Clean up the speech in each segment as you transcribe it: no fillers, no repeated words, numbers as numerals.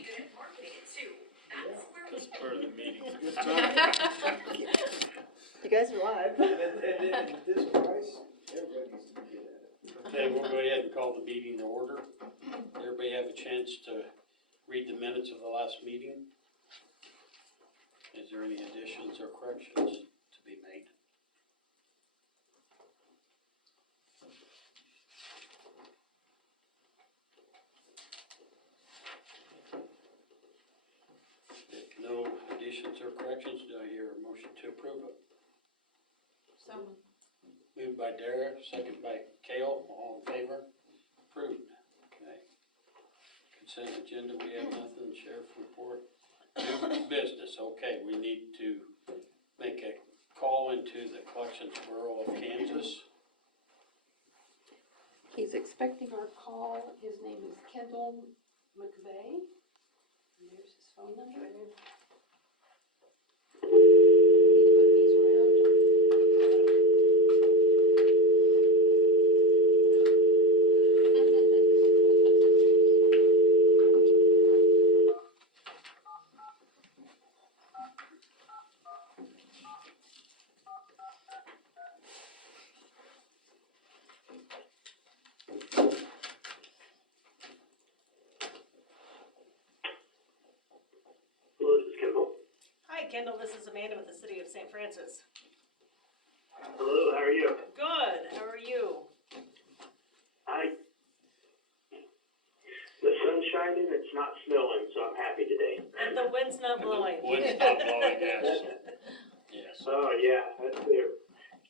be good at marketing it too. That's where we. That's part of the meeting. You guys are live. And at this price, everybody needs to be good at it. Okay, we'll go ahead and call the meeting to order. Everybody have a chance to read the minutes of the last meeting? Is there any additions or corrections to be made? If no additions or corrections, do I hear a motion to approve it? So. Moved by Dara, second by Kale, all in favor? Approved. Okay. Consent agenda, we have nothing, sheriff report. New business, okay, we need to make a call into the Collections Bureau of Kansas. He's expecting our call. His name is Kendall McVeigh. And there's his phone number. We need to put these around. Hello, this is Kendall. Hi, Kendall. This is Amanda with the City of St. Francis. Hello, how are you? Good. How are you? Hi. The sun's shining, it's not snowing, so I'm happy today. And the wind's not blowing. Wind's not blowing, yes. Yes. Oh, yeah, it's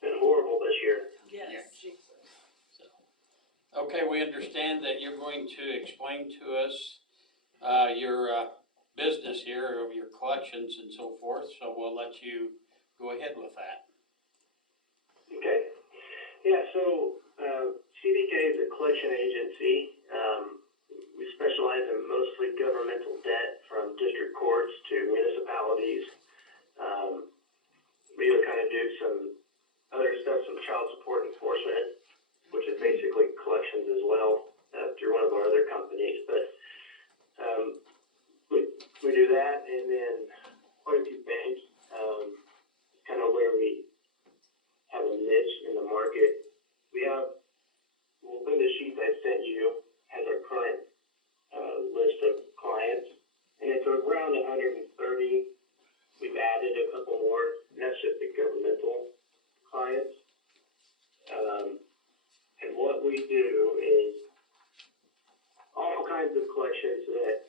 been horrible this year. Yes. Okay, we understand that you're going to explain to us your business here, of your collections and so forth, so we'll let you go ahead with that. Okay. Yeah, so CBK is a collection agency. We specialize in mostly governmental debt from district courts to municipalities. We even kind of do some other stuff, some child support enforcement, which is basically collections as well, through one of our other companies. But we do that, and then quite a few banks, kind of where we have a niche in the market. We have, well, in the sheet I sent you has our current list of clients, and it's around 130. We've added a couple more, and that's just the governmental clients. And what we do is all kinds of collections that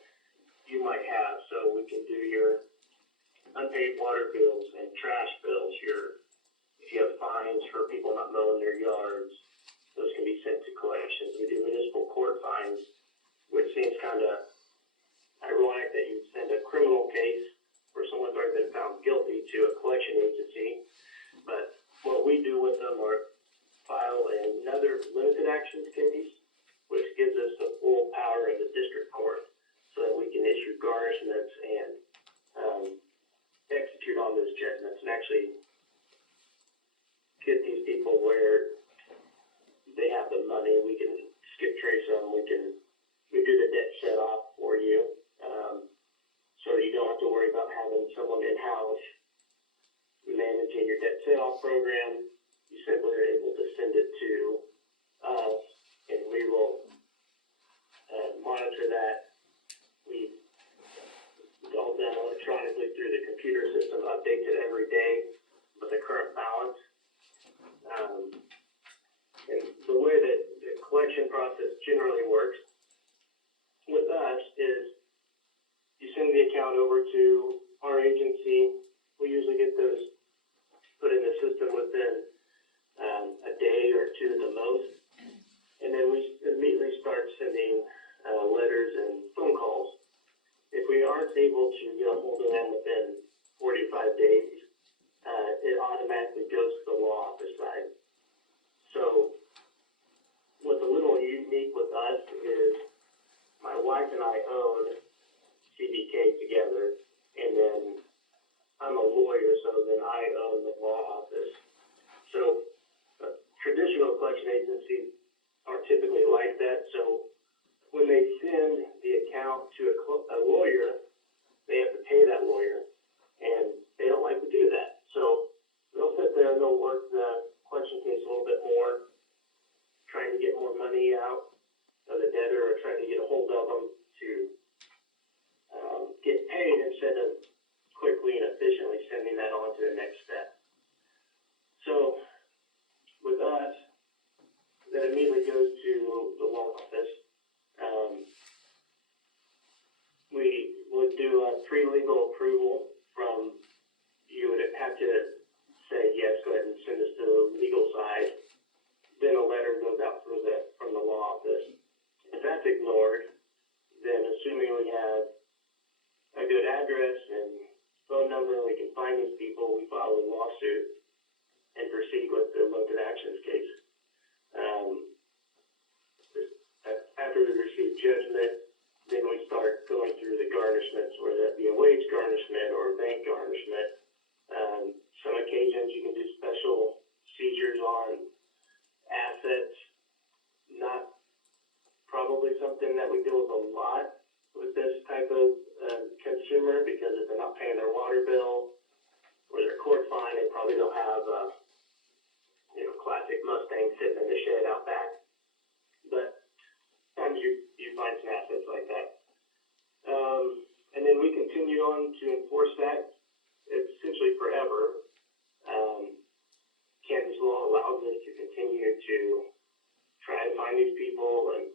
you might have. So we can do your unpaid water bills and trash bills, if you have fines for people not mowing their yards, those can be sent to collections. We do municipal court fines, which seems kind of ironic that you'd send a criminal case where someone's already been found guilty to a collection agency. But what we do with them are file another limited actions case, which gives us the full power of the district court so that we can issue garnishments and execute on those judgments and actually get these people where they have the money. We can skip trace them. We do the debt set off for you, so you don't have to worry about having someone in-house managing your debt set off program. You simply are able to send it to us, and we will monitor that. We all done electronically through the computer system, updates it every day with the current balance. And the way that the collection process generally works with us is you send the account over to our agency. We usually get those put in the system within a day or two the most. And then we immediately start sending letters and phone calls. If we aren't able to get a hold of them within 45 days, it automatically goes to the law office side. So what's a little unique with us is my wife and I own CBK together, and then I'm a lawyer, so then I own the law office. So traditional collection agencies aren't typically like that. So when they send the account to a lawyer, phone number and we can find these people, we file a lawsuit and proceed with the local actions case. After we receive judgment, then we start going through the garnishments, whether that be a wage garnishment or a bank garnishment. Some occasions you can do special seizures on assets, not probably something that we deal with a lot with this type of consumer, because if they're not paying their water bill or their court fine, they probably don't have classic Mustang sitting in the shed out back. But sometimes you find some assets like that. And then we continue on to enforce that essentially forever. Kansas law allows us to continue to try and find these people and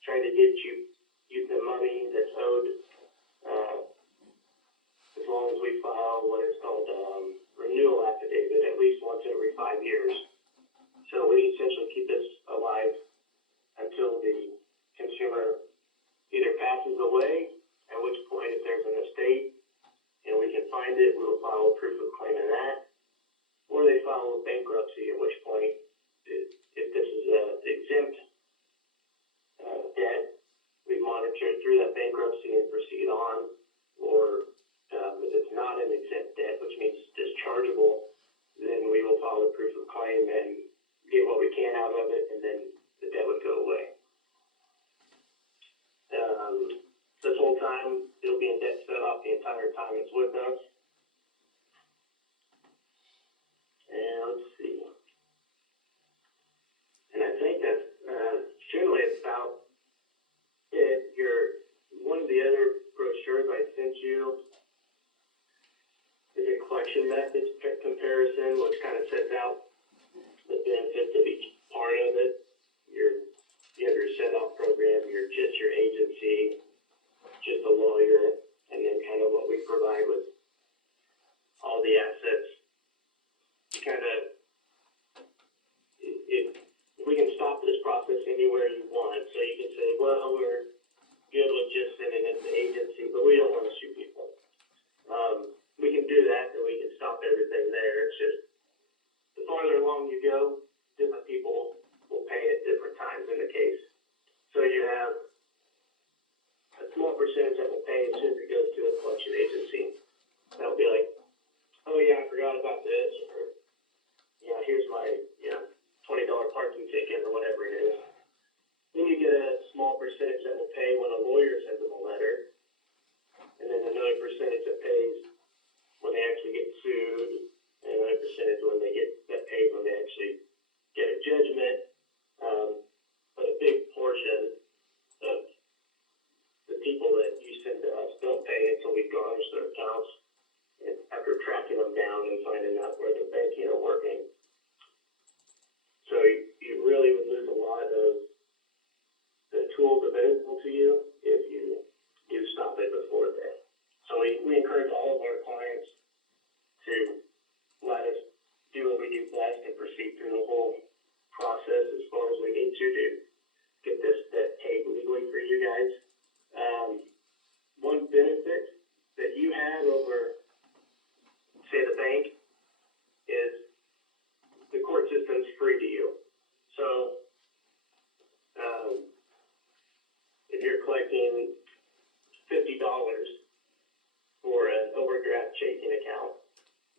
try to get you the money that's owed, as long as we file what is called renewal affidavit at least once every 5 years. So we essentially keep this alive until the consumer either passes away, at which point if there's an estate and we can find it, we'll file a proof of claim in that, or they file a bankruptcy, at which point if this is an exempt debt, we monitor it through that bankruptcy and proceed on, or if it's not an exempt debt, which means dischargeable, then we will file a proof of claim and get what we can out of it, and then the debt would go away. This whole time, it'll be in debt set off the entire time it's with us. And let's see. And I think that's generally about it. One of the other brochures I sent you is a collection methods comparison, which kind of sets out the benefits of each part of it. You have your set-off program, just your agency, just a lawyer, and then kind of what we provide with all the assets. Kind of, if we can stop this process anywhere you want, so you can say, well, we're good with just sending it to agency, but we don't want to sue people. We can do that, and we can stop everything there. It's just, the farther along you go, different people will pay at different times in the case. So you have a small percentage that will pay as soon as it goes to a collection agency. That'll be like, oh yeah, I forgot about this, or here's my $20 parking ticket or whatever it is. Then you get a small percentage that will pay when a lawyer sends them a letter, and then another percentage that pays when they actually get sued, and another percentage when they get paid when they actually get a judgment. But a big portion of the people that you send to us don't pay until we garnish their accounts, and after tracking them down and finding out where they're banking or working. So you really would lose a lot of the tools available to you if you do stop it before then. So we encourage all of our clients to let us do what we do best and proceed through the whole process as far as we need to get this debt paid legally for you guys. One benefit that you have over, say, the bank is the court system's free to you. So if you're collecting $50 for an overdraft checking account,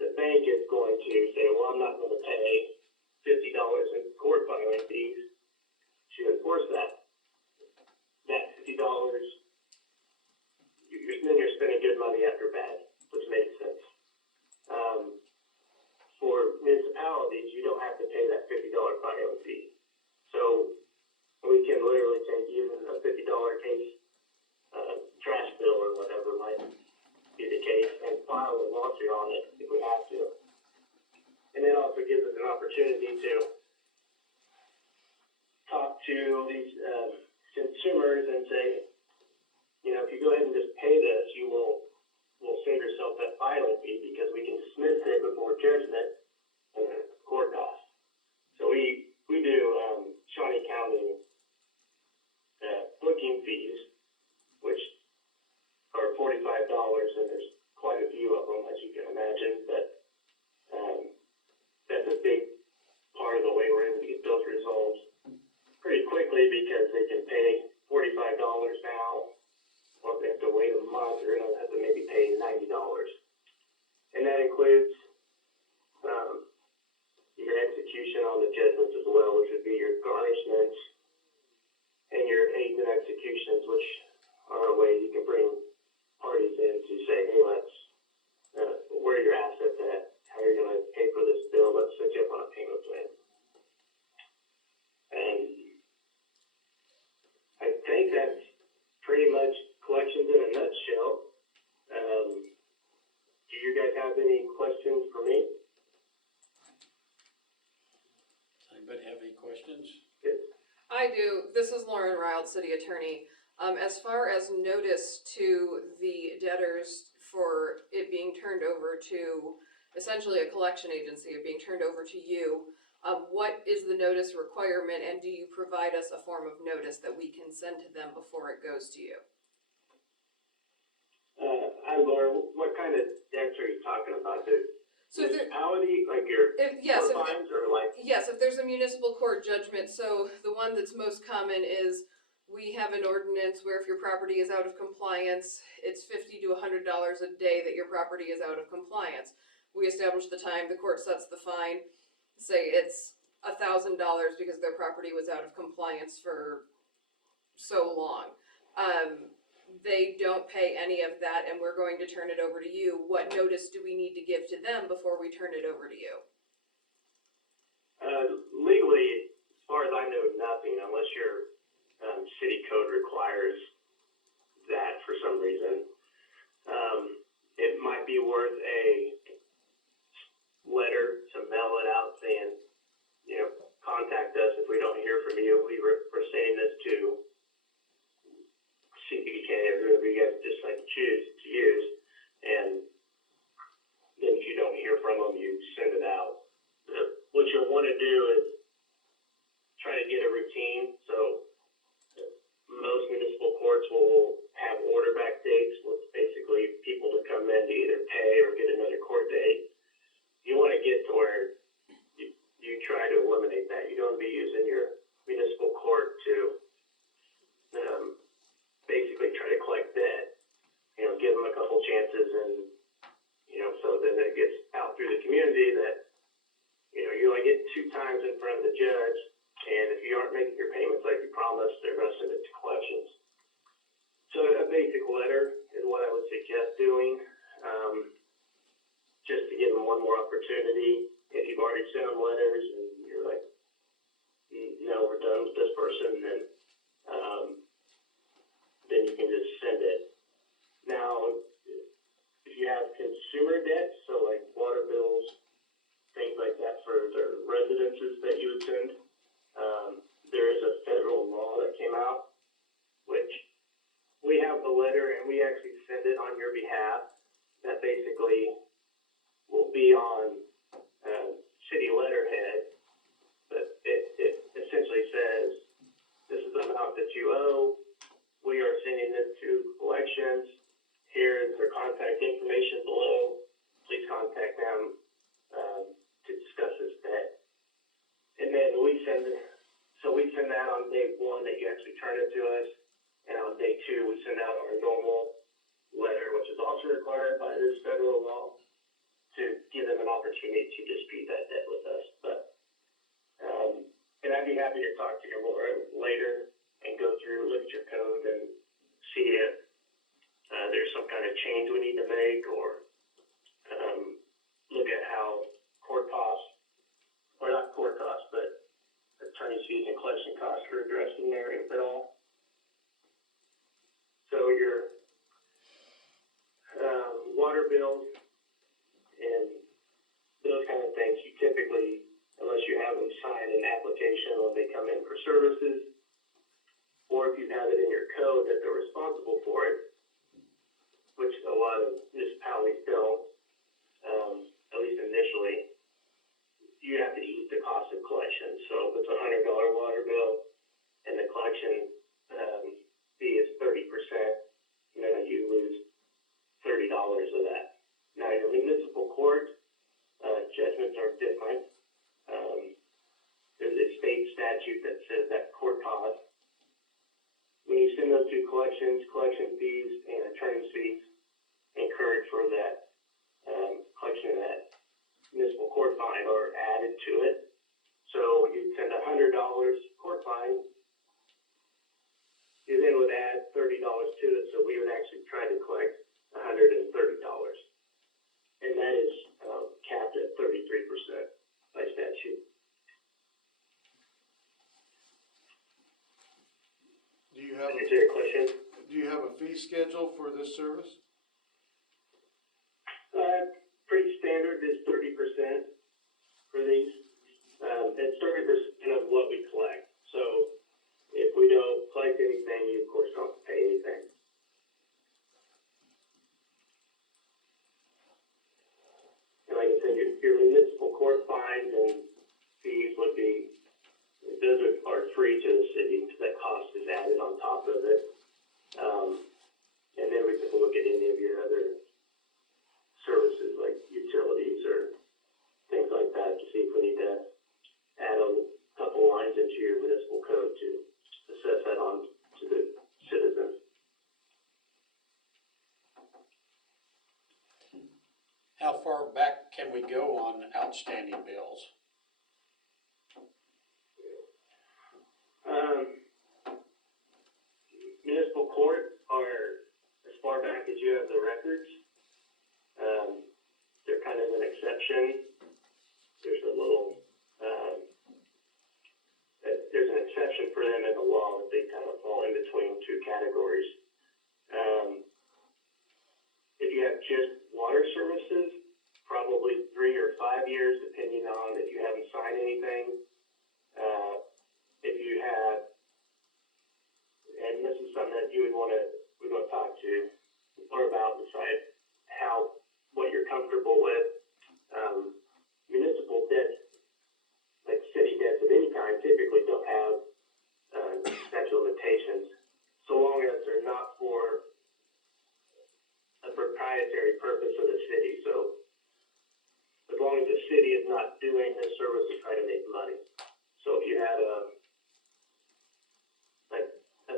the bank is going to say, well, I'm not going to pay $50 in court filing fees to enforce that. That $50, you're spending good money after bad, which makes sense. For municipalities, you don't have to pay that $50 filing fee. So we can literally take even a $50 case, trash bill or whatever might be the case, and file a lawsuit on it if we have to. And it also gives us an opportunity to talk to these consumers and say, if you go ahead and just pay this, you will save yourself that filing fee, because we can dismiss it before judgment and court costs. So we do Shawnee County booking fees, which are $45, and there's quite a few of them, as you do, this is Lauren Rild, City Attorney. As far as notice to the debtors for it being turned over to essentially a collection agency, it being turned over to you, what is the notice requirement, and do you provide us a form of notice that we can send to them before it goes to you? I'm Laura, what kind of debts are you talking about? The So if there, municipality, like your yes, court fines, or like, yes, if there's a municipal court judgment, so the one that's most common is we have an ordinance where if your property is out of compliance, it's $50 to $100 a day that your property is out of compliance. We establish the time, the court sets the fine, say it's $1,000 because their property was out of compliance for so long. They don't pay any of that and we're going to turn it over to you. What notice do we need to give to them before we turn it over to you? legally, as far as I know, nothing, unless your, city code requires that for some reason. It might be worth a letter to mail it out saying, you know, contact us if we don't hear from you. We're saying this to CPK or whoever you guys just like choose to use, and then if you don't hear from them, you send it out. What you'll want to do is try to get a routine. So most municipal courts will have order back dates with basically people to come in to either pay or get another court date. You want to get to where you try to eliminate that. You don't want to be using your municipal court to basically try to collect debt. You know, give them a couple chances, and you know, so then it gets out through the community that you know you only get 2 times in front of the judge, and if you aren't making your payments like you promised, they're going to send it to collections. So a basic letter is what I would suggest doing, just to give them one more opportunity. If you've already sent them letters and you're like, no, we're done with this person, then you can just send it. Now, if you have consumer debt, so like water bills, things like that for the residences that you would send, there is a federal law that came out, which we have the letter and we actually send it on your behalf. That basically will be on city letterhead, but it essentially says, this is the amount that you owe. We are sending this to collections. Here is their contact information below. Please contact them to discuss this debt. And then we send that on day 1 that you actually turn it to us. And on day 2, we send out our normal letter, which is also required by this federal law, to give them an opportunity to dispute that debt with us. But, and I'd be happy to talk to you more later and go through, look at your code and see if there's some kind of change we need to make, or look at how court costs, or not court costs, but attorney's fees and collection costs are addressed in there, if at all. So your water bills and those kind of things, you typically, unless you have them sign an application when they come in for services, or if you have it in your code that they're responsible for it, which a lot of municipalities don't, at least initially, you have to eat the cost of collection. So if it's a $100 water bill and the collection fee is 30%, then you lose $30 of that. Now your municipal court judgments are different. There's a state statute that says that court cost, when you send those to collections, collection fees and attorney's fees incurred for that collection of that municipal court fine are added to it. So you'd send $100 court fine, you then would add $30 to it, so we would actually try to collect $130. And that is capped at 33% by statute. Do you have, Answer your question? do you have a fee schedule for this service? Pretty standard is 30% for these. It's 30% of what we collect. So don't collect anything, you of course don't have to pay anything. And like I said, your municipal court fines and fees would be, those are free to the city, because that cost is added on top of it. And then we can look at any of your other services, like utilities or things like that, to see if we need to add a couple lines into your municipal code to assess that on to the citizens. How far back can we go on outstanding bills? Municipal court are as far back as you have the records. They're kind of an exception. There's a little, there's an exception for them in the law that they kind of fall in between two categories. If you have just water services, probably 3 or 5 years, depending on if you haven't signed anything. If you have, and this is something that you would want to talk to or about, decide what you're comfortable with. Municipal debts, like city debts of any kind, typically don't have statute of limitations, so long as they're not for a proprietary purpose of the city. So as long as the city is not doing this service to try to make money. So if you had a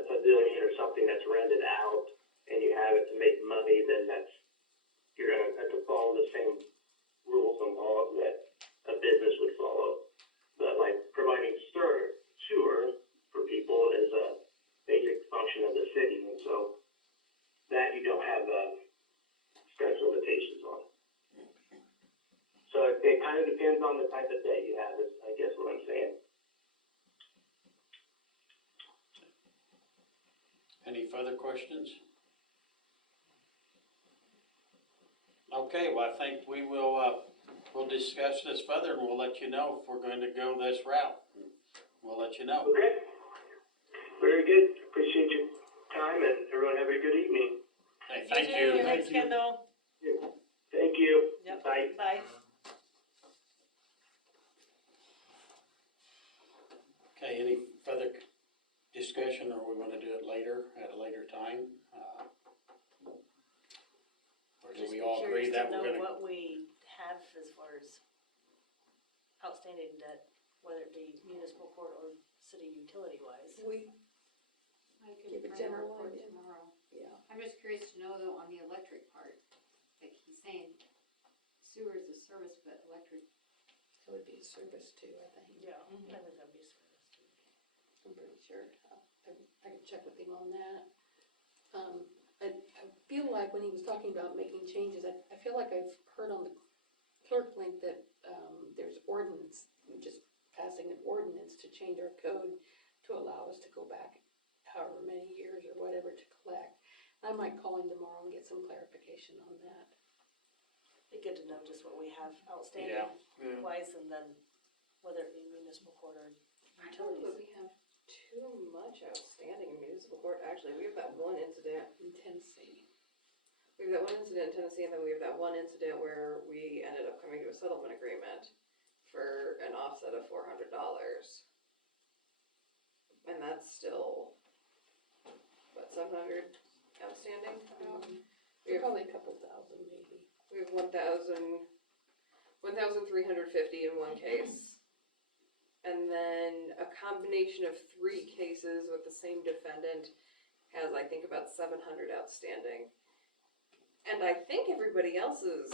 pavilion or something that's rented out and you have it to make money, then you're gonna have to follow the same rules and laws that a business would follow. But like providing sewer for people is a basic function of the city, and so that you don't have statute of limitations on. So it kind of depends on the type of debt you have, is I guess what I'm saying. Any further questions? Okay, well, I think we will, we'll discuss this further and we'll let you know if we're going to go this route. We'll let you know. Okay. Very good. Appreciate your time, and everyone have a good evening. Hey, thank too. you. Thanks, Kendall. Thank you. Yep. Bye. Bye. Okay, any further discussion, or we want to do it later, at a later time? Or do Just we be all agree curious that to we're know gonna? what we have as far as outstanding debt, whether it be municipal court or city utility wise. I can Give a print a general report idea. tomorrow. Yeah. I'm just curious to know though, on the electric part, like he's saying sewer is a service, but electric, It would be a service too, I think. Yeah, I think that'd be service too. I'm pretty sure. I can check with him on that. I feel like when he was talking about making changes, I feel like I've heard on the clerk link that, there's ordinance, just passing an ordinance to change our code to allow us to go back however many years or whatever to collect. I might call him tomorrow and get some clarification on that. Be good to know just what we have outstanding Yeah. wise, and then whether it be municipal court or I don't know that utilities. we have too much outstanding in municipal court. Actually, we have that one incident. In Tennessee. We have that one incident in Tennessee, and then we have that one incident where we ended up coming to a settlement agreement for an offset of $400. And that's still, what, 700 outstanding? We have Probably a couple thousand maybe. We have 1,350 in one case. And then a combination of 3 cases with the same defendant has, I think, about 700 outstanding. And I think everybody else is,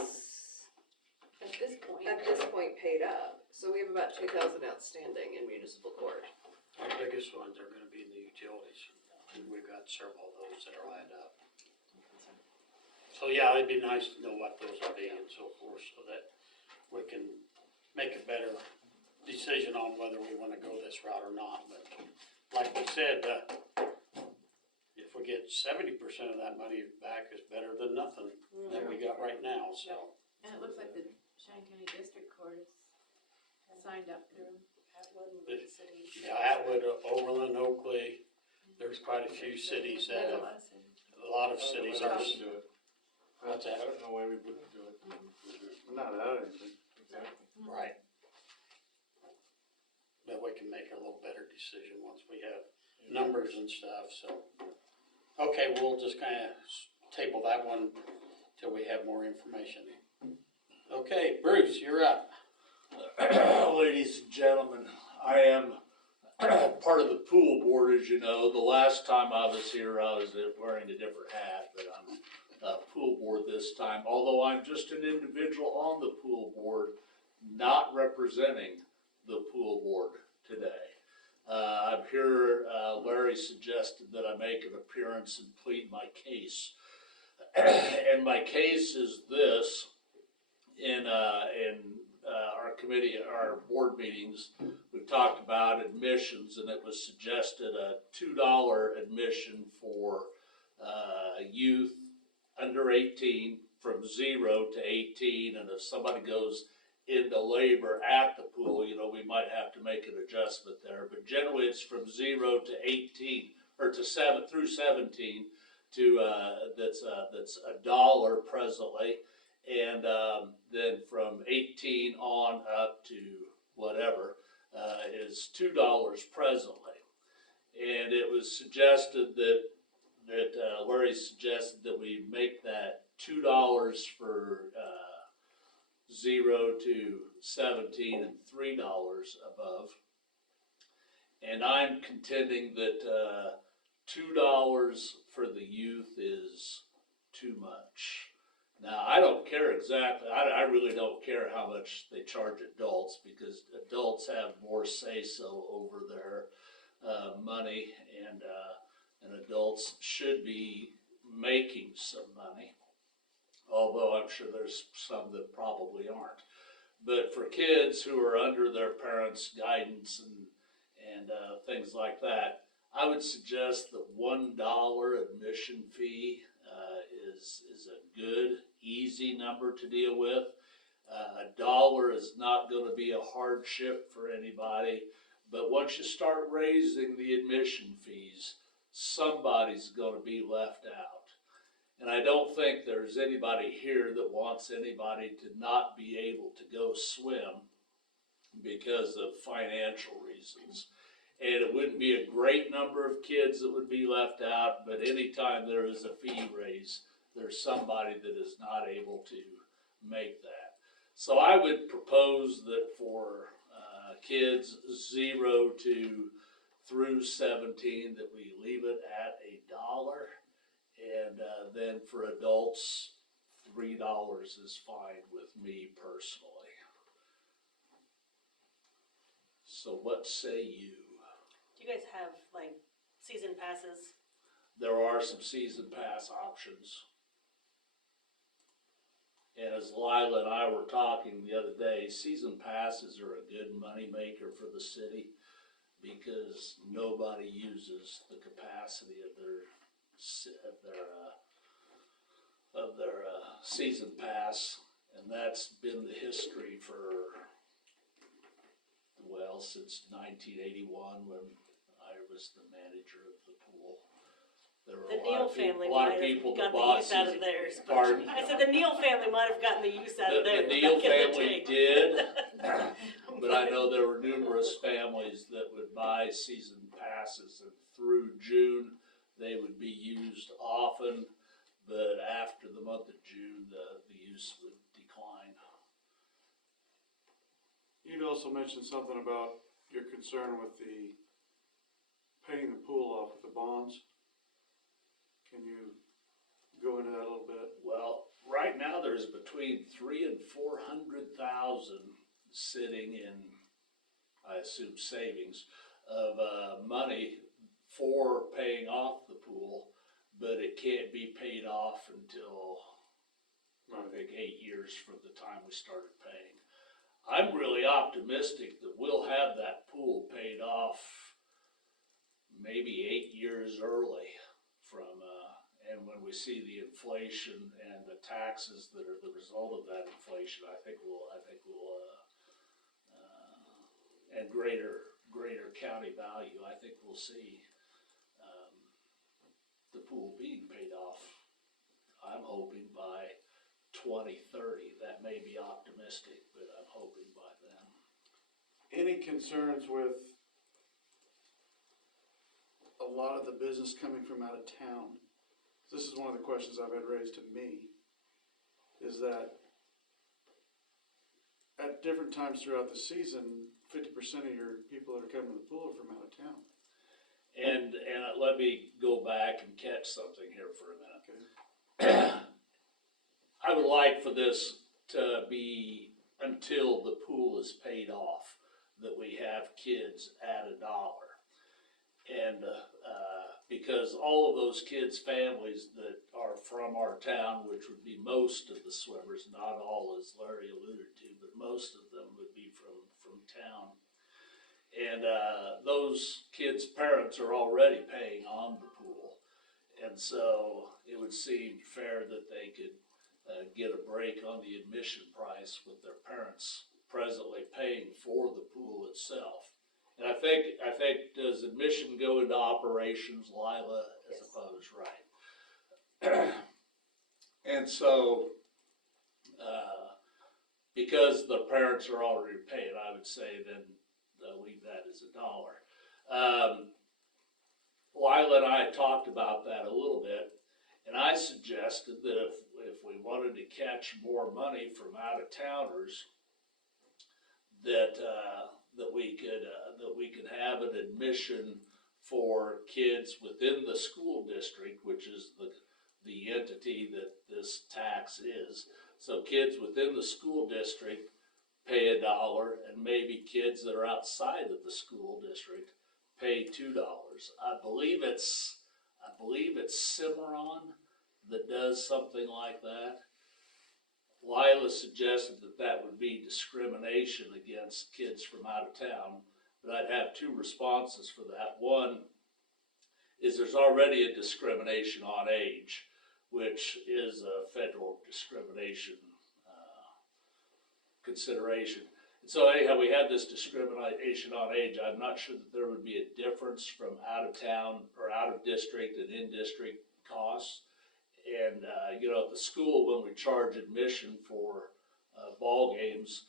At this point. at this point, paid up. So we have about 2,000 outstanding in municipal court. Our biggest ones are gonna be in the utilities, and we've got several of those that are lined up. So, yeah, it'd be nice to know what those will be and so forth, so that we can make a better decision on whether we wanna go this route or not. But like we said, if we get 70% of that money back, is better than nothing that we got right now, so. and it looks like the Cheyenne County District Court is signed up through. Atwood and the city. Yeah, Atwood, Overland, Oakley, there's quite a few cities Maybe that, a lot of cities. a lot of cities are, wouldn't do it. What's that? I don't know why we wouldn't do it. Not out of anything. right. But we can make a little better decision once we have numbers and stuff, so. Okay, we'll just kinda table that one till we have more information. Okay, Bruce, you're up. Ladies and gentlemen, I am part of the pool board, as you know. The last time I was here, I was wearing a different hat, but I'm pool board this time. Although I'm just an individual on the pool board, not representing the pool board today. I'm here, Larry suggested that I make an appearance and plead my case. And my case is this: in our committee, our board meetings, we've talked about admissions, and it was suggested a $2 admission for youth under 18 from 0 to 18, and if somebody goes into labor at the pool, you know, we might have to make an adjustment there, but generally it's from 0 to 18, or to 7 through 17, to that's $1 presently, and then from 18 on up to whatever is $2 presently. And it was suggested that Larry suggested that we make that $2 for 0 to 17 and $3 above. And I'm contending that $2 for the youth is too much. Now, I don't care exactly, I really don't care how much they charge adults, because adults have more say-so over their money, and adults should be making some money, although I'm sure there's some that probably aren't. But for kids who are under their parents' guidance and things like that, I would suggest that $1 admission fee is a good, easy number to deal with. $1 is not going to be a hardship for anybody, but once you start raising the admission fees, somebody's going to be left out. And I don't think there's anybody here that wants anybody to not be able to go swim because of financial reasons. And it wouldn't be a great number of kids that would be left out, but anytime there is a fee raise, there's somebody that is not able to make that. So I would propose that for kids 0 to through 17, that we leave it at $1, and then for adults, $3 is fine with me personally. So what say you? Do you guys have like season passes? There are some season pass options. And as Lila and I were talking the other day, season passes are a good money maker for the city, because nobody uses the capacity of their season pass, and that's been the history for, well, since 1981, when I was the manager of the pool. There were The Neal family a lot might of have people got that the bought use out of season. theirs. but- Pardon? I said the Neal family might have gotten the use out of theirs. The Neal back in the family day. did, but I know there were numerous families that would buy season passes, and through June, they would be used often, but after the month of June, the use would decline. You'd also mentioned something about your concern with the paying the pool off with the bonds. Can you go into that a little bit? Well, right now, there's between 300,000 and 400,000 sitting in, I assume, savings of money for paying off the pool, but it can't be paid off until, I think, 8 years from the time we started paying. I'm really optimistic that we'll have that pool paid off maybe 8 years early from, and when we see the inflation and the taxes that are the result of that inflation, I think we'll and greater county value, I think we'll see the pool being paid off, I'm hoping by 2030. That may be optimistic, but I'm hoping by then. Any concerns with a lot of the business coming from out of town? This is one of the questions I've had raised to me, is that at different times throughout the season, 50% of your people that are coming to the pool are from out of town. And let me go back and catch something here for a minute. Okay. I would like for this to be until the pool is paid off, that we have kids at $1. And, because all of those kids' families that are from our town, which would be most of the swimmers, not all as Larry alluded to, but most of them would be from town. And, those kids' parents are already paying on the pool. And so it would seem fair that they could, get a break on the admission price with their parents presently paying for the pool itself. And I think, does admission go into operations, Lila, as Yes. opposed, right? And so, because the parents are already paying, I would say then leave that as $1. Lila and I talked about that a little bit, and I suggested that if we wanted to catch more money from out-of-towners, that we could have an admission for kids within the school district, which is the entity that this tax is. So kids within the school district pay $1, and maybe kids that are outside of the school district pay $2. I believe it's Cimarron that does something like that. Lila suggested that would be discrimination against kids from out of town, but I'd have two responses for that. One is there's already a discrimination on age, which is a federal discrimination consideration. And so anyhow, we had this discrimination on age. I'm not sure that there would be a difference from out of town or out of district and in district costs. And, at the school, when we charge admission for ball games,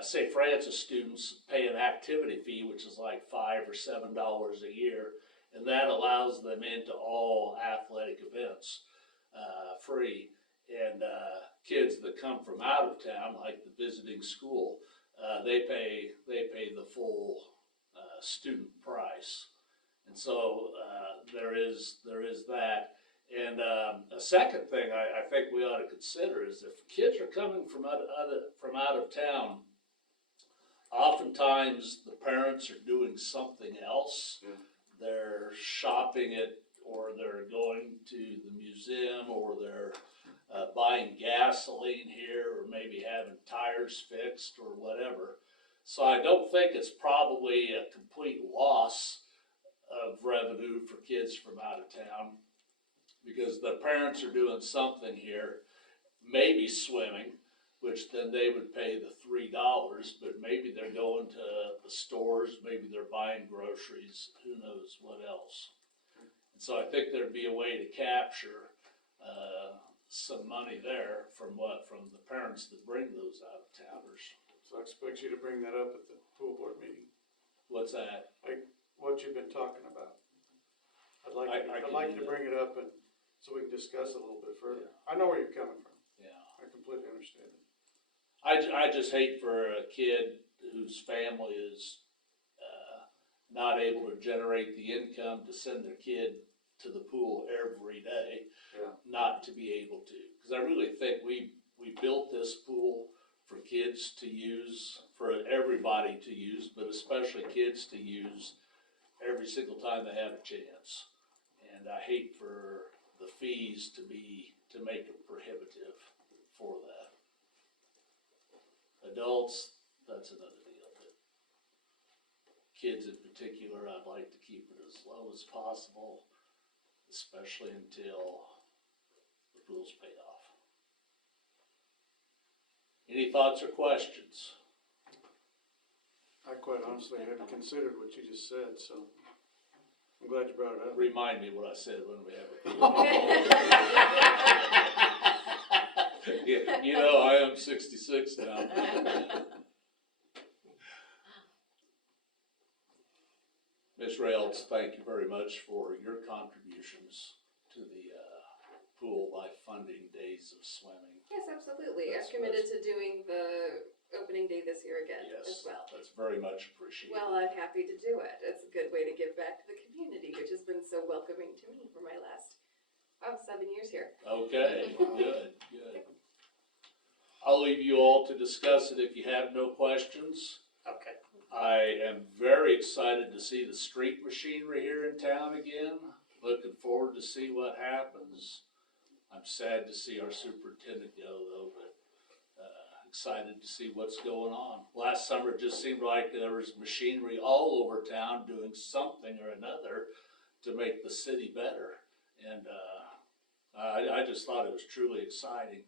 St. Francis students pay an activity fee, which is like $5 or $7 a year, and that allows them into all athletic events free. And kids that come from out of town, like the visiting school, they pay the full student price. And so there is that. And a second thing I think we ought to consider is if kids are coming from out of town, oftentimes the parents are doing something else. Yeah. They're shopping or they're going to the museum, or they're buying gasoline here, or maybe having tires fixed or whatever. So I don't think it's probably a complete loss of revenue for kids from out of town, because the parents are doing something here, maybe swimming, which then they would pay the $3, but maybe they're going to the stores, maybe they're buying groceries, who knows what else. And so I think there'd be a way to capture some money there from the parents that bring those out-of-towners. So I expect you to bring that up at the pool board meeting, What's that? what you've been talking about. I'd like can you to do bring it up and so we can discuss it a little bit further. Yeah. I know where you're coming from. Yeah. I completely understand it. I just hate for a kid whose family is not able to generate the income to send their kid to the pool every day, Yeah. not to be able to. Because I really think we built this pool for kids to use, for everybody to use, but especially kids to use every single time they have a chance. And I hate for the fees to make it prohibitive for that. Adults, that's another deal, but kids in particular, I'd like to keep it as low as possible, especially until the pool's paid off. Any thoughts or questions? I quite honestly hadn't considered what you just said, so I'm glad you brought it up. Remind me what I said when we have it. Yeah, you know, I am 66 now. Ms. Reynolds, thank you very much for your contributions to the pool by funding days of swimming. Yes, absolutely. That's- I've committed to doing the opening day this year again as Yes, well. that's very much appreciated. Well, I'm happy to do it. It's a good way to give back to the community, which has been so welcoming to me for my last, 7 years here. Okay, good, good. I'll leave you all to discuss it if you have no questions. Okay. I am very excited to see the street machinery here in town again. Looking forward to see what happens. I'm sad to see our superintendent go though, but excited to see what's going on. Last summer it just seemed like there was machinery all over town doing something or another to make the city better. And I just thought it was truly exciting,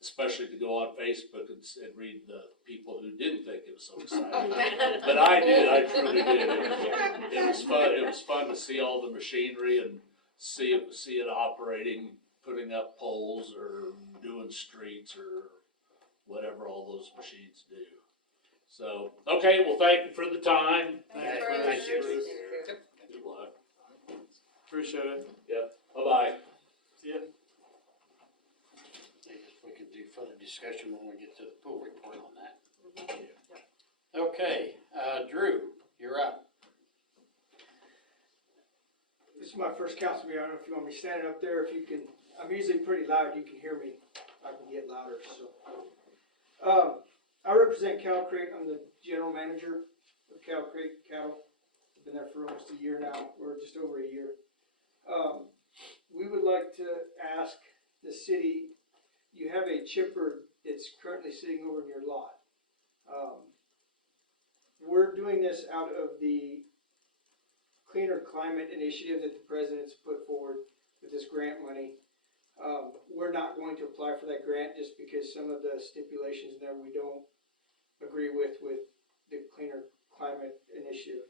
especially to go on Facebook and read the people who didn't think it was so exciting. But I did, I truly did. It was fun. It was fun to see all the machinery and see it operating, putting up poles or doing streets or whatever all those machines do. So, okay, well, thank you for the time. Thank Thank you. Good luck. Appreciate it. Yep, bye-bye. See ya. I guess we could do further discussion when we get to the pool report on that. Okay, Drew, you're up. This is my first council meeting. I don't know if you want me standing up there, if you can, I'm usually pretty loud, you can hear me. I can get louder, so. I represent Cattle Creek. I'm the general manager of Cattle Creek Cattle. I've been there for almost a year now, or just over a year. We would like to ask the city, you have a chipper that's currently sitting over in your lot. We're doing this out of the Cleaner Climate Initiative that the president's put forward with this grant money. We're not going to apply for that grant just because some of the stipulations there we don't agree with the Cleaner Climate Initiative.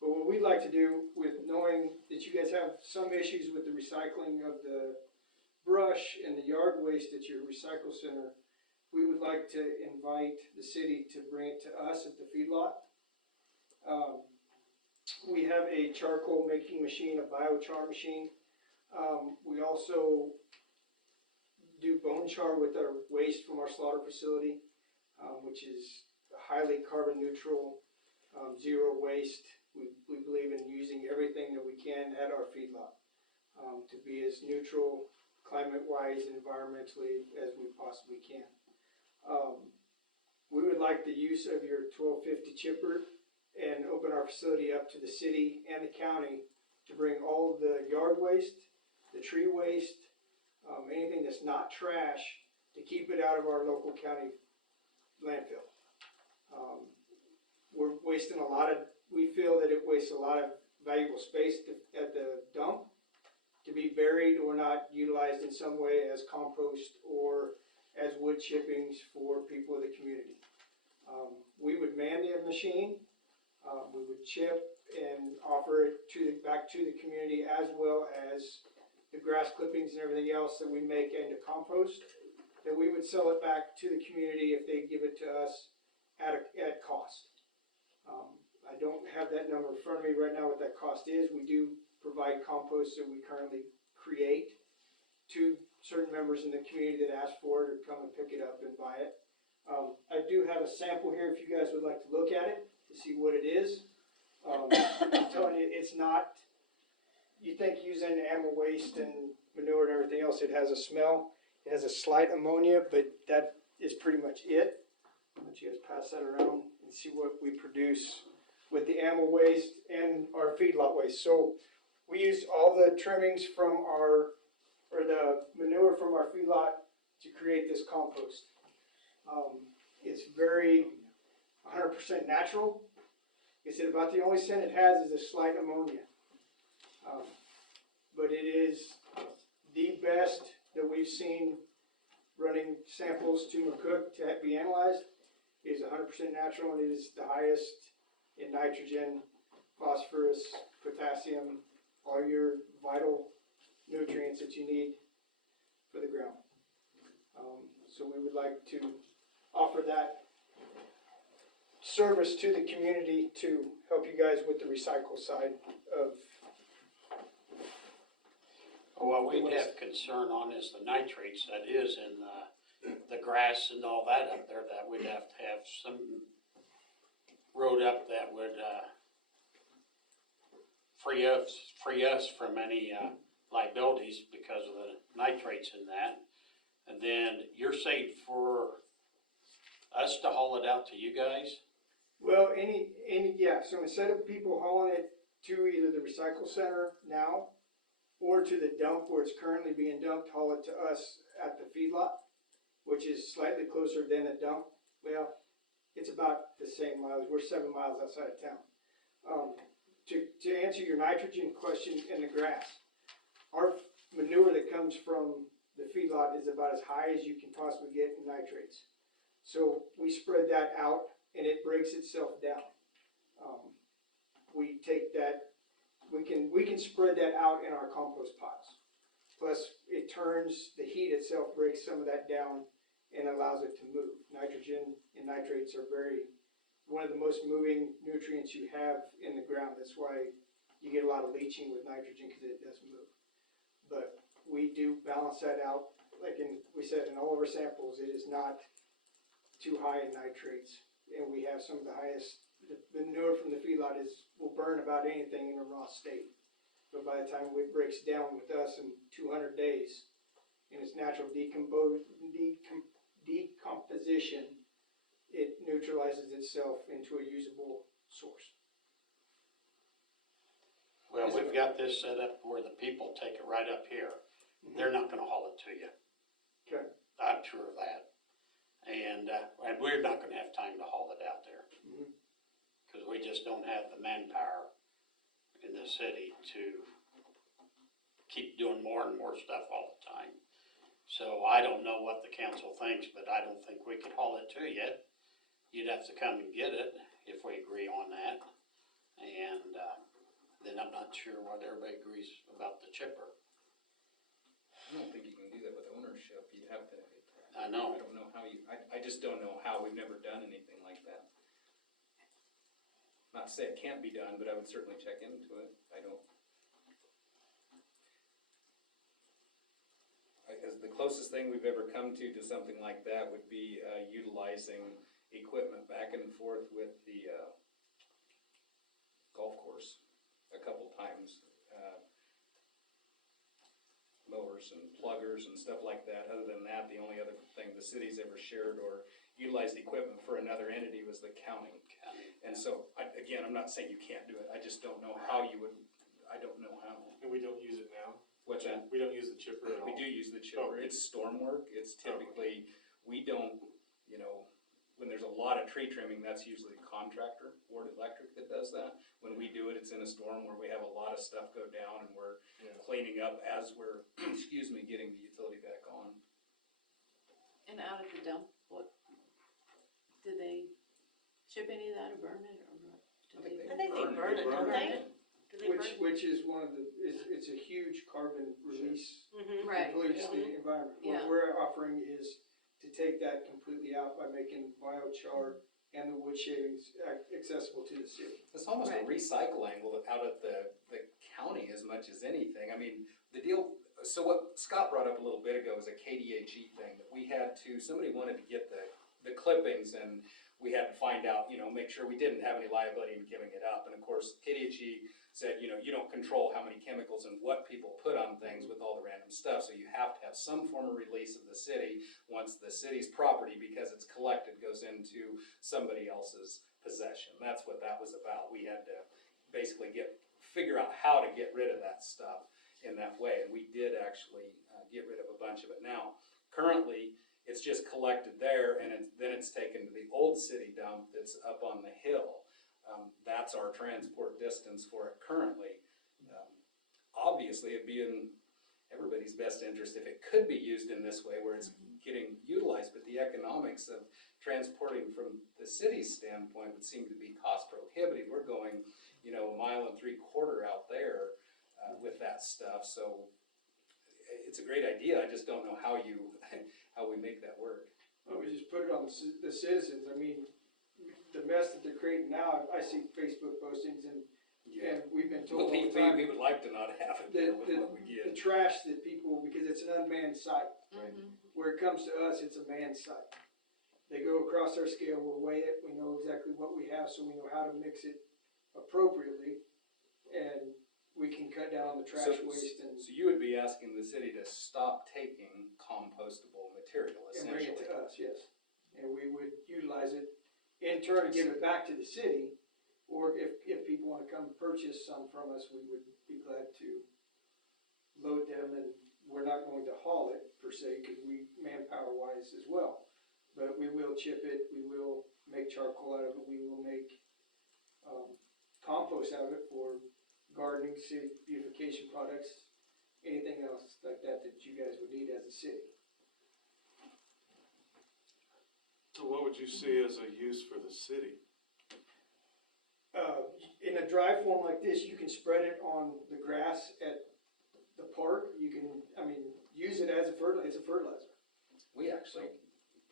But what we'd like to do, with knowing that you guys have some issues with the recycling of the brush and the yard waste at your recycle center, we would like to invite the city to bring it to us at the feedlot. We have a charcoal making machine, a biochar machine. We also do bone char with our waste from our slaughter facility, which is highly carbon neutral, zero waste. We believe in using everything that we can at our feedlot to be as neutral climate-wise and environmentally as we possibly can. We would like the use of your 1250 chipper and open our facility up to the city and the county to bring all the yard waste, the tree waste, anything that's not trash, to keep it out of our local county landfill. We're wasting we feel that it wastes a lot of valuable space at the dump to be buried or not utilized in some way as compost or as wood chippings for people of the community. We would man the machine, we would chip and offer it back to the community, as well as the grass clippings and everything else that we make into compost, that we would sell it back to the community if they give it to us at cost. I don't have that number in front of me right now what that cost is. We do provide compost that we currently create to certain members in the community that ask for it or come and pick it up and buy it. I do have a sample here if you guys would like to look at it to see what it is. I'm telling you, it's not, you think using animal waste and manure and everything else, it has a smell. It has a slight ammonia, but that is pretty much it. I'll let you guys pass that around and see what we produce with the animal waste and our feedlot waste. So we use all the trimmings from the manure from our feedlot to create this compost. It's very 100% natural. Like I said, about the only scent it has is a slight ammonia. But it is the best that we've seen running samples to McCook to be analyzed. It is 100% natural, and it is the highest in nitrogen, phosphorus, potassium, all your vital nutrients that you need for the ground. So we would like to offer that service to the community to help you guys with the recycle side of. Well, we'd have concern on is the nitrates that is in the grass and all that up there, that we'd have to have some road up that would, free us from any, liabilities because of the nitrates in that. And then you're saying for us to haul it out to you guys? Well, yeah, so instead of people hauling it to either the recycle center now or to the dump where it's currently being dumped, haul it to us at the feedlot, which is slightly closer than a dump. Well, it's about the same mileage. We're 7 miles outside of town. To answer your nitrogen question in the grass, our manure that comes from the feedlot is about as high as you can possibly get in nitrates. So we spread that out and it breaks itself down. We take that, we can spread that out in our compost piles. Plus it turns, the heat itself breaks some of that down and allows it to move. Nitrogen and nitrates are one of the most moving nutrients you have in the ground. That's why you get a lot of leaching with nitrogen, because it does move. But we do balance that out. Like we said, in all of our samples, it is not too high in nitrates. And we have some of the highest, the manure from the feedlot will burn about anything in a raw state. But by the time it breaks down with us in 200 days, in its natural decomposition, it neutralizes itself into a usable source. Well, we've got this set up where the people take it right up here. They're not gonna haul it to you. Okay. I'm sure of that. And we're not gonna have time to haul it out there. Mhm. Cause we just don't have the manpower in the city to keep doing more and more stuff all the time. So I don't know what the council thinks, but I don't think we could haul it to you. You'd have to come and get it if we agree on that. And, then I'm not sure what everybody agrees about the chipper. I don't think you can do that with ownership. You'd have to. I know. I don't know how I just don't know how. We've never done anything like that. Not to say it can't be done, but I would certainly check into it. As the closest thing we've ever come to something like that would be utilizing equipment back and forth with the golf course a couple times. Mowers and pluggers and stuff like that. Other than that, the only other thing the city's ever shared or utilized equipment for another entity was the county. And so, again, I'm not saying you can't do it. I just don't know how you would, I don't know how. And we don't use it now? What's that? We don't use the chipper at all? We do use the chipper. Oh. It's storm work. It's typically, we don't, when there's a lot of tree trimming, that's usually a contractor, Ward Electric, that does that. When we do it, it's in a storm where we have a lot of stuff go down and we're cleaning up as we're, getting the utility back on. And out at the dump, what, do they ship any of that or burn it or what? I think they burn it, don't they? Do they burn it? Which is one of the, it's a huge carbon release. Mhm. Right. Pollutes the environment. Yeah. What we're offering is to take that completely out by making biochar and the wood shavings accessible to the city. It's almost Right. a recycle angle out of the county as much as anything. I mean, the deal, so what Scott brought up a little bit ago is a KDHE thing that we had to, somebody wanted to get the clippings and we had to find out, make sure we didn't have any liability in giving it up. And of course, KDHE said, you don't control how many chemicals and what people put on things with all the random stuff. So you have to have some form of release of the city once the city's property, because it's collected, goes into somebody else's possession. That's what that was about. We had to basically figure out how to get rid of that stuff in that way. And we did actually get rid of a bunch of it. Now, currently, it's just collected there and then it's taken to the old city dump that's up on the hill. That's our transport distance for it currently. Obviously, it'd be in everybody's best interest if it could be used in this way where it's getting utilized, but the economics of transporting from the city's standpoint would seem to be cost prohibitive. We're going, 1.75 miles out there with that stuff, so it's a great idea, I just don't know how you, how we make that work. Well, we just put it on the citizens. I mean, the mess that they're creating now, I see Facebook postings and we've been told all the time. We would like to not have it there with what we The get. trash that people, because it's an unmanned site. Mhm. Where it comes to us, it's a manned site. They go across our scale, we'll weigh it, we know exactly what we have, so we know how to mix it appropriately. And we can cut down on the trash waste and So you would be asking the city to stop taking compostable material, bring it essentially? to us, yes. And we would utilize it, in turn, give it back to the city. Or if people wanna come purchase some from us, we would be glad to load them, and we're not going to haul it per se, cause we, manpower wise as well. But we will chip it, we will make charcoal out of it, we will make, compost out of it for gardening, city beautification products, anything else like that that you guys would need as a city. So what would you see as a use for the city? In a dry form like this, you can spread it on the grass at the park, you can, use it as it's a fertilizer. We actually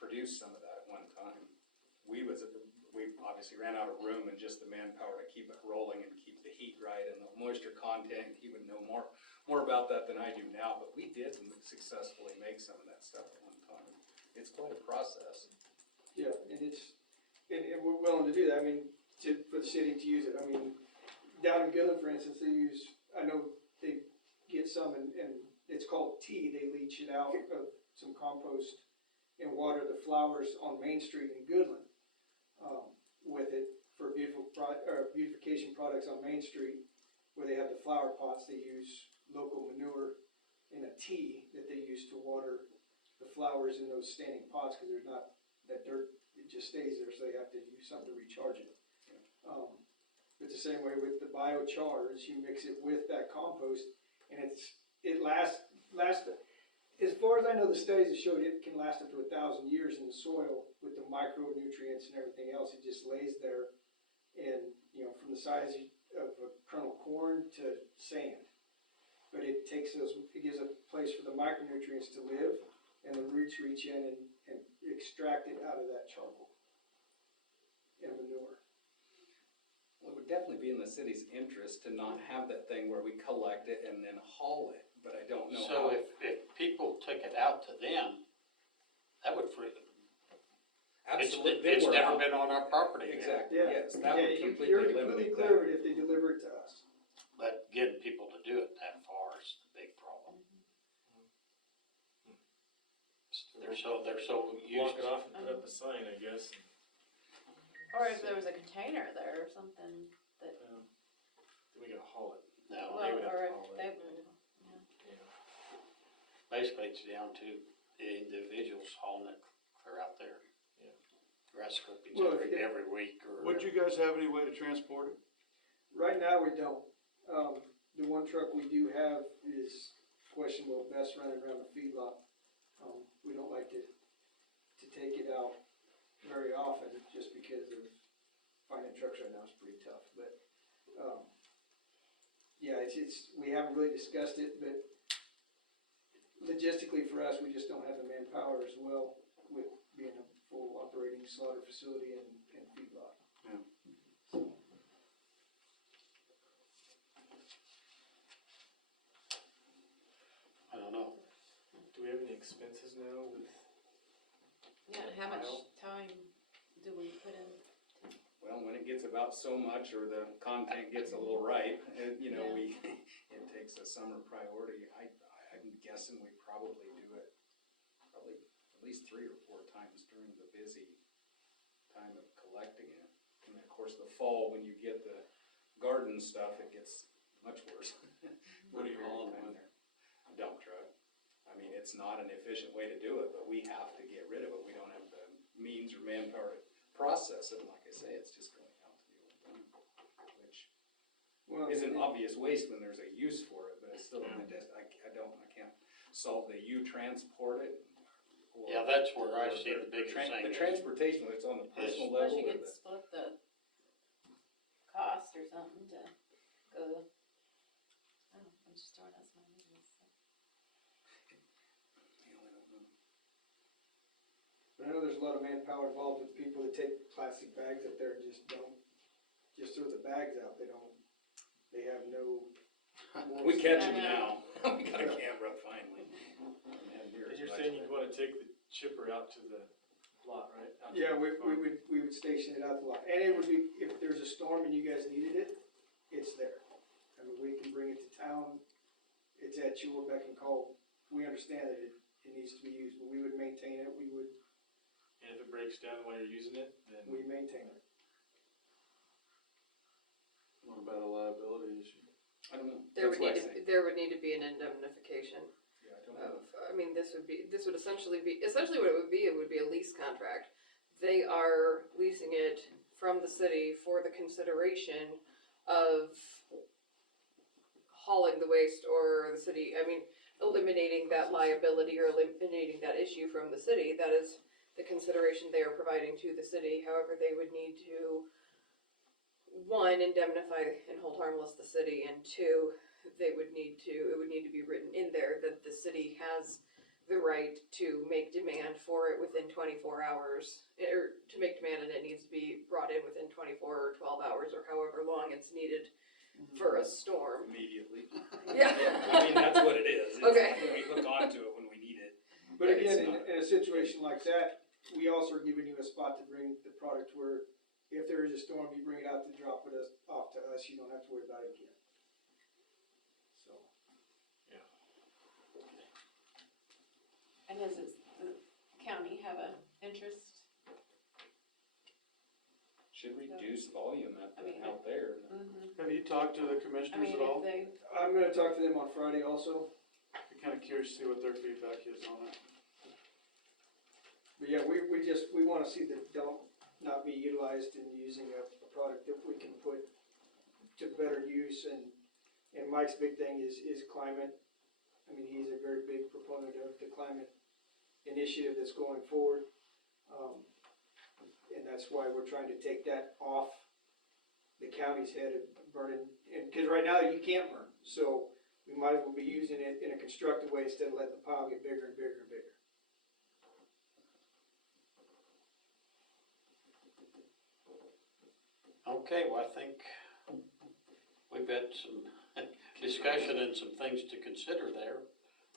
produced some of that at one time. We obviously ran out of room and just the manpower to keep it rolling and keep the heat right and the moisture content. He would know more about that than I do now, but we did successfully make some of that stuff at one time. It's quite a process. Yeah, and and we're willing to do that, for the city to use it. Down in Gillen, for instance, I know they get some and it's called tea, they leach it out of some compost and water the flowers on Main Street in Goodland, with it for beautification products on Main Street, where they have the flower pots, they use local manure in a tea that they use to water the flowers in those standing pots, cause there's not that dirt, it just stays there, so they have to use something to recharge it. It's the same way with the biochar, is you mix it with that compost, and it lasts, as far as I know, the studies have showed it can last up to 1,000 years in the soil with the micronutrients and everything else, it just lays there, and, from the size of a kernel of corn to sand. But it gives a place for the micronutrients to live, and the roots reach in and extract it out of that charcoal and manure. Well, it would definitely be in the city's interest to not have that thing where we collect it and then haul it, but I don't know So how. if people took it out to them, that would free them. Absolutely. It's never been on our property. Exactly, Yeah. yes, that would You're completely completely eliminate clear that. if they deliver it to us. But getting people to do it that far is the big problem. They're so used Block it to. off and put up a sign, I guess. Or if there was a container there or something that, Then we gotta haul it. No, they would have or to if haul it. they, Yeah. basically it's down to the individuals hauling it clear out there. Yeah. Grass clippings Well, every week or. Would you guys have any way to transport it? Right now, we don't. The one truck we do have is questionable, best running around the feedlot. We don't like to take it out very often, just because of finding trucks right now is pretty tough, but, yeah, we haven't really discussed it, but logistically for us, we just don't have the manpower as well with being a full operating slaughter facility and feedlot. I don't know. Do we have any expenses now with? yeah, how much Kyle? time do we put in? Well, when it gets about so much or the content gets a little ripe, it takes a summer priority. I'm guessing we probably do it probably at least 3 or 4 times during the busy time of collecting it. And of course, the fall, when you get the garden stuff, it gets much worse. What are you hauling with? A dump truck. It's not an efficient way to do it, but we have to get rid of it. We don't have the means or manpower to process it. And like I say, it's just going out to the old dump, which is an obvious waste when there's a use for it, but it's still, I can't solve the you transport it. or- Yeah, that's where I see the biggest thing. The transportation, when it's on the personal Unless level. you or could the- split the cost or something to go, I don't know, But I know there's a lot of manpower involved with people that take plastic bags up there and just throw the bags out, they have no. We catch them now. We got a camera finally. And you're saying you'd wanna take the chipper out to the lot, right? Out to Yeah, the farm. we would station it out the lot, and it would be, if there's a storm and you guys needed it, it's there. I mean, we can bring it to town, it's at your beck and call, we understand that it needs to be used, but we would maintain it, And if it breaks down while you're using it, then. we maintain it. What about a liability issue? I don't know. There That's would what I need say. there would need to be an indemnification Yeah, I don't know. of, I mean, this would essentially be what it would be a lease contract. They are leasing it from the city for the consideration of hauling the waste, or the city, I mean, eliminating that liability or eliminating that issue from the city. That is the consideration they are providing to the city. However, they would need to, one, indemnify and hold harmless the city, and two, it would need to be written in there that the city has the right to make demand for it within 24 hours, or to make demand, and it needs to be brought in within 24 or 12 hours, or however long it's needed for a storm. Immediately. Yeah. I mean, that's what it is. It's Okay. We hook onto it when we need it. But It's again, not- in a situation like that, we also are giving you a spot to bring the product where, if there is a storm, you bring it out to drop it off to us, you don't have to worry about it again. So. And does the county have an interest? Should reduce volume I mean, out there. Mm-hmm. Have you talked to the I commissioners mean, at all? if they, I'm gonna talk to them on Friday also, I'm kinda curious to see what their feedback is on it. but yeah, we wanna see the dump not be utilized in using a product that we can put to better use, and Mike's big thing is climate. I mean, he's a very big proponent of the climate initiative that's going forward. And that's why we're trying to take that off the county's head of burning, and, cause right now you can't burn, so we might as well be using it in a constructive way instead of letting the pile get bigger and bigger and bigger. Okay, well, I think we've had some discussion and some things to consider there.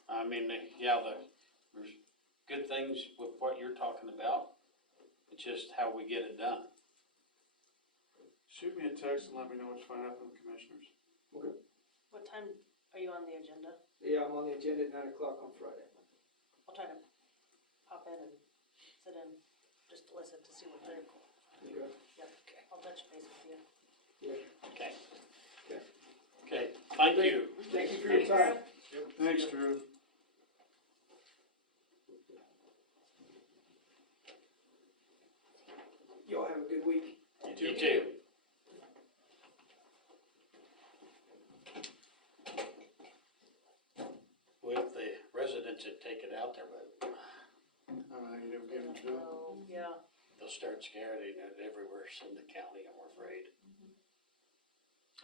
I mean, yeah, there's good things with what you're talking about. It's just how we get it done. Shoot me a text and let me know what you find out from the commissioners. What time are you on the agenda? Yeah, I'm on the agenda at 9 o'clock on Friday. I'll try to pop in and sit in, just to listen to see what they're, Okay. yep, I'll touch base with you. Okay. Okay. Okay, thank you. Thank you for your time. Thanks, Drew. Y'all have a good week. You too. With the residents that take it out there, but I don't know how you never get them to do it. Oh, yeah. they'll start scaring it everywhere in the county, I'm afraid.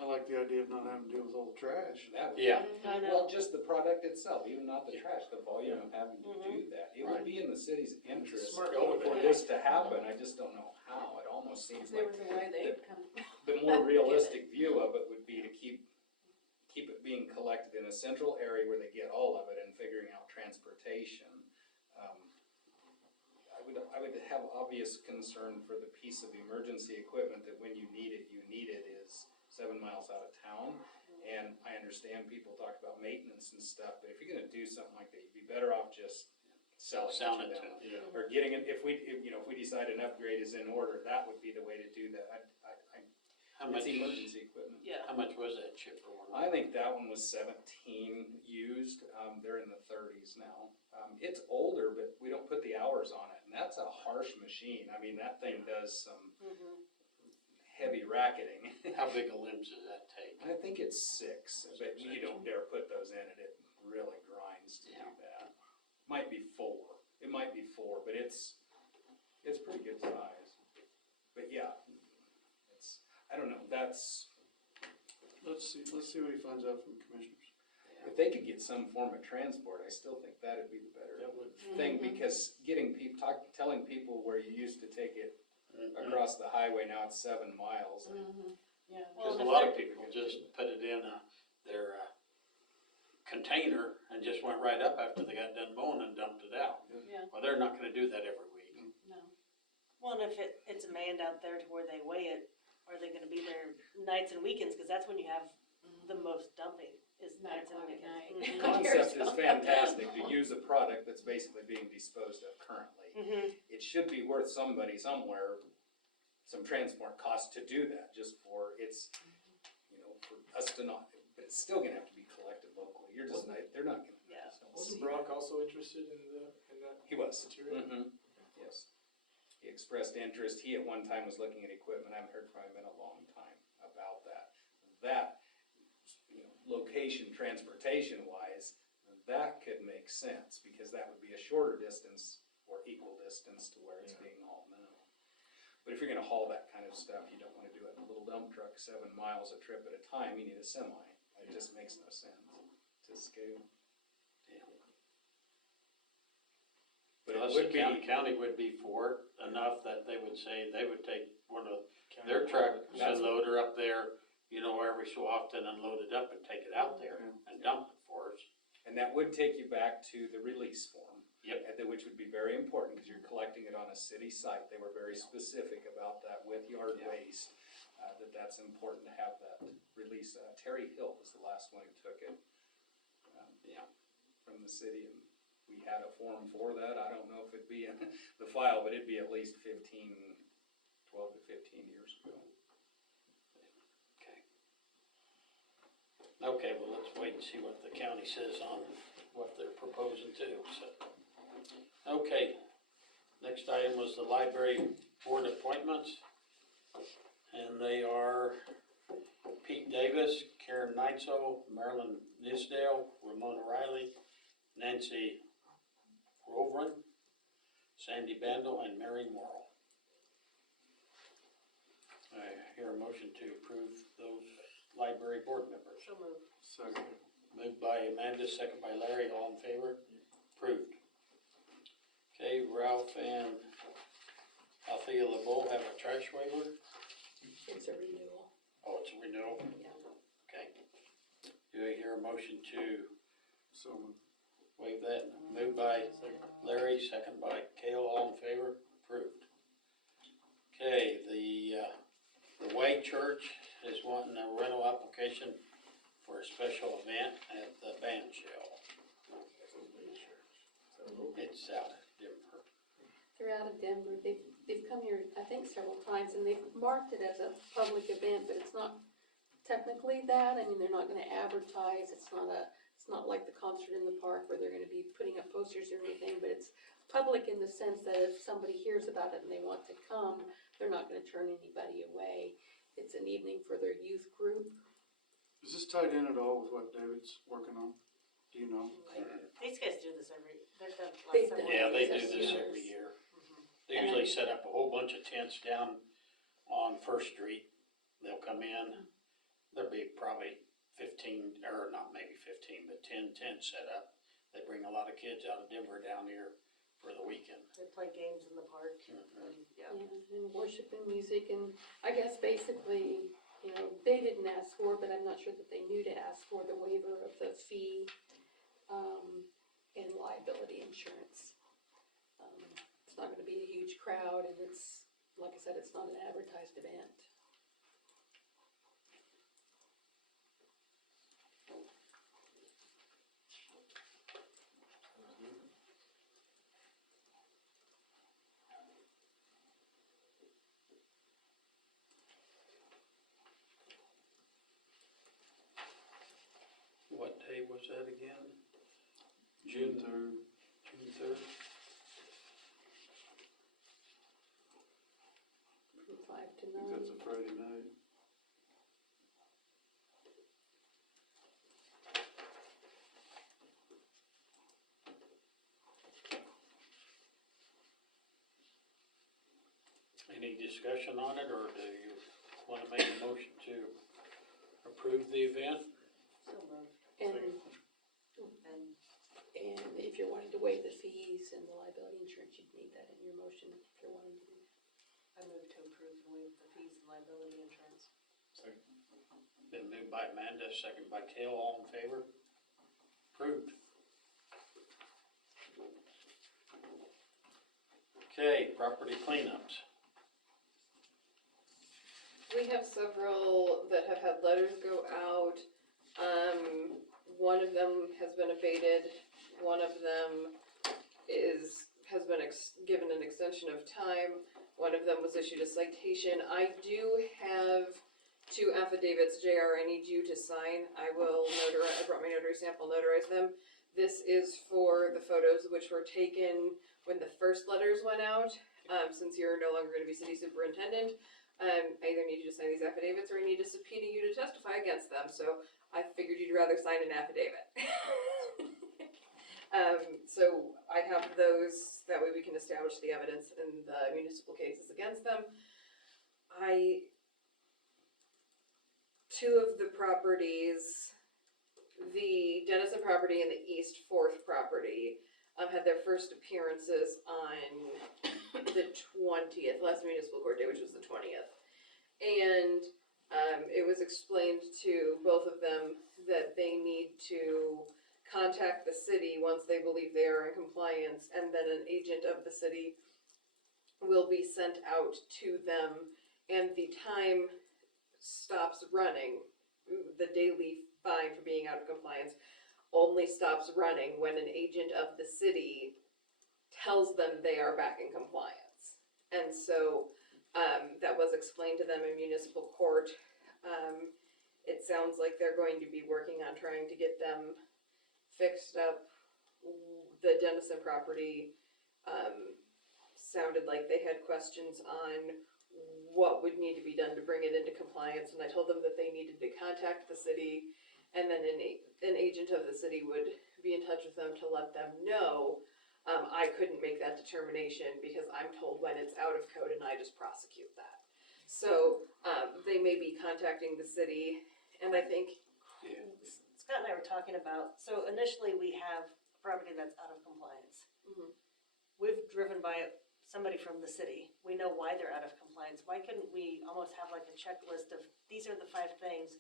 I like the idea of not having to deal with all the trash. That would- Yeah, I Well, know. just the product itself, even not the trash, the volume of having to Mhm. do that. It would be in the city's interest for Smart move. this to happen, I just don't know how. It almost seems if there like was a way they'd come. the more realistic view of it would be to keep it being collected in a central area where they get all of it, and figuring out transportation. I would have obvious concern for the piece of emergency equipment that when you need it is 7 miles out of town. And I understand people talk about maintenance and stuff, but if you're gonna do something like that, you'd be better off just selling sound it it to to them. Yeah. Or getting it, if we decide an upgrade is in order, that would be the way to do that. how much, It's emergency equipment. Yeah. how much was that chipper one? I think that one was 17 used, they're in the 30s now. It's older, but we don't put the hours on it, and that's a harsh machine. I mean, that thing does some Mhm. heavy racketing. How big a limbs does that take? I think it's 6, but you don't dare put those in it, it really grinds to do Yeah. that. Might be 4, it might be 4, but it's pretty good size. But yeah, I don't know, Let's see what he finds out from the commissioners. If they could get some form of transport, I still think that'd be the better That would, thing, because getting telling people where you used to take it across the highway, now it's 7 miles. Yeah. Cause a lot of people just put it in their container and just went right up after they got done mowing and dumped it out. Yeah. Well, they're not gonna do that every week. No. Well, and if it's manned out there to where they weigh it, are they gonna be there nights and weekends? Cause that's when you have the most dumping, is 9 nights and o'clock at weekends. night. Mhm. Concept is fantastic, to use a product that's basically being disposed of currently. Mhm. It should be worth somebody somewhere some transport costs to do that, just for it's, for us to not, but it's still gonna have to be collected locally. You're just not, they're not gonna. Yeah. just don't wasn't see Brock it. also interested in that He was. material? Yes. He expressed interest. He at one time was looking at equipment. I haven't heard from him in a long time about that. That, location, transportation wise, that could make sense, because that would be a shorter distance or equal distance to where it's being hauled now. But if you're gonna haul that kind of stuff, you don't wanna do it in a little dump truck 7 miles a trip at a time. You need a semi. It just makes no sense to scale. But it Plus, would the be. county would be for it enough that they would say they would take one of County their trucks public. and load her up there, every so often, and load it up and take it out there and dump it for us. And that would take you back to the release form. Yep. Which would be very important, because you're collecting it on a city site. They were very specific about that with yard waste, that's important to have that release. Terry Hill was the last one who took it, from the city, and we had a form for that. I don't know if it'd be in the file, but it'd be at least 12 to 15 years ago. Okay, well, let's wait and see what the county says on what they're proposing to, so. Okay, next item was the library board appointments. And they are Pete Davis, Karen Neitzel, Marilyn Nisdale, Ramona Riley, Nancy Roveren, Sandy Bandel, and Mary Morrow. I hear a motion to approve those library board members. So moved. Second. Moved by Amanda, second by Larry, all in favor? Approved. Okay, Ralph and Althea LeBeau have a trash waiver. It's a renewal. Oh, it's a renewal? Yeah. Okay. Do I hear a motion to So moved. waive that? Moved by Larry, second by Cale, all in favor? Approved. Okay, the Way Church is wanting a rental application for a special event at the band shell. It's out of Denver. They're out of Denver. They've come here, I think, several times, and they've marked it as a public event, but it's not technically that. I mean, they're not gonna advertise. It's not like the concert in the park where they're gonna be putting up posters or anything, but it's public in the sense that if somebody hears about it and they want to come, they're not gonna turn anybody away. It's an evening for their youth group. Is this tied in at all with what David's working on? Do you know? These guys do this they've done it They've last done several it. Yeah, they years. do this every year. They And usually set up a whole bunch of tents down on First Street. They'll come in, there'll be probably 15, or not maybe 15, but 10 tents set up. They bring a lot of kids out of Denver down here for the weekend. They play games in the park, and, yeah. Yeah, and worship and music, and I guess basically, they didn't ask for it, but I'm not sure that they knew to ask for the waiver of the fee, and liability insurance. It's not gonna be a huge crowd, and it's, like I said, it's not an advertised event. What day was that again? June 3rd. June 3rd? From 5 to I think 9. that's a Friday night. Any discussion on it, or do you want to make a motion to approve the event? So moved. And waive the fees and the liability insurance, you'd need that in your motion if you're wanting to do that. I move to approve and waive the fees and liability insurance. Been moved by Amanda, second by Kale, all in favor? Approved. Okay, property cleanups. We have several that have had letters go out. One of them has been abated, one of them has been given an extension of time, one of them was issued a citation. I do have 2 affidavits, JR, I need you to sign. I brought my notary sample, notarize them. This is for the photos which were taken when the first letters went out. Since you're no longer gonna be city superintendent, I either need you to sign these affidavits or I need to subpoena you to testify against them, so I figured you'd rather sign an affidavit. So I have those, that way we can establish the evidence in the municipal cases against them. 2 of the properties, the Dennison property and the East 4th property, had their first appearances on the 20th, last municipal court day, which was the 20th. And it was explained to both of them that they need to contact the city once they believe they are in compliance, and then an agent of the city will be sent out to them, and the time stops running. The daily fine for being out of compliance only stops running when an agent of the city tells them they are back in compliance. And so that was explained to them in municipal court. It sounds like they're going to be working on trying to get them fixed up. The Dennison property sounded like they had questions on what would need to be done to bring it into compliance, and I told them that they needed to contact the city, and then an agent of the city would be in touch with them to let them know. I couldn't make that determination because I'm told when it's out of code and I just prosecute that. So they may be contacting the city, and I think Scott and I were talking about, so initially we have property that's out of compliance. Mhm. We've driven by somebody from the city, we know why they're out of compliance. Why couldn't we almost have like a checklist of, these are the 5 things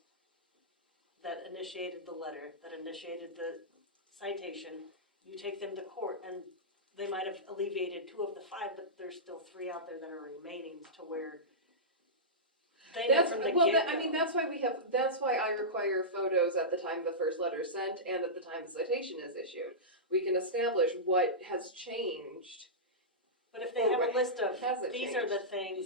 that initiated the letter, that initiated the citation, you take them to court, and they might have alleviated 2 of the 5, but there's still 3 out there that are remaining to where they know from the get-go. That's why I require photos at the time the first letter is sent and at the time the citation is issued. We can establish what has changed. But if they have a list of, Hasn't these are the changed. things,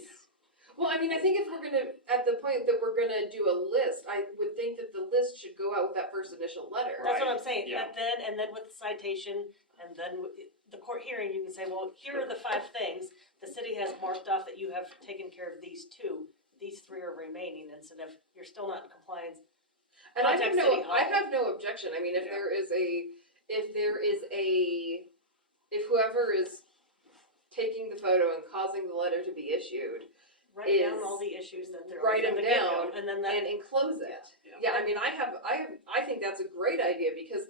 Well, I mean, I think if we're gonna, at the point that we're gonna do a list, I would think that the list should go out with that first initial letter. that's what I'm saying, yeah. and then with the citation, and then with the court hearing, you can say, well, here are the 5 things, the city has marked off that you have taken care of these 2, these 3 are remaining, instead of, you're still not in compliance. And I Contact have City Hall. I have no objection, I mean, if whoever is taking the photo and causing the letter to be issued, Write down is- all the issues that there are. write from them the get-go, down And then and that, enclose it. Yeah. Yeah, I mean, I think that's a great idea, because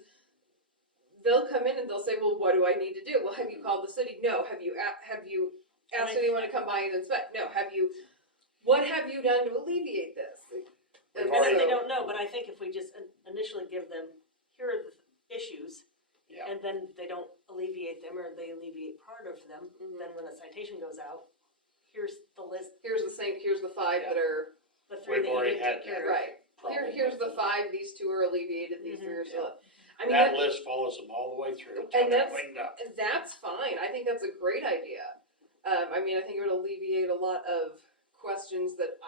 they'll come in and they'll say, well, what do I need to do? Well, have you called the city? No. Have you asked anyone to come by and inspect? No. What have you done to alleviate this? We've and already- then they don't know, but I think if we just initially give them, here are the issues, Yeah. and then they don't alleviate them, or they alleviate part of them, Mhm. then when the citation goes out, here's the list, Here's the 5 that are, the 3 We've that you already didn't had take care of. right. Problem Here's with the 5, these 2 are alleviated, these 3 are still, I mean, that list follows them all the way through until And they're that's- cleaned up. that's fine, I think that's a great idea. I mean, I think it would alleviate a lot of questions that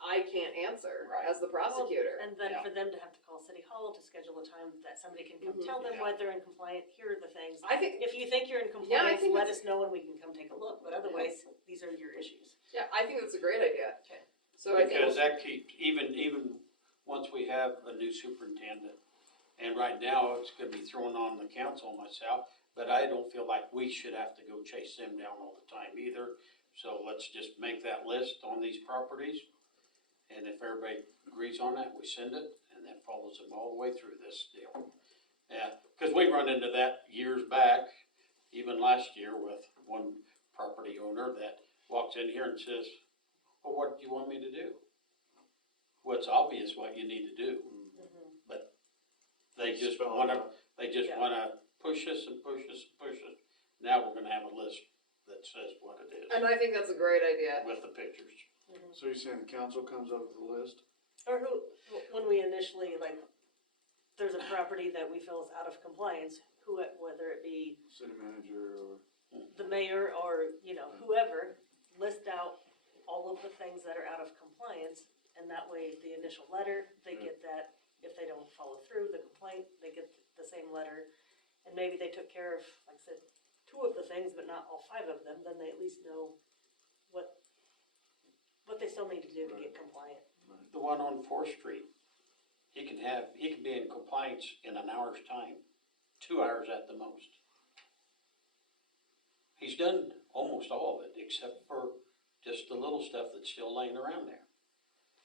I can't answer Right. as the prosecutor. And then Yeah. for them to have to call City Hall to schedule a time that somebody can come Mhm. tell them Yeah. why they're in compliant, here are the things. I think, If you think you're in Yeah, I compliance, think let that's- us know and we can come take a look, but otherwise, these are your issues. yeah, I think that's a great idea. Okay. So I Because think, that keeps, even once we have a new superintendent, and right now, it's gonna be thrown on the council and myself, but I don't feel like we should have to go chase them down all the time either. So let's just make that list on these properties, and if everybody agrees on that, we send it, and that follows them all the way through this deal. Yeah, cause we run into that years back, even last year with one property owner that walks in here and says, well, what do you want me to do? Well, it's obvious what you need to do, but they just Spell it wanna, out. they just Yeah. wanna push us and push us and push us. Now we're gonna have a list that says what it is And I think that's a great idea. with the pictures. So you're saying the council comes up with a list? Or who, when we initially, like, there's a property that we feel is out of compliance, whether it be City manager or? the mayor or, you know, whoever, list out all of the things that are out of compliance, and that way, the initial letter, they get that. If they don't follow through the complaint, they get the same letter, and maybe they took care of, like I said, 2 of the things, but not all 5 of them, then they at least know what they still need to do to get compliant. The one on 4th Street, he can be in compliance in an hour's time, 2 hours at the most. He's done almost all of it, except for just the little stuff that's still laying around there.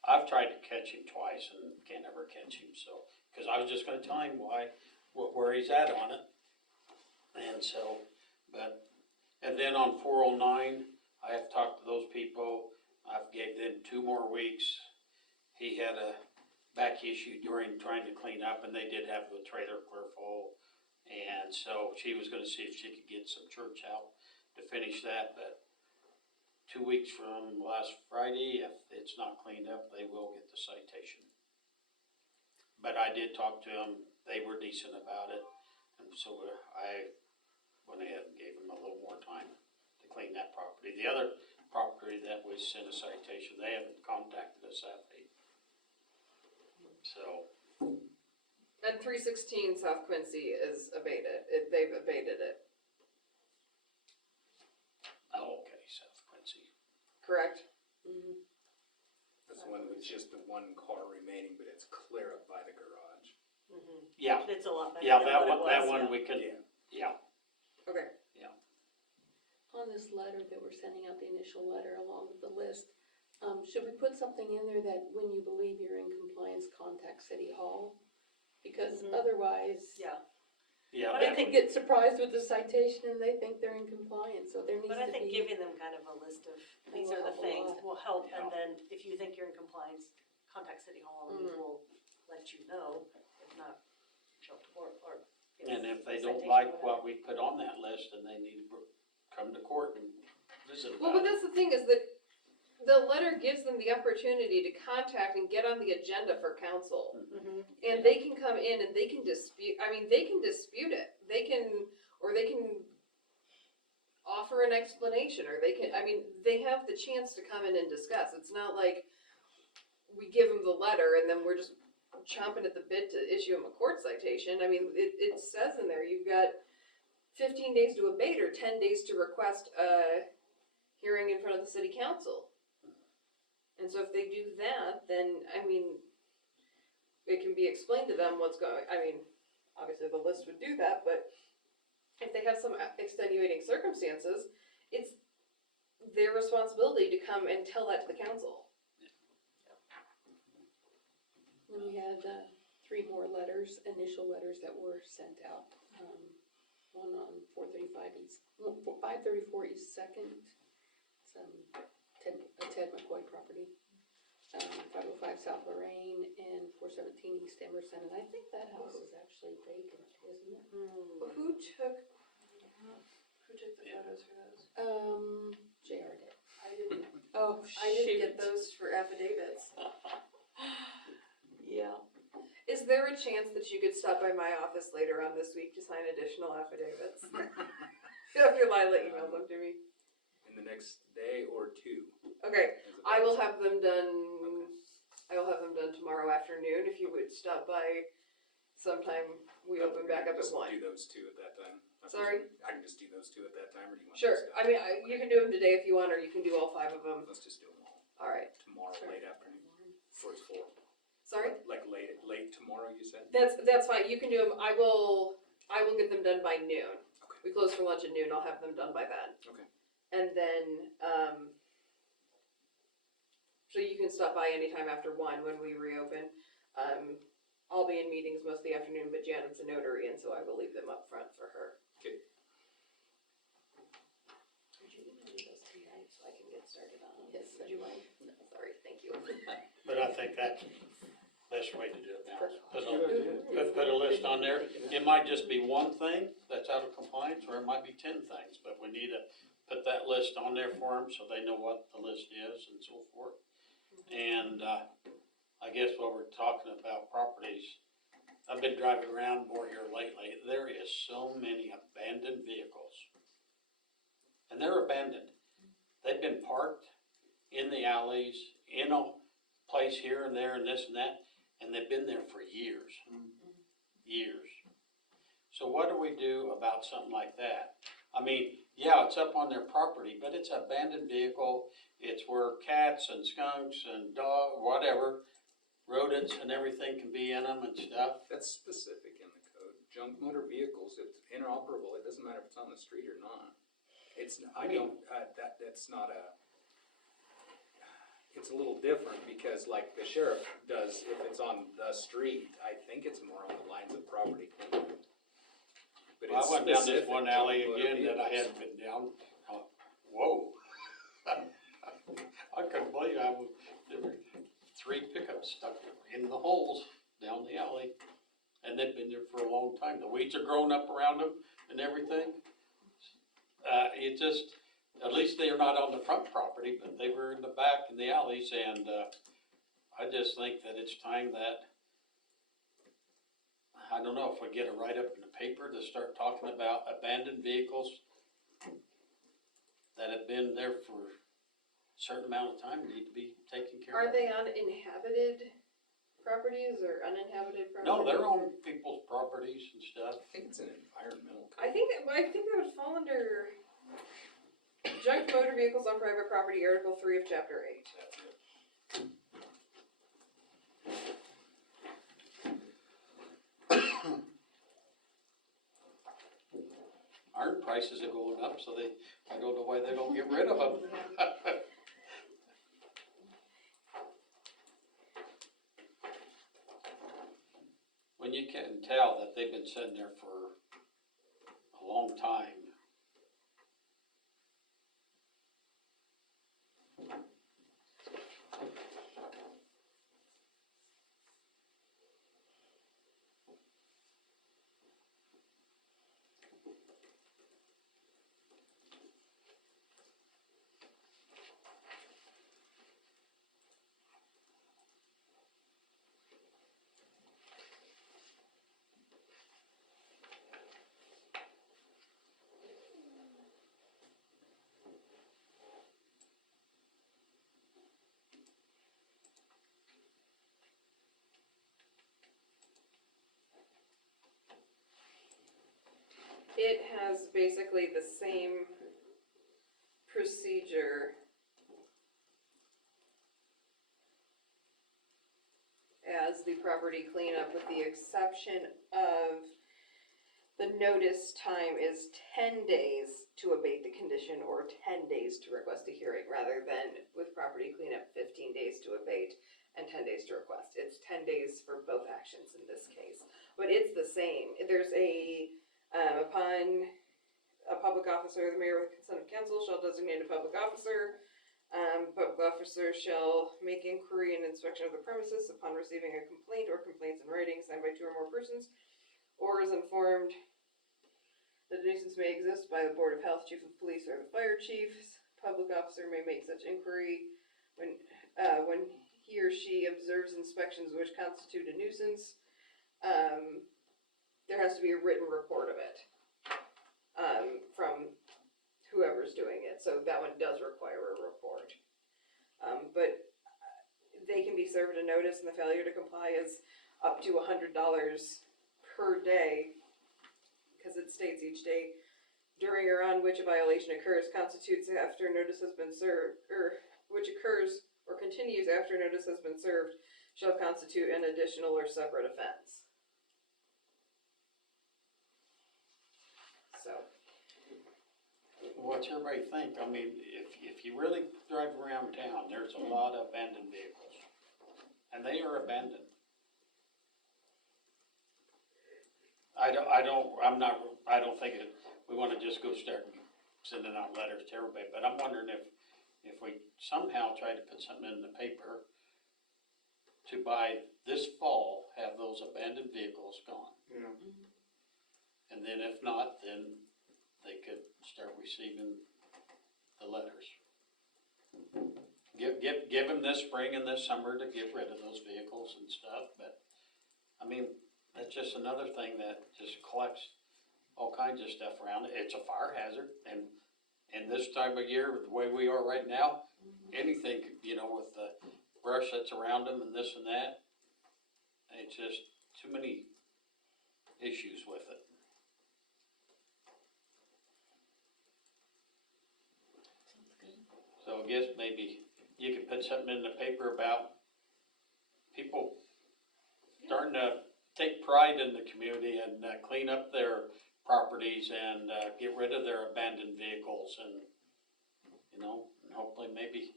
I've tried to catch him twice and can't ever catch him, so, cause I was just gonna tell him where he's at on it. And so, and then on 409, I have talked to those people, I've gave them 2 more weeks. He had a back issue during trying to clean up, and they did have the trailer clear full. And so she was gonna see if she could get some church help to finish that, but 2 weeks from last Friday, if it's not cleaned up, they will get the citation. But I did talk to them, they were decent about it, and so I went ahead and gave them a little more time to clean that property. The other property that we sent a citation, they haven't contacted us that late. So, And 316 South Quincy is abated. They've abated it, okay, South Quincy. correct? That's the one with just the one car remaining, but it's clear up by the garage. Yeah, It's a lot better yeah, than that what it one, that was, one yeah. we could, yeah. Okay. On this letter that we're sending out, the initial letter along with the list, should we put something in there that when you believe you're in compliance, contact City Hall? Because otherwise, Yeah, Yeah, But they that could one, get surprised with the citation and they think they're in compliance, so there needs but to I think be. giving them kind of a list of, these Will are the help a things, lot. will help, and Yeah. then if you think you're in compliance, contact City Hall, and we will let you know, if not, show up to court, or. and if they citation, don't like whatever. what we put on that list, then they need to come to court and visit Well, about but it. that's the thing is that the letter gives them the opportunity to contact and get on the agenda for council. Mhm. And they can come in and they can dispute, they can dispute it. They can offer an explanation, or they have the chance to come in and discuss. It's not like we give them the letter and then we're just chomping at the bit to issue them a court citation. I mean, it says in there, you've got 15 days to abate or 10 days to request a hearing in front of the city council. And so if they do that, then, it can be explained to them what's going, obviously the list would do that, but if they have some extenuating circumstances, it's their responsibility to come and tell that to the council. Then we had 3 more letters, initial letters that were sent out. One on 534 East Second, some Ted McCoy property. 505 South Lorraine and 417 East Emerson, and I think that house is actually vacant, isn't it? Who took the photos for those? JR did. I didn't, Oh, I didn't get those for affidavits. Yeah. Is there a chance that you could stop by my office later on this week to sign additional affidavits? Dr. Lila emailed them to me. In the next day or 2. Okay, as I will opposed- have them done, tomorrow afternoon, if you would stop by sometime, we open back up at Just 1. Do those 2 at that time. Sorry? I can just do those 2 at that time, or do you want? Sure, those done? you can do them today if you want, or you can do all 5 of them. Let's just do them all Alright, tomorrow, Sure. late afternoon, towards 4. sorry? Like late tomorrow, you said? That's fine, you can do them, I will get them done by noon. Okay. We close for lunch at noon, I'll have them done by then. Okay. And then, so you can stop by anytime after 1 when we reopen. I'll be in meetings most of the afternoon, but Janet's a notary, and so I will leave them up front for her. Okay. Would you email me those tonight so I can get started on them? Yes, Would you mind? No, sorry, thank you. But I think that's the best way to do it now. Put Good idea. put a list on there. It might just be one thing that's out of compliance, or it might be 10 things, but we need to put that list on there for them so they know what the list is and so forth. And, I guess while we're talking about properties, I've been driving around more here lately. There is so many abandoned vehicles. And they're abandoned. They've been parked in the alleys, in a place here and there and this and that, and they've been there for years. Years. So what do we do about something like that? I mean, yeah, it's up on their property, but it's an abandoned vehicle. It's where cats and skunks and dog, whatever, rodents and everything can be in them and stuff. That's specific in the code. Junk motor vehicles, it's inoperable. It doesn't matter if it's on the street or not. It's, that's not a, it's a little different because like the sheriff does, if it's on the street, I think it's more on the lines of property cleanup. But Well, I it's went down this specific one junk alley motor again that I vehicles. hadn't been down. Whoa. I couldn't believe there were 3 pickups stuck in the holes down the alley. And they've been there for a long time. The weeds are growing up around them and everything. It just, at least they're not on the front property, but they were in the back in the alleys, and, I just think that it's time that, I don't know, if we get a write-up in the paper to start talking about abandoned vehicles that have been there for a certain amount of time, need to be taken care Are of. they on inhabited properties or uninhabited properties? No, they're on people's properties and stuff. I think it's an environmental code. I think that would fall under junk motor vehicles on private property, Article 3 of Chapter 8. That's it. Iron prices are going up, so I don't know why they don't get rid of them. When you can tell that they've been sitting there for a long time. It has basically the same procedure as the property cleanup, with the exception of the notice time is 10 days to abate the condition or 10 days to request a hearing, rather than with property cleanup, 15 days to abate and 10 days to request. It's 10 days for both actions in this case, but it's the same. There's upon a public officer, the mayor with consent of council shall designate a public officer. Public officer shall make inquiry and inspection of the premises upon receiving a complaint or complaints in writing signed by 2 or more persons, or is informed that a nuisance may exist by the Board of Health, Chief of Police, or the Fire Chief. Public officer may make such inquiry when he or she observes inspections which constitute a nuisance. There has to be a written report of it from whoever's doing it, so that one does require a report. But they can be served a notice, and the failure to comply is up to $100 per day, because it states each day during or on which a violation occurs constitutes after notice has been served, or which occurs or continues after notice has been served, shall constitute an additional or separate offense. So, What's everybody think? I mean, if you really drive around town, there's a lot of abandoned vehicles. And they are abandoned. I don't think we wanna just go start sending out letters to everybody, but I'm wondering if we somehow try to put something in the paper to by this fall, have those abandoned vehicles gone. Yeah. And then if not, then they could start receiving the letters. Give them this spring and this summer to get rid of those vehicles and stuff, but, I mean, that's just another thing that just collects all kinds of stuff around it. It's a fire hazard, and this time of year, the way we are right now, anything, you know, with the brush that's around them and this and that, it's just too many issues with it. So I guess maybe you could put something in the paper about people starting to take pride in the community and clean up their properties and get rid of their abandoned vehicles and, you know, and hopefully maybe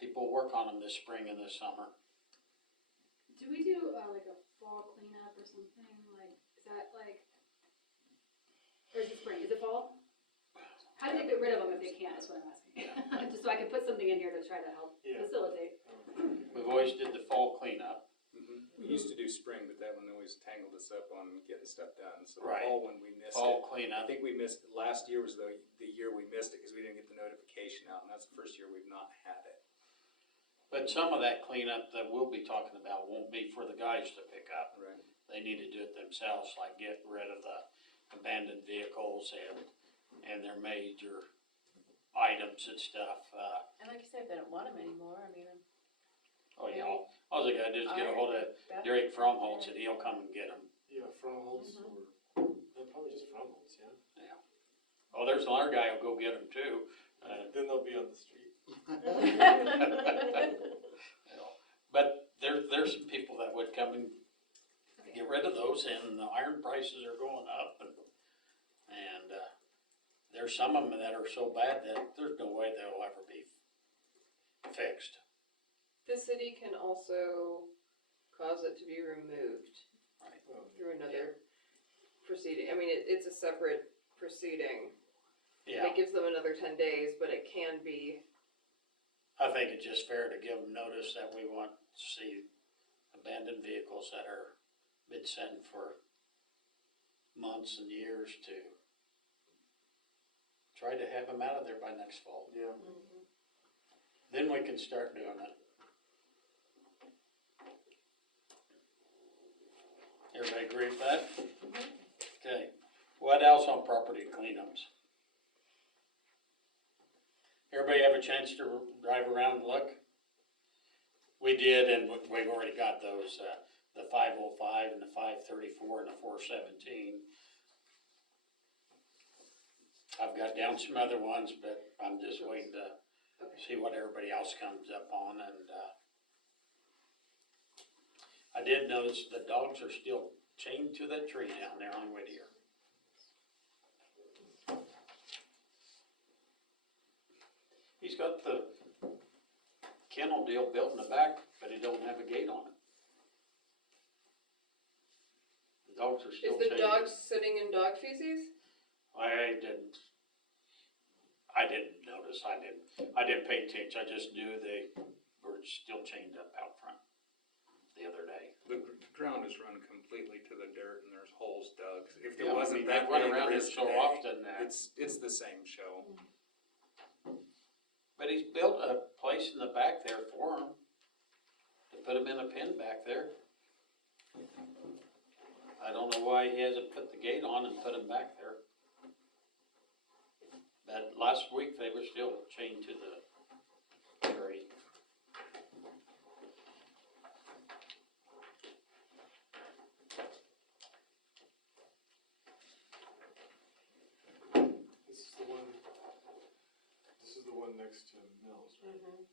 people work on them this spring and this summer. Do we do like a fall cleanup or something? Like, is that like, or is it spring? Is it fall? How do they get rid of them if they can't, is what I'm asking. Just so I can put something in here to try to help Yeah. facilitate. We've always did the fall cleanup. We used to do spring, but that one always tangled us up on getting stuff done, so the Right. fall one, we missed it. Fall I cleanup. think we missed, last year was the year we missed it, because we didn't get the notification out, and that's the first year we've not had it. But some of that cleanup that we'll be talking about won't be for the guys to pick up. Right. They need to do it themselves, like get rid of the abandoned vehicles and their major items and stuff. And like you said, if they don't want them anymore, I mean, Oh, yeah, all they gotta do is get a hold of Derek Fromholtz and he'll come and get them. Yeah, Fromholtz Mm-hmm. or, probably just Fromholtz, yeah. Oh, there's another guy who'll go get them too. Then they'll be on the street. But there's some people that would come and get rid of those, and the iron prices are going up, and there's some of them that are so bad that there's no way they'll ever be fixed. The city can also cause it to be removed Right. through another proceeding. I mean, it's a separate proceeding. Yeah, It gives them another 10 days, but it can be, I think it's just fair to give them notice that we want to see abandoned vehicles that are been sitting for months and years to try to have them out of there by next fall. Yeah. Then we can start doing it. Everybody agree with that? Okay, what else on property cleanups? Everybody have a chance to drive around and look? We did, and we've already got those, the 505 and the 534 and the 417. I've got down some other ones, but I'm just waiting to see what everybody else comes up on, and, I did notice the dogs are still chained to that tree down there on Whittier. He's got the kennel deal built in the back, but he don't have a gate on it. The dogs are still is chained. the dog sitting in dog feces? I didn't notice, I didn't pay attention, I just knew they were still chained up out front the other day. The ground is run completely to the dirt, and there's holes dug. If Yeah, there I wasn't mean, that they run many around there it is so today, often that. it's the same show. But he's built a place in the back there for him, to put him in a pen back there. I don't know why he hasn't put the gate on and put him back there. But last week, they were still chained to the tree. This is the one next to Mills, right?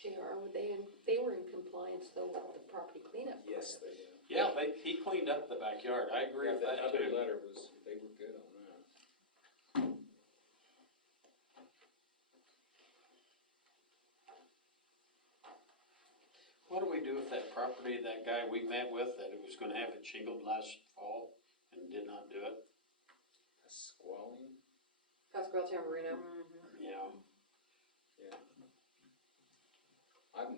JR, they were in compliance though with the property cleanup. Yes, they did. Yeah, he cleaned up the backyard, I agree with that other too. letter was, they were good on that. do with that property, that guy we met with, that it was gonna have it shingled last fall and did not do it? Squalling? Pascal Tamburino. Yeah. Yeah. I've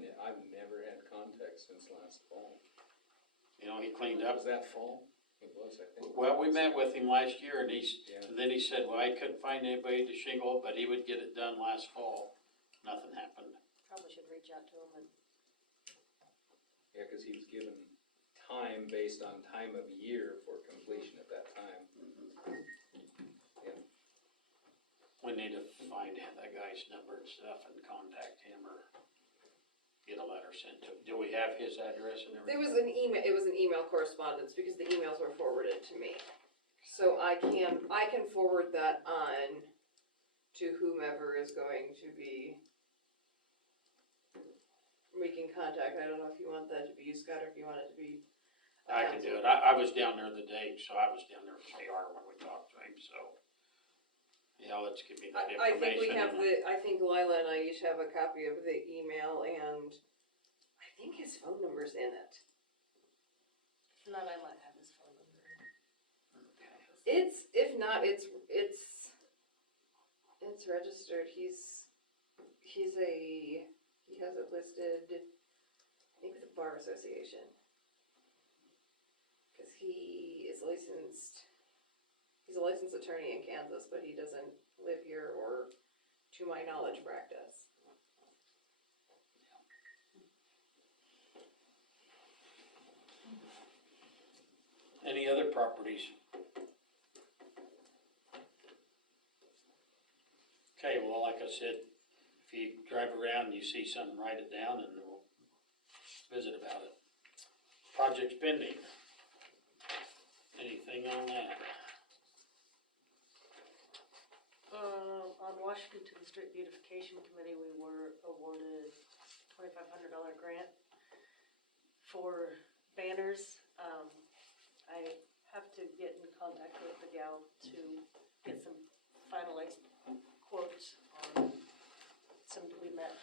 never had contact since last fall. You know, he cleaned up. Was that fall? It was, I think. Well, we met with him last year and Yeah. and then he said, well, I couldn't find anybody to shingle, but he would get it done last fall. Nothing happened. Probably should reach out to him and, Yeah, cause he was given time based on time of year for completion at that time. Yeah. We need to find that guy's number and stuff and contact him or get a letter sent to him. Do we have his address and everything? It was an email correspondence because the emails were forwarded to me. So I can forward that on to whomever is going to be making contact. I don't know if you want that to be you, Scott, or if you want it to be. I can do it. I was down there the day, so I was down there with JR when we talked to him, so. Yeah, let's give me that I think we information. have I think Lila and I each have a copy of the email and I think his phone number's in it. if not, I might have his phone number. If not, it's registered. He has it listed, I think with the Bar Association. Cause he's a licensed attorney in Kansas, but he doesn't live here or, to my knowledge, practice. Any other properties? Okay, well, like I said, if you drive around and you see something, write it down and we'll visit about it. Projects pending. Anything on that? On Washington Street Beautification Committee, we were awarded $2,500 grant for banners. I have to get in contact with the gal to get some finalized quotes on we met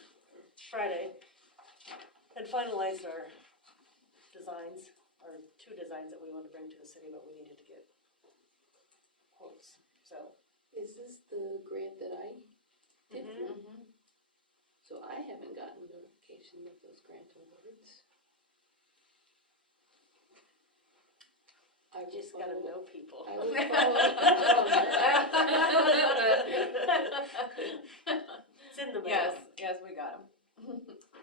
Friday and finalized our designs, our 2 designs that we want to bring to the city, but we needed to get quotes, so. Is this the grant that I did for? Mhm. So I haven't gotten notification of those grant awards. I Just gotta know people. I will follow up on that. It's in the mail. Yes, we got him.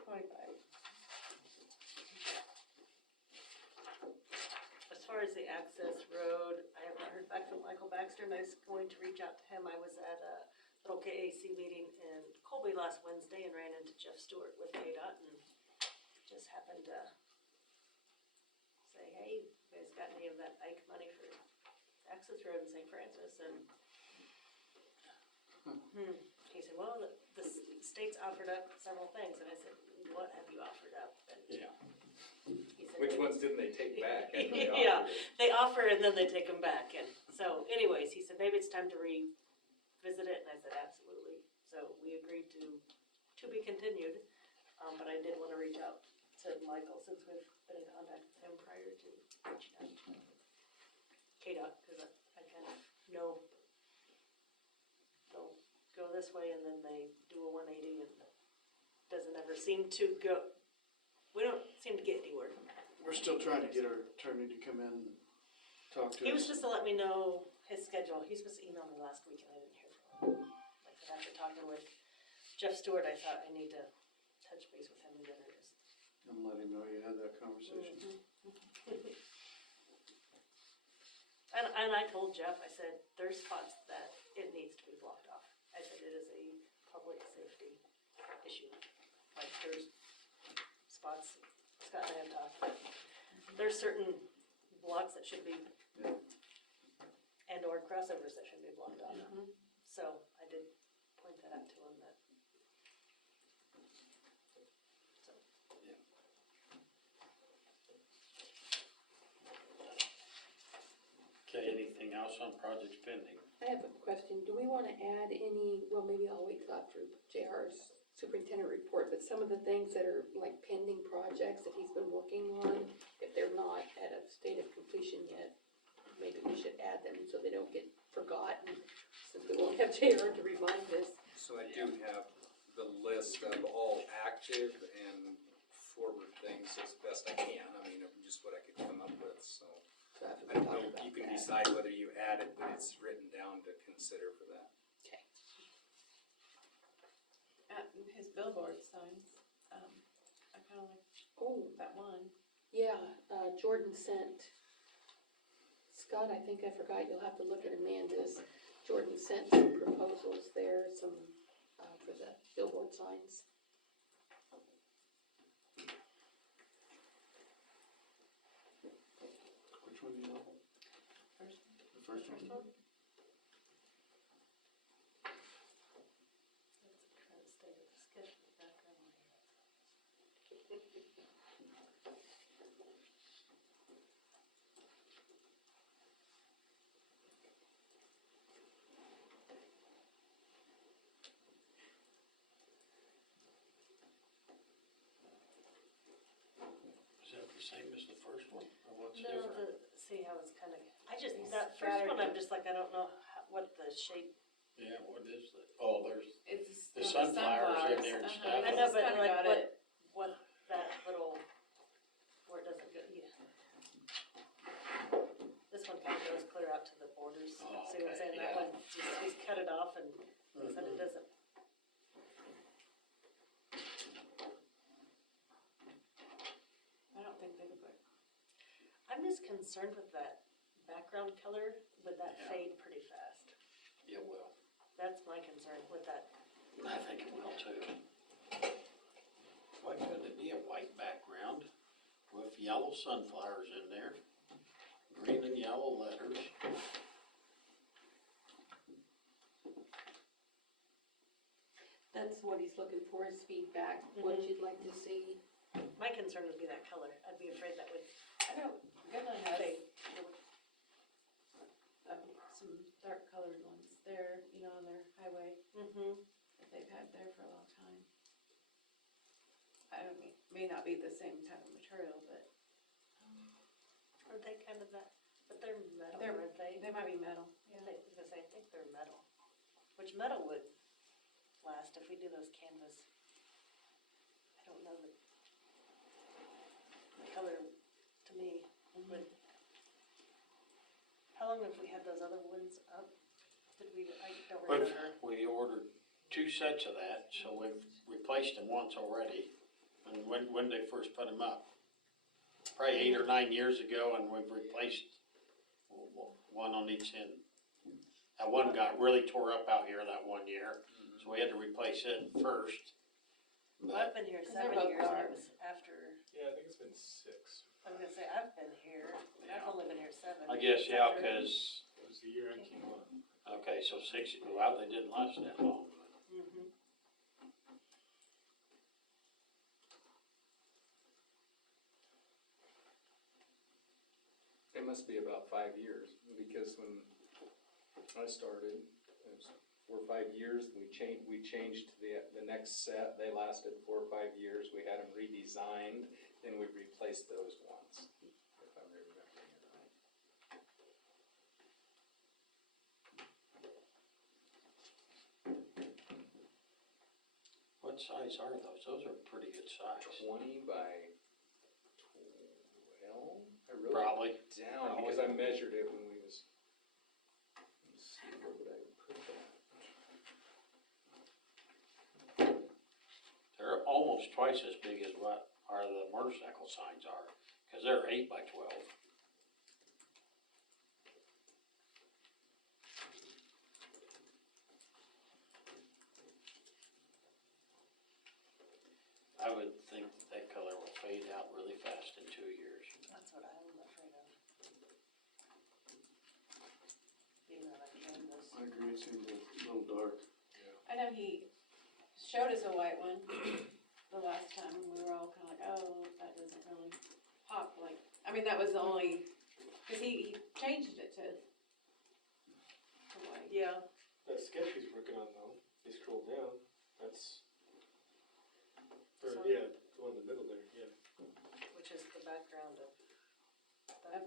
25. As far as the access road, I haven't heard back from Michael Baxter, and I was going to reach out to him. I was at a little KAC meeting in Colby last Wednesday and ran into Jeff Stewart with KDOT and just happened to say, hey, you guys got any of that Ike money for access road in St. Francis? And he said, well, the state's offered up several things, and I said, what have you offered up? And Yeah. he said, Which ones didn't they take back? after they Yeah. offered it? they offer and then they take them back, and so anyways, he said, maybe it's time to revisit it, and I said, absolutely. So we agreed to be continued, but I did wanna reach out to Michael, since we've been in contact with him prior to reaching out to KDOT, cause I kind of know they'll go this way and then they do a 180 and doesn't ever seem to go, we don't seem to get anywhere. We're still trying to get our attorney to come in and talk to us. He was supposed to let me know his schedule. He was supposed to email me last week and I didn't hear from him. Like I said, after talking with Jeff Stewart, I thought I need to touch base with him again or just. And let him know you had that conversation. And I told Jeff, I said, there's spots that it needs to be blocked off. I said, it is a public safety issue. Like there's spots, Scott and I have talked, there's certain blocks that should be, Yeah. and or crossovers that should be blocked off. So I did point that out to him that. So. Okay, anything else on projects pending? I have a question. Do we want to add any, well, maybe I'll wait till after JR's superintendent report, but some of the things that are like pending projects that he's been working on, if they're not at a state of completion yet, maybe we should add them so they don't get forgotten, since we won't have JR to remind us. So I do have the list of all active and forward things as best I can. I mean, just what I could come up with, so. So I have I to don't talk know, about you can that. decide whether you add it, but it's written down to consider for that. Okay. His billboard signs, I kinda like Oh, that one. yeah, Jordan sent, Scott, I think I forgot, you'll have to look at Amanda's. Jordan sent some proposals there, some, for the billboard signs. Which one do you know? First, The first one? That's the current state of the sketch in the background. Is that the same as the first one, or what's No, different? see how it's kind of, I just, These that first one, I'm scattered- just like, I don't know what the shape. Yeah, what is that? Oh, there's it's the sunflowers in there and uh-huh. stuff. I know, Just but kinda like got it. what that little, where it doesn't go, yeah. This one kind of goes clear out to the borders, see Oh, what I'm okay, saying? yeah. That one, just, he's cut it off and said it Mhm. doesn't. I don't think they look like, I'm just concerned with that background color, would that Yeah. fade pretty fast? Yeah, well, That's my concern with that. I think it will too. Why couldn't it be a white background with yellow sunflowers in there, green and yellow letters? That's what he's looking for, is feedback, what you'd like to see. My concern would be that color. I'd be afraid that would I know Goodland has, fade. some dark colored ones there, you know, on their highway Mm-hmm. that they've had there for a long time. I don't mean, may not be the same type of material, but Aren't they kind of that, but they're metal, They're- aren't they? they might be metal, I think, because I think they're metal. Which metal would last if we do those canvas? I don't know, the color to me would. How long have we had those other ones up? Did we, I don't remember. We ordered 2 sets of that, so we've replaced them once already. And when they first put them up, probably 8 or 9 years ago, and we've replaced one on each end. That one got really tore up out here that one year, so we had to replace it first. Well, I've been here 'Cause they're 7 both years and dark. it was after, Yeah, I think it's been 6. I was gonna say, I've been here, I've only been here 7. I guess, yeah, cause, It was the year I came on. okay, so 6, well, they didn't last that long. Mm-hmm. It must be about 5 years, because when I started, it was 4 or 5 years, we changed to the next set, they lasted 4 or 5 years, we had them redesigned, then we replaced those ones, if I'm remembering it right. What size are those? Those are pretty good size. 20 by 12, I wrote Probably. it down, because I measured it when we was, let's see, where would I put that? They're almost twice as big as what the motorcycle signs are, cause they're 8 by 12. I would think that color will fade out really fast in 2 years. That's what I'm afraid of. Being on a canvas. I agree, it seems a little dark. I know he showed us a white one the last time, and we were all kinda like, oh, that doesn't really pop like, I mean, that was the only, cause he changed it to white. Yeah, That sketch he's working on though, you scroll down, that's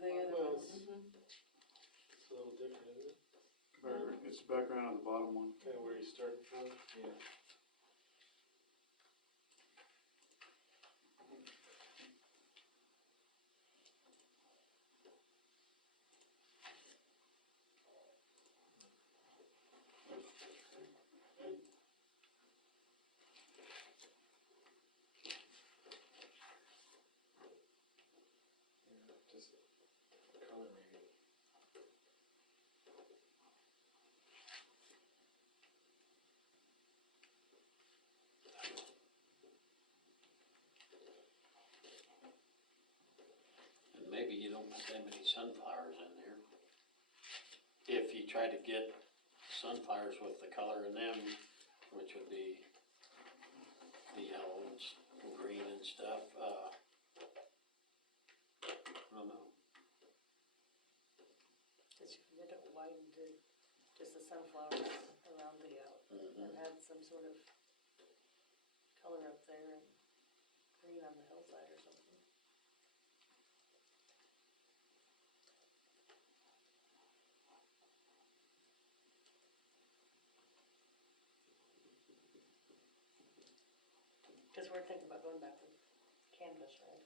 the other Well, one. it's- It's a little different, isn't it? It's the background on the bottom one. Kinda where you started from, yeah. Yeah, just color maybe. And maybe you don't put that many sunflowers in there. If you try to get sunflowers with the color in them, which would be the yellow and green and stuff, I don't know. Cause you did it widen to just the sunflowers around the, and had some sort of color up there and green on the hillside or something. Cause we're thinking about going back to canvas, right?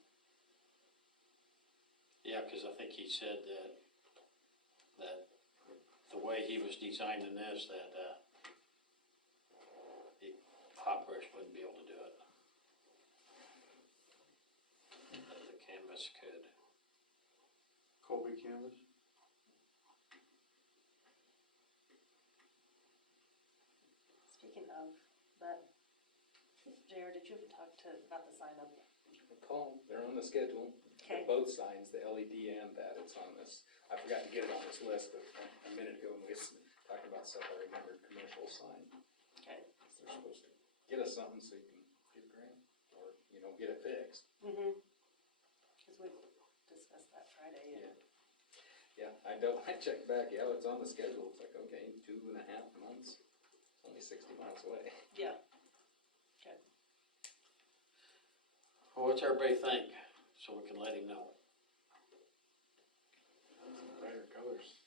Yeah, cause I think he said that the way he was designing this, that, the hot brush wouldn't be able to do it. But the canvas could. Colby canvas. Speaking of that, JR, did you ever talk to, about the sign up? Call, they're on the schedule. Okay. Both signs, the LED and that, it's on this. I forgot to get it on this list, but a minute ago when we was talking about stuff, I remembered commercial sign. Okay. They're supposed to get us something so you can get a grant, or, get it fixed. Mm-hmm. Cause we discussed that Friday and. Yeah, I checked back, yeah, it's on the schedule. It's like, okay, 2.5 months, only 60 miles away. Yeah. Okay. Well, what's everybody think, so we can let him know? Some brighter colors.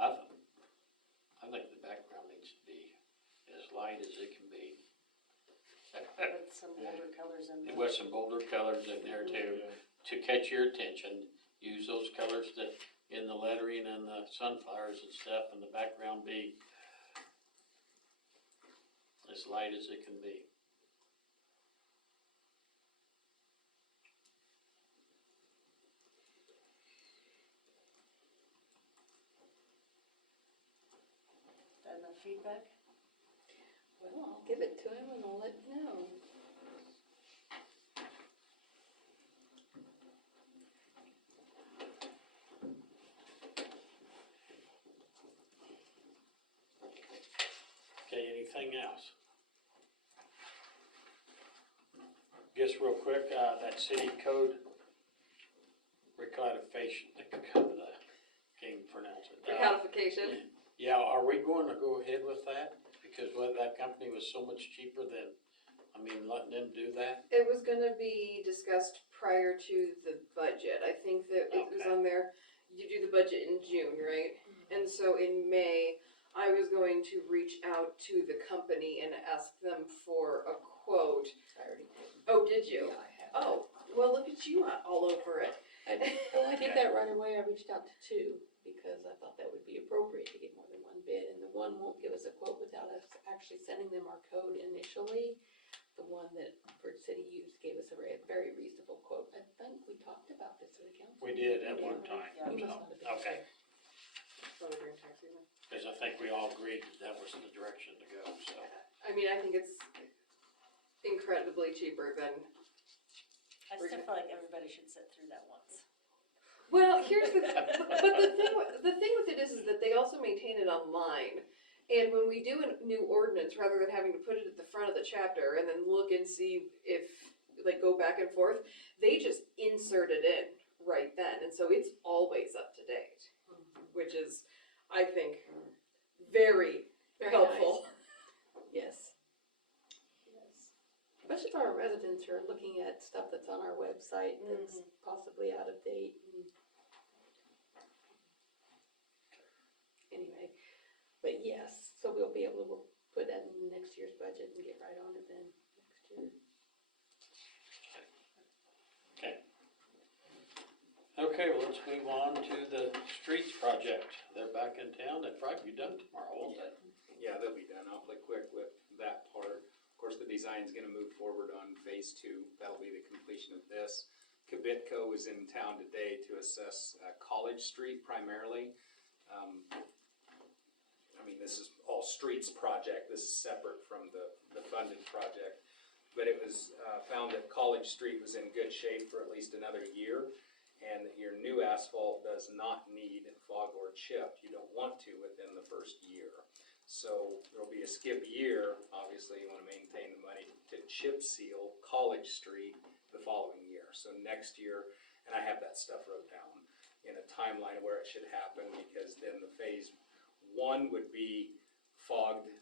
I think the background needs to be as light as it can be. With some older colors in there. With some bolder colors in there too, Yeah. to catch your attention. Use those colors that, in the lettering and the sunflowers and stuff, and the background be as light as it can be. That enough feedback? Well, I'll give it to him and I'll let you know. Okay, anything else? Guess real quick, that city code recodification, can't pronounce it. Recodification. Yeah, are we going to go ahead with that? Because that company was so much cheaper than, letting them do that? It was gonna be discussed prior to the budget. I think that it was Okay. on there, you do the budget in June, right? And so in May, I was going to reach out to the company and ask them for a quote. I already did. Oh, did you? Yeah, I have. Oh, well, look at you all over it. I did that right away. I reached out to two because I thought that would be appropriate to get more than one bid. And the one won't give us a quote without us actually sending them our code initially. The one that Bird City used gave us a very reasonable quote. I think we talked about this at the council. We did at one time, Yeah. You must so, not have been. okay. Probably during tax season. Because I think we all agreed that was the direction to go, so. I mean, I think it's incredibly cheaper than. I still feel like everybody should sit through that once. Well, here's the, but the thing with it is that they also maintain it online. And when we do a new ordinance, rather than having to put it at the front of the chapter and then look and see if, go back and forth, they just insert it in right then. And so it's always up to date, which is, I think, very Very helpful. nice. Yes. Yes. Most of our residents are looking at stuff that's on our website that's possibly out of date. And anyway, but yes, so we'll be able to put that in next year's budget and get right on it then next year. Okay. Okay, well, let's move on to the streets project. They're back in town, they'll probably be done tomorrow, won't they? Yeah, they'll be done awfully quick with that part. Of course, the design's gonna move forward on phase 2. That'll be the completion of this. Kibitco is in town today to assess College Street primarily. I mean, this is all streets project. This is separate from the funded project. But it was found that College Street was in good shape for at least another year, and that your new asphalt does not need fog or chip. You don't want to within the first year. So there'll be a skip year. Obviously, you want to maintain the money to chip seal College Street the following year. So next year, and I have that stuff wrote down in a timeline where it should happen, because then the phase 1 would be fogged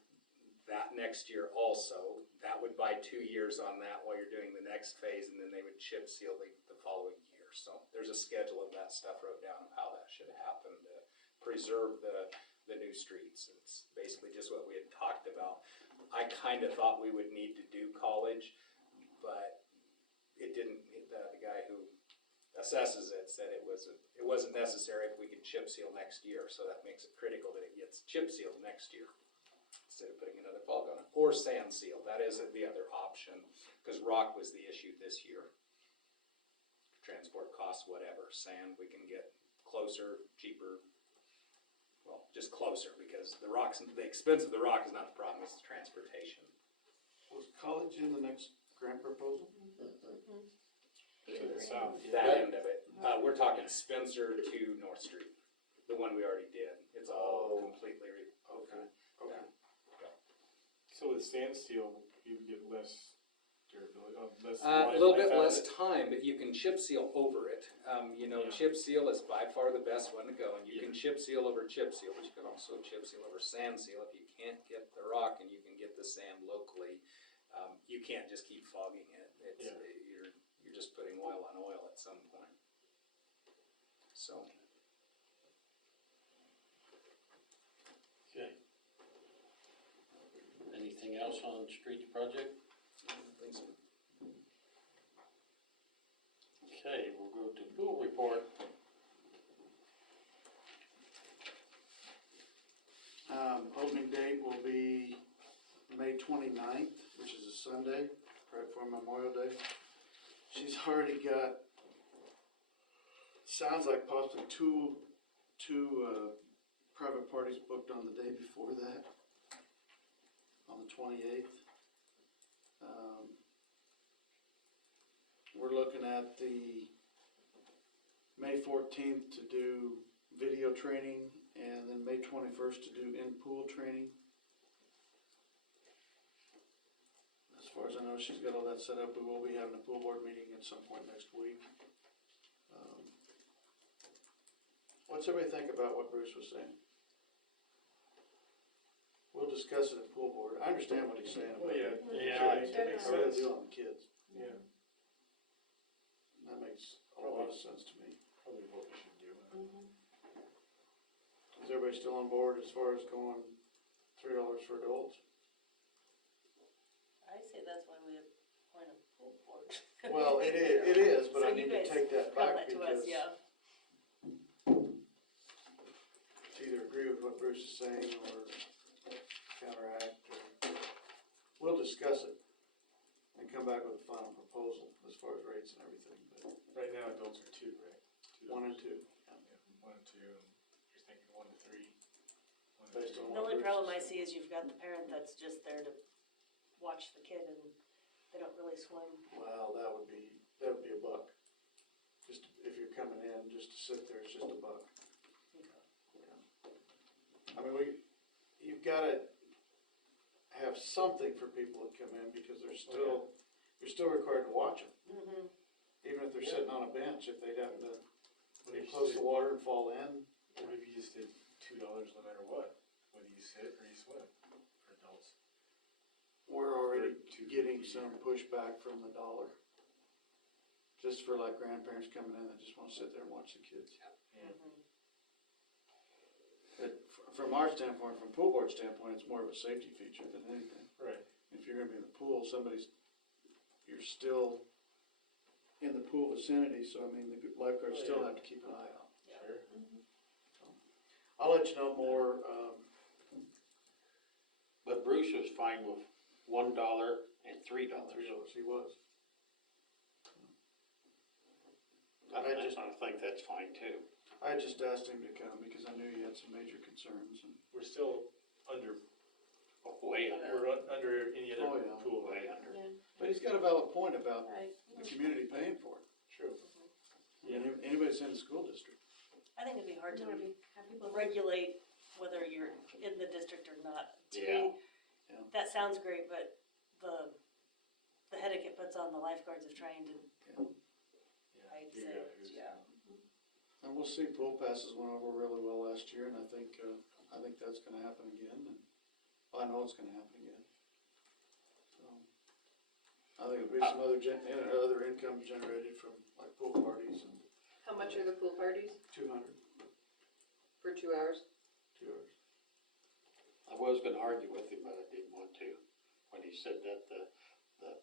that next year also. That would buy 2 years on that while you're doing the next phase, and then they would chip seal the following year. So there's a schedule of that stuff wrote down of how that should happen to preserve the new streets. It's basically just what we had talked about. I kind of thought we would need to do College, but it didn't. The guy who assesses it said it wasn't necessary if we could chip seal next year. So that makes it critical that it gets chip sealed next year instead of putting another fog on it, or sand seal. That is the other option, because rock was the issue this year. Transport costs, whatever. Sand, we can get closer, cheaper. Well, just closer, because the expense of the rock is not the problem, it's the transportation. Was College in the next grant proposal? To the south. That end of it. We're talking Spencer to North Street, the one we already did. It's all completely Okay. So with sand seal, you get less durability, less. A little bit life out of less it? time, but you can chip seal over it. Yeah. Chip seal is by far the best one to go, and you can chip seal over chip seal, but you can also chip seal over sand seal if you can't get the rock and you can get the sand locally. You can't just keep fogging it. You're just putting oil on oil at some point. So. Okay. Anything else on streets project? I don't think so. Okay, we'll go to pool report. Opening date will be May 29th, which is a Sunday, right before Memorial Day. She's already got, sounds like possibly two private parties booked on the day before that, on the 28th. We're looking at the May 14th to do video training, and then May 21st to do in-pool training. As far as I know, she's got all that set up. We will be having a pool board meeting at some point next week. What's everybody think about what Bruce was saying? We'll discuss it at pool board. I understand what he's saying. Well, yeah, Yeah, that makes I really sense. do on the kids. Yeah, That makes a lot of sense to me. probably what we should do. Is everybody still on board as far as going $3 for adults? I say that's why we appoint a pool board. Well, it is, but So I you need to guys take that tell back that to us, because yeah. to either agree with what Bruce is saying or counteract, or we'll discuss it and come back with a final proposal as far as rates and everything, but Right now, adults are 2, right? 1 and 2. Yeah, 1 and 2, and you're thinking 1 to 3. Based on The what only Bruce problem I is see is you've got the parent that's just there to watch the kid and they don't really swim. Well, that would be $1. Just if you're coming in, just to sit there, it's just $1. I mean, you've gotta have something for people that come in, because you're still required to watch them. Mm-hmm. Even if they're sitting on a bench, if they happen to What be if you close to did- water and fall in. What if you just did $2 no matter what, whether you sit or you swim for adults? We're already Or 2. getting getting some pushback from the dollar. Just for like grandparents coming in that just wanna sit there and watch the kids. From our standpoint, from pool board standpoint, it's more of a safety feature than anything. Right. If you're gonna be in the pool, you're still in the pool vicinity, so I mean, the lifeguards Oh, still yeah. have to keep an eye out. Sure. I'll let you know more, But Bruce was fine with $1 and $3. $3, he was. I think that's fine too. I just asked him to come because I knew he had some major concerns and. We're still under, Way under. we're under any Oh, other yeah. pool. Way under. Yeah, But he's got a valid point about right. the community paying for it. True. Yeah. Anybody that's in the school district. I think it'd be hard to Have people regulate whether you're in the district or not. To Yeah. me, Yeah. that sounds great, but the headache it puts on the lifeguards of trying to, I'd Figure say, out who's- yeah. And we'll see, pool passes went over really well last year and I think that's gonna happen again and, well, I know it's gonna happen again. So, I think it'll be some other income generated from like pool parties and How much are the pool parties 200, for 2 hours? 2 hours. I was gonna argue with him, but I didn't want to, when he said that the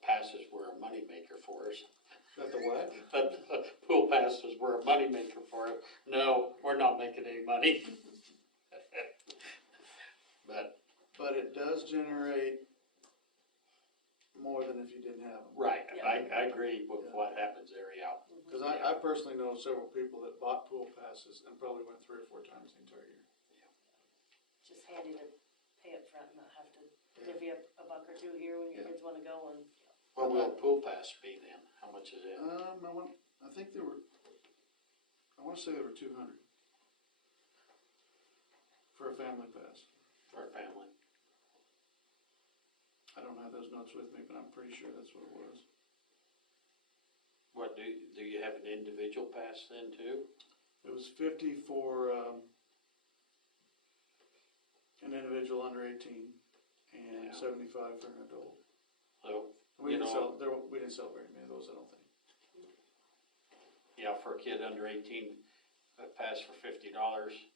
passes were a moneymaker for us. Got the what? But the pool passes were a moneymaker for us. No, we're not making any money. But it does generate more than if you didn't have them. Right, Yeah. I agree with what happens there, yeah. Cause I personally know several people that bought pool passes and probably went 3 or 4 times the entire year. It's just handy to pay up front and not have to divvy up a buck or two here when your Yeah. kids wanna go and. What will a pool pass be then? How much is it? I think they were, I wanna say they were 200. For a family pass. For a family? I don't have those notes with me, but I'm pretty sure that's what it was. What, do you have an individual pass then too? It was 50 for, an individual under 18 and Yeah. 75 for an adult. So, We You didn't know- we didn't sell very many of those, I don't think. yeah, for a kid under 18, a pass for $50,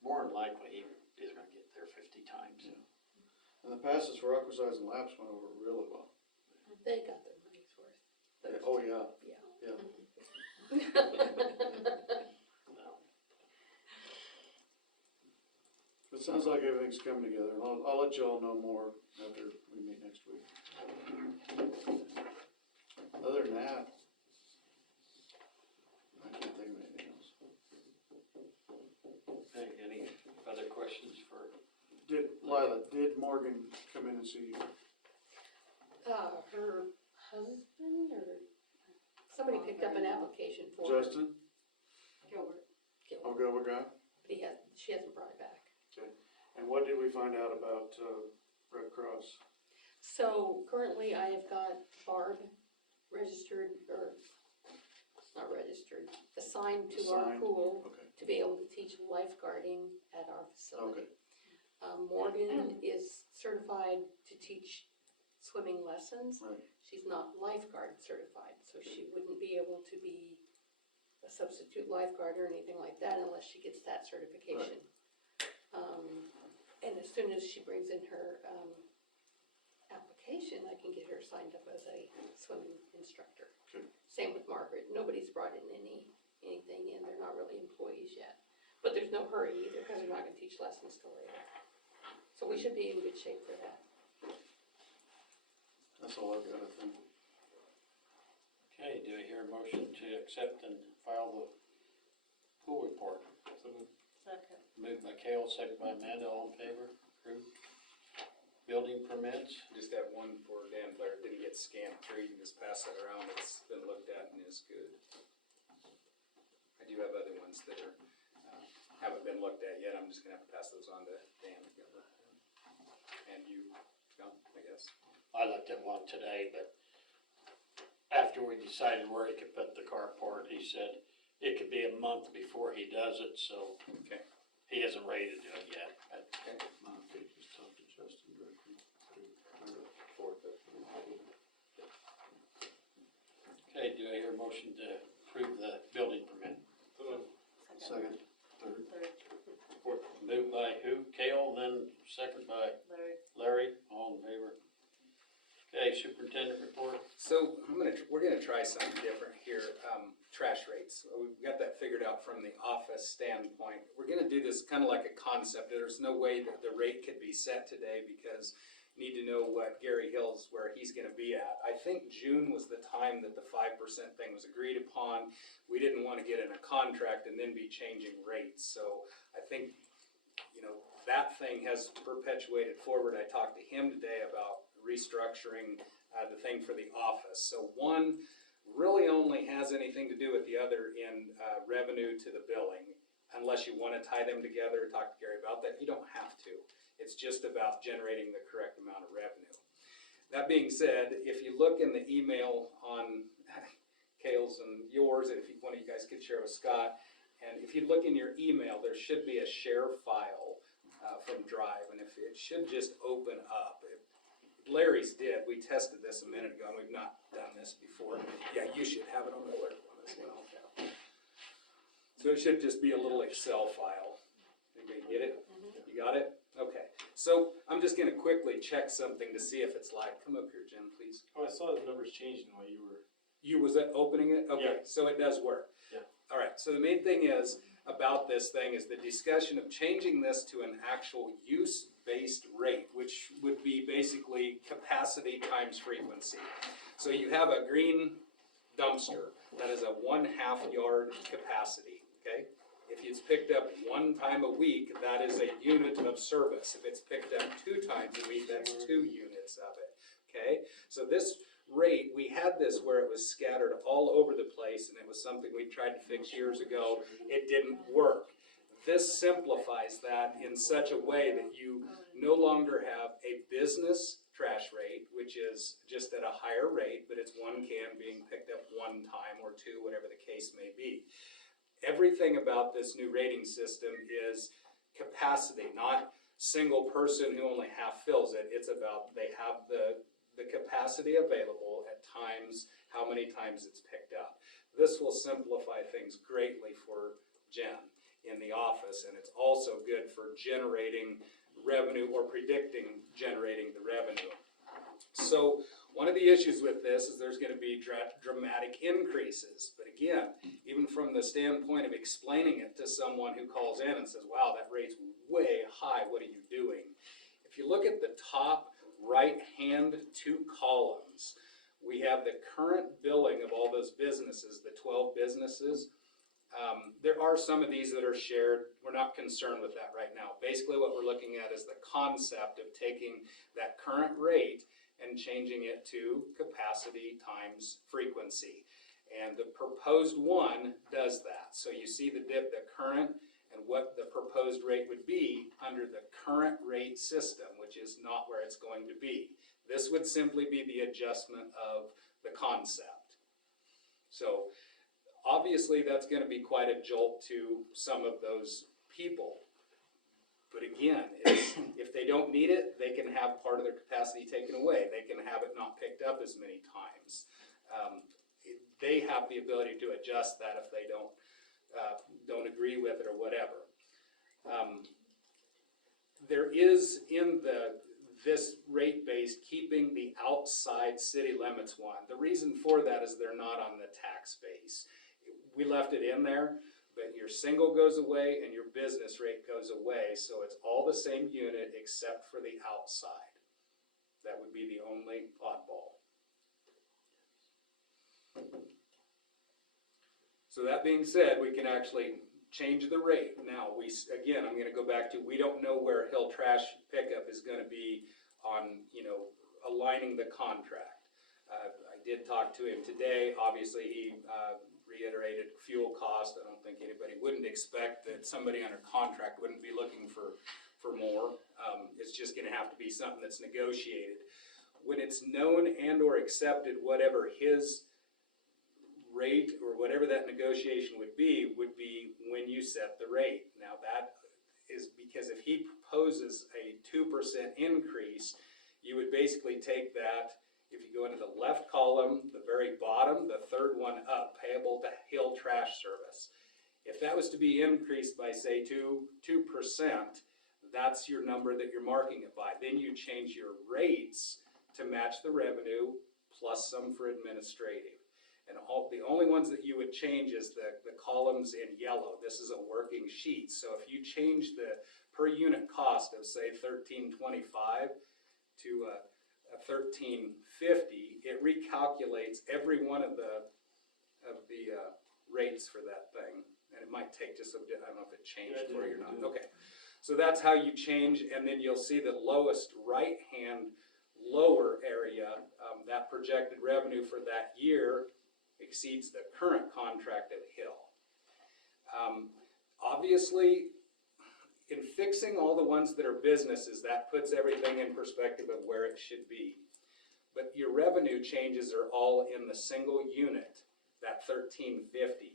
more than likely he is gonna get there 50 times. Yeah. And the passes for Aquasize and Laps went over really well. They got their money's worth. Yeah, oh, yeah. Yeah. No. It sounds like everything's coming together, and I'll let you all know more after we meet next week. Other than that, I can't think of anything else. Any other questions for? Lila, did Morgan come in and see you? Her husband or somebody picked up an application for her. Justin? Gilbert. Oh, Gilbert guy? But she hasn't brought it back. Okay. And what did we find out about, Red Cross? So currently I have got Barb registered, or not registered, assigned to our Assigned. pool Okay, to be able to teach lifeguarding at our facility. okay, Morgan is certified to teach swimming lessons. right. She's not lifeguard certified, so she wouldn't be able to be a substitute lifeguard or anything like that unless she gets that certification. And as soon as she brings in her, application, I can get her signed up as a swimming instructor. Okay. Same with Margaret, nobody's brought in anything in, they're not really employees yet. But there's no hurry either, because they're not gonna teach lessons till later. So we should be in good shape for that. That's all I've got, I think. Okay, do I hear a motion to accept and file the pool report? Second. Moved by Cale, second by Amanda, all in favor? Approved. Building permits? Just have one for Dan Blair, it didn't get scanned through, you can just pass that around, it's been looked at and is good. I do have other ones that are, haven't been looked at yet, I'm just gonna have to pass those on to Dan to get looked at. And you, John, I guess. I looked at one today, but after we decided where he could put the carport, he said it could be a month before he does it, so Okay. he isn't ready to do it yet. But Okay, just talk to Justin directly. I hear a motion to approve the building permit? Second, third. Moved by who? Kale, then second by Larry. Larry, all in favor? Okay, superintendent report. So we're gonna try something different here, trash rates. We've got that figured out from the office standpoint. We're gonna do this kind of like a concept. There's no way that the rate could be set today because you need to know what Gary Hill's, where he's gonna be at. I think June was the time that the 5% thing was agreed upon. We didn't wanna get in a contract and then be changing rates. So I think, that thing has perpetuated forward. I talked to him today about restructuring the thing for the office. So one really only has anything to do with the other in revenue to the billing. Unless you want to tie them together, talk to Gary about that, you don't have to. It's just about generating the correct amount of revenue. That being said, if you look in the email on Kale's and yours, and if one of you guys could share with Scott, and if you look in your email, there should be a share file from Drive, and if it should just open up. Larry's did. We tested this a minute ago, and we've not done this before. Yeah, you should have it on the alert one as well. So it should just be a little Excel file. Anybody get it? You got it? Okay. So I'm just gonna quickly check something to see if it's live. Come up here, Jen, please. Oh, I saw the numbers changing while you were. Was that opening it? Okay, Yeah. so it does work. Yeah. All right, so the main thing is about this thing is the discussion of changing this to an actual use-based rate, which would be basically capacity times frequency. So you have a green dumpster that is a 1/2 yard capacity, okay? If it's picked up one time a week, that is a unit of service. If it's picked up 2 times a week, that's 2 units of it, okay? So this rate, we had this where it was scattered all over the place, and it was something we tried to fix years ago. It didn't work. This simplifies that in such a way that you no longer have a business trash rate, which is just at a higher rate, but it's 1 can being picked up 1 time or 2, whatever the case may be. Everything about this new rating system is capacity, not single person who only half fills it. It's about they have the capacity available at times, how many times it's picked up. This will simplify things greatly for Jen in the office, and it's also good for generating revenue or predicting generating the revenue. So one of the issues with this is there's going to be dramatic increases. But again, even from the standpoint of explaining it to someone who calls in and says, wow, that rate's way high, what are you doing? If you look at the top right-hand 2 columns, we have the current billing of all those businesses, the 12 businesses. There are some of these that are shared. We're not concerned with that right now. Basically what we're looking at is the concept of taking that current rate and changing it to capacity times frequency. And the proposed one does that. So you see the current and what the proposed rate would be under the current rate system, which is not where it's going to be. This would simply be the adjustment of the concept. So obviously that's going to be quite a jolt to some of those people. But again, if they don't need it, they can have part of their capacity taken away. They can have it not picked up as many times. They have the ability to adjust that if they don't agree with it or whatever. There is in this rate base keeping the outside city limits one. The reason for that is they're not on the tax base. We left it in there, but your single goes away and your business rate goes away, so it's all the same unit except for the outside. That would be the only oddball. So that being said, we can actually change the rate. Now, again, I'm gonna go back to, we don't know where Hill Trash Pickup is gonna be on, aligning the contract. I did talk to him today. Obviously, he reiterated fuel cost. I don't think anybody wouldn't expect that somebody under contract wouldn't be looking for more. It's just gonna have to be something that's negotiated. When it's known and or accepted, whatever his rate or whatever that negotiation would be when you set the rate. Now that is because if he proposes a 2% increase, you would basically take that If you go into the left column, the very bottom, the third one up, payable to Hill Trash Service. If that was to be increased by, say, 2%, that's your number that you're marking it by. Then you change your rates to match the revenue plus some for administrative. And the only ones that you would change is the columns in yellow. This is a working sheet. So if you change the per unit cost of, say, $13.25 to a $13.50, it recalculates every one of the rates for that thing. And it might take just a bit, I don't know if it changed for you or not. Okay. So that's how you change, and then you'll see the lowest right-hand lower area, that projected revenue for that year exceeds the current contract at Hill. Obviously, in fixing all the ones that are businesses, that puts everything in perspective of where it should be. But your revenue changes are all in the single unit, that $13.50,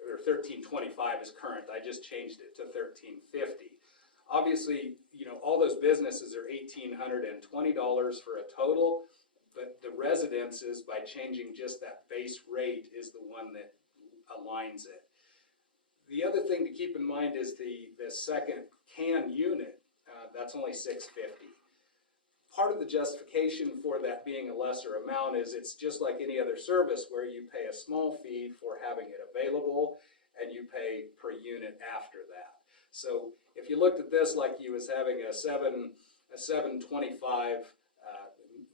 or $13.25 is current. I just changed it to $13.50. Obviously, all those businesses are $1,820 for a total, but the residences, by changing just that base rate, is the one that aligns it. The other thing to keep in mind is the second can unit, that's only $6.50. Part of the justification for that being a lesser amount is it's just like any other service where you pay a small fee for having it available and you pay per unit after that. So if you looked at this like you was having a $7.25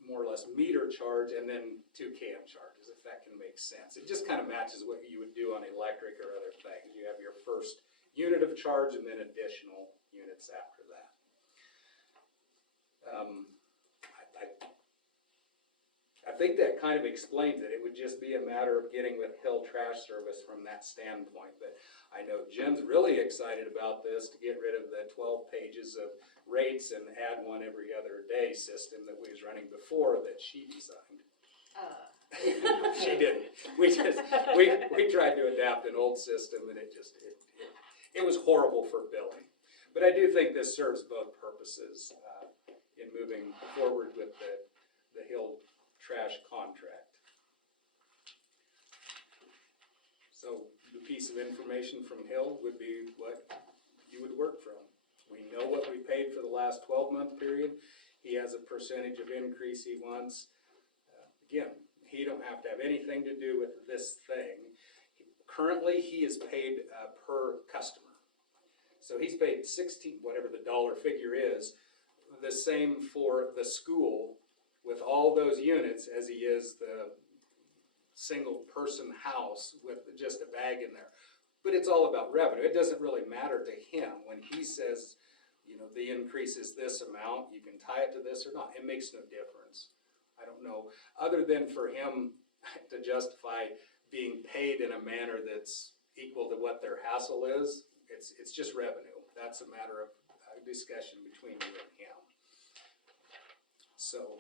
more or less meter charge and then 2 can charges, if that can make sense. It just kind of matches what you would do on electric or other things. You have your first unit of charge and then additional units after that. I think that kind of explains it. It would just be a matter of getting with Hill Trash Service from that standpoint. But I know Jim's really excited about this to get rid of the 12 pages of rates and add one every other day system that we was running before that she designed. She didn't. We tried to adapt an old system and it was horrible for billing. But I do think this serves both purposes in moving forward with the Hill Trash contract. So the piece of information from Hill would be what you would work from. We know what we paid for the last 12-month period. He has a percentage of increase he wants. Again, he don't have to have anything to do with this thing. Currently, he is paid per customer. So he's paid $16, whatever the dollar figure is, the same for the school with all those units as he is the single person house with just a bag in there. But it's all about revenue. It doesn't really matter to him when he says, the increase is this amount, you can tie it to this or not. It makes no difference. I don't know, other than for him to justify being paid in a manner that's equal to what their hassle is, it's just revenue. That's a matter of discussion between you and him. So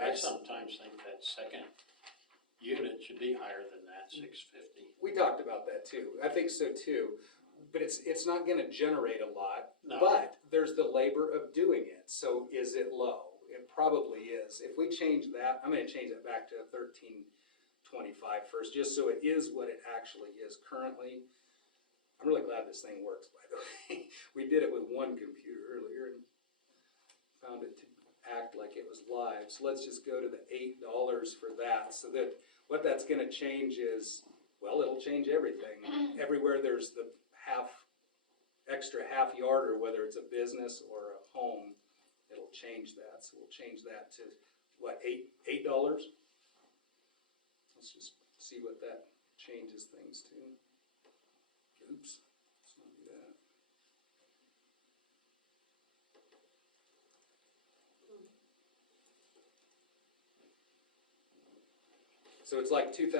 I sometimes think that second unit should be higher than that, $6.50. We talked about that too. I think so too. But it's not going to generate a lot. No. But there's the labor of doing it. So is it low? It probably is. If we change that, I'm going to change it back to $13.25 first, just so it is what it actually is currently. I'm really glad this thing works, by the way. We did it with one computer earlier and found it to act like it was live. So let's just go to the $8 for that. So that what that's going to change is, well, it'll change everything. Everywhere there's the extra half yard, or whether it's a business or a home, it'll change that. So we'll change that to what, $8? Let's just see what that changes things to. Oops, let's not do that. So it's like $2,000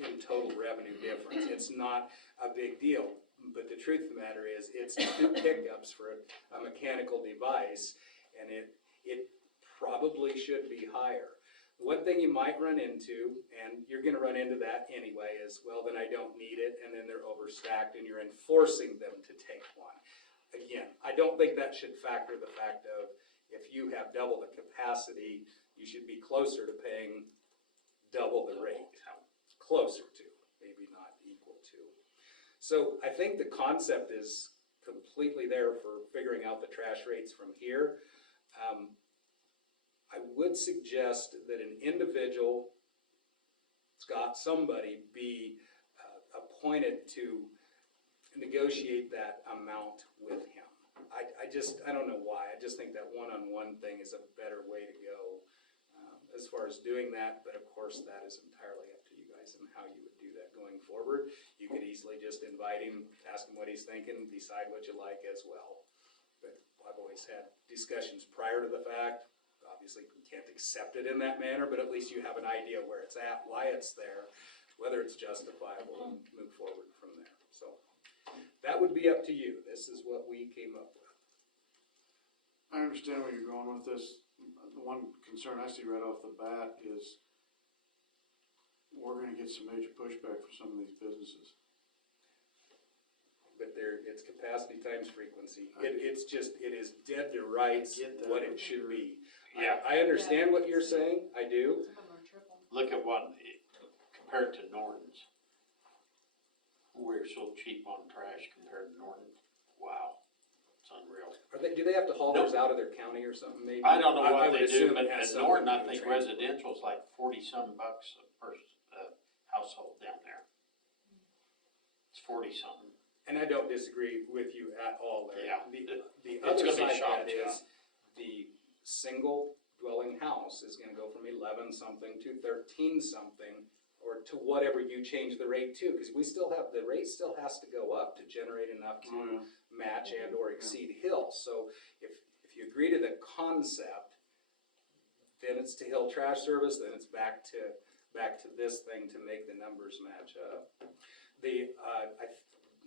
in total revenue difference. It's not a big deal, but the truth of the matter is it's 2 pickups for a mechanical device, and it probably should be higher. One thing you might run into, and you're going to run into that anyway, is, well, then I don't need it, and then they're overstacked, and you're enforcing them to take one. Again, I don't think that should factor the fact of if you have double the capacity, you should be closer to paying double the rate. Closer to, maybe not equal to. So I think the concept is completely there for figuring out the trash rates from here. I would suggest that an individual, Scott, somebody be appointed to negotiate that amount with him. I don't know why, I just think that one-on-one thing is a better way to go as far as doing that, but of course that is entirely up to you guys and how you would do that going forward. You could easily just invite him, ask him what he's thinking, decide what you like as well. But I've always had discussions prior to the fact. Obviously, we can't accept it in that manner, but at least you have an idea where it's at, why it's there, whether it's justifiable, and move forward from there. So that would be up to you. This is what we came up with. I understand where you're going with this. The one concern I see right off the bat is we're gonna get some major pushback from some of these businesses. But it's capacity times frequency. It is dead to rights what it should be. Yeah. I understand what you're saying, I do. Some of them are triple. Look at what, compared to Norton's. We're so cheap on trash compared to Norton. Wow, it's unreal. Do they have to haul theirs out of their county or something maybe? I don't know what would they do, assume but it has at something Norton, to I do with think transport. residential's like $40-some per household down there. It's 40-something. And I don't disagree with you at all there. Yeah. The It's other gonna be side shop of that is the single dwelling house is gonna go from 11 something to 13 something, or to whatever you change the rate to, because we still have, the rate still has to go up to generate enough to match and or exceed Hill. So if you agree to the concept, then it's to Hill Trash Service, then it's back to this thing to make the numbers match up.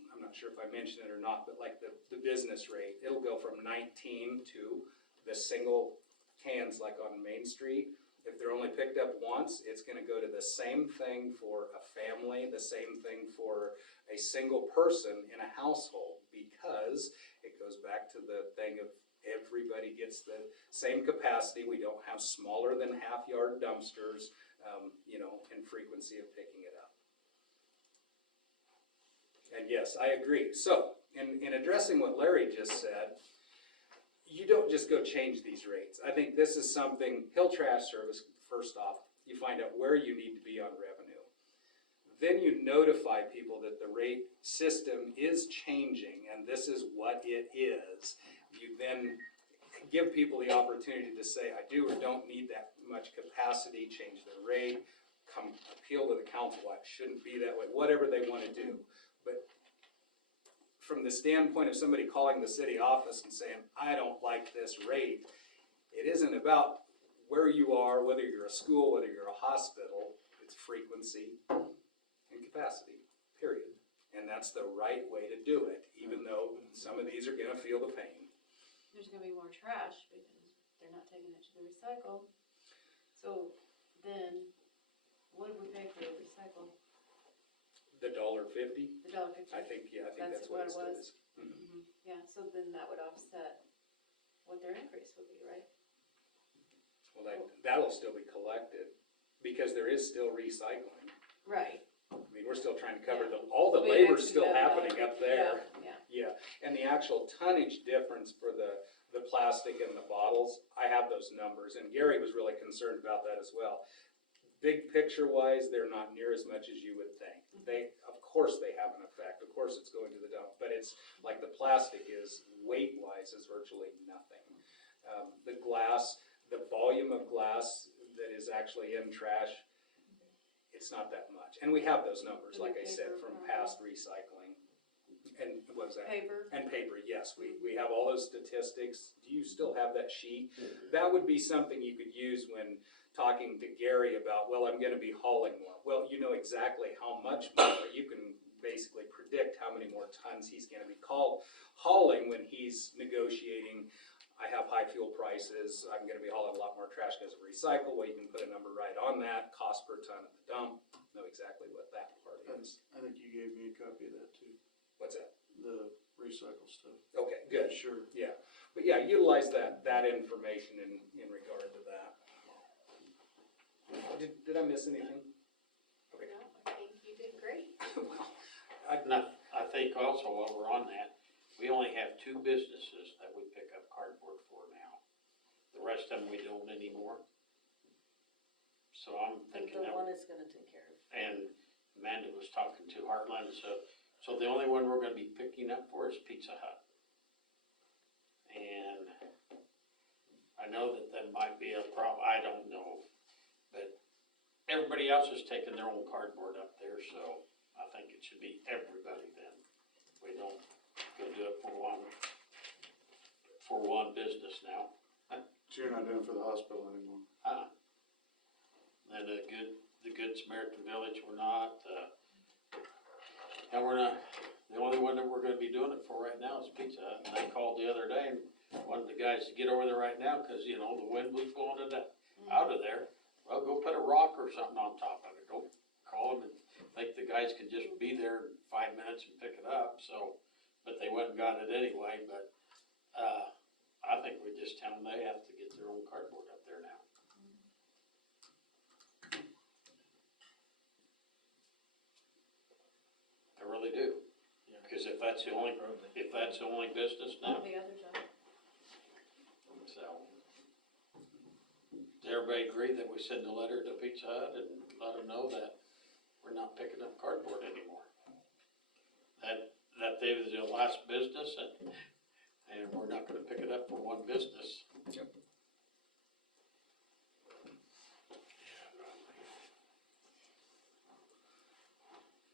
I'm not sure if I mentioned it or not, but like the business rate, it'll go from 19 to the single cans like on Main Street. If they're only picked up once, it's gonna go to the same thing for a family, the same thing for a single person in a household, because it goes back to the thing of everybody gets the same capacity. We don't have smaller than half-yard dumpsters, in frequency of picking it up. And yes, I agree. So, in addressing what Larry just said, you don't just go change these rates. I think this is something, Hill Trash Service, first off, you find out where you need to be on revenue. Then you notify people that the rate system is changing and this is what it is. You then give people the opportunity to say, I do or don't need that much capacity, change the rate, come appeal to the council, why it shouldn't be that way, whatever they want to do. But from the standpoint of somebody calling the city office and saying, I don't like this rate, it isn't about where you are, whether you're a school, whether you're a hospital, it's frequency and capacity, period. And that's the right way to do it, even though some of these are gonna feel the pain. There's gonna be more trash because they're not taking it to the recycle. So then, what do we pay for the recycle? The $1.50, The $1.50? I think that's what it still is. Mhm. Yeah, so then that would offset what their increase would be, right? Well, that'll still be collected, because there is still recycling. Right. I mean, we're still trying to cover all the We labor's actually still got happening $1.50, up there. Yeah, Yeah, and the actual tonnage difference for the plastic and the bottles, I have those numbers, and Gary was really concerned about that as well. Big picture wise, they're not near as much as you would think. Of course they have an effect, of course it's going to the dump, but it's like the plastic is, weight wise, is virtually nothing. The glass, the volume of glass that is actually in trash, it's not that much. And we have those numbers, like I said, from past recycling. And what was that? paper. And paper, yes, we have all those statistics. Do you still have that sheet? That would be something you could use when talking to Gary about, well, I'm gonna be hauling more. Well, you know exactly how much more. You can basically predict how many more tons he's gonna be hauling when he's negotiating. I have high fuel prices, I'm gonna be hauling a lot more trash because of recycle. Well, you can put a number right on that, cost per ton at the dump, know exactly what that part is. I think you gave me a copy of that too, What's that? the recycle stuff. Okay, good. Sure. Yeah, but yeah, utilize that information in regard to that. Did I miss anything? Okay. No, I think you did great. Well, And I think also while we're on that, we only have 2 businesses that we pick up cardboard for now. The rest of them we don't anymore. So I'm And thinking the that, one is gonna take care of. and Amanda was talking to Heartland, so the only one we're gonna be picking up for is Pizza Hut. And I know that might be a problem, I don't know, but everybody else is taking their own cardboard up there, so I think it should be everybody then. We don't go do it for one business now. So you're not doing it for the hospital anymore? And the Good Samaritan Village, we're not, and we're not, the only one that we're gonna be doing it for right now is Pizza Hut. And I called the other day and wanted the guys to get over there right now, cause you know, the wind was blowing it out of there. Well, go put a rock or something on top of it, go call them and think the guys can just be there in 5 minutes and pick it up, so, but they went and got it anyway, but, I think we just tell them they have to get their own cardboard up there now. I really do, because if that's the only business now, The others are. so. Does everybody agree that we send a letter to Pizza Hut and let them know that we're not picking up cardboard anymore? That they was their last business and we're not gonna pick it up for one business. Yep.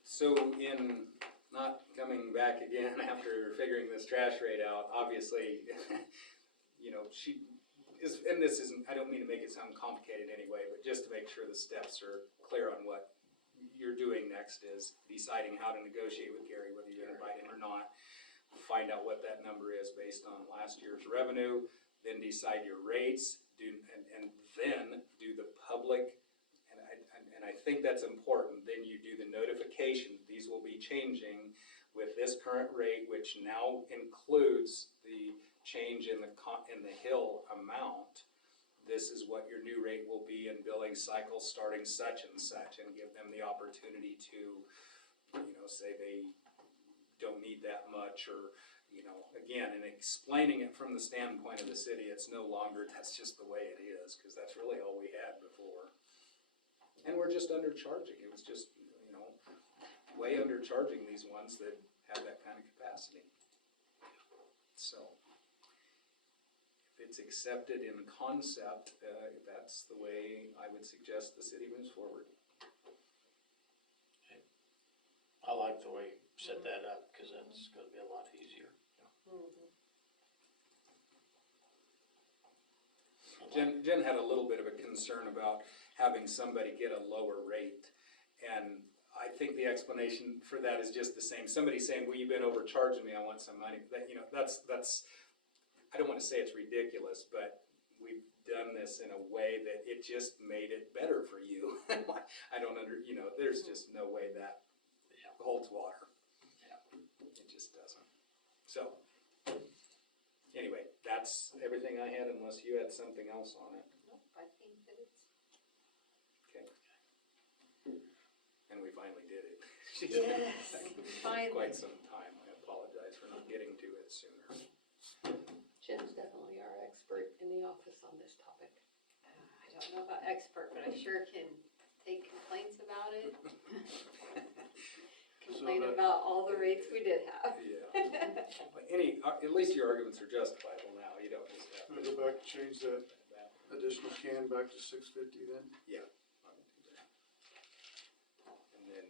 So in not coming back again after figuring this trash rate out, obviously, you know, she is, and this isn't, I don't mean to make it sound complicated anyway, but just to make sure the steps are clear on what you're doing next is deciding how to negotiate with Gary, whether you're gonna invite him or not. Find out what that number is based on last year's revenue, then decide your rates, and then do the public, and I think that's important, then you do the notification, these will be changing with this current rate, which now includes the change in the Hill amount. This is what your new rate will be in billing cycle starting such and such, and give them the opportunity to, you know, say they don't need that much, or, you know, again, and explaining it from the standpoint of the city, it's no longer, that's just the way it is, because that's really all we had before. And we're just undercharging, it was just, you know, way undercharging these ones that have that kind of capacity. So, if it's accepted in concept, that's the way I would suggest the city moves forward. I like the way you set that up, cause that's gonna be a lot easier. Jen had a little bit of a concern about having somebody get a lower rate, and I think the explanation for that is just the same. Somebody saying, well, you've been overcharging me, I want some money. That, you know, that's, I don't wanna say it's ridiculous, but we've done this in a way that it just made it better for you. I don't you know, there's just no way that holds water. It just doesn't. So, anyway, that's everything I had, unless you had something else on it. Nope, I think that it's. Okay. And we finally did it. Yes, finally. Quite some time. I apologize for not getting to it sooner. Jen's definitely our expert in the office on this topic. I don't know about expert, but I sure can take complaints about it. Complain about all the rates we did have. Yeah. But at least your arguments are justifiable now. You don't just have We'll to. go back and change that additional can back to 650 then? Yeah. I would do that. And then.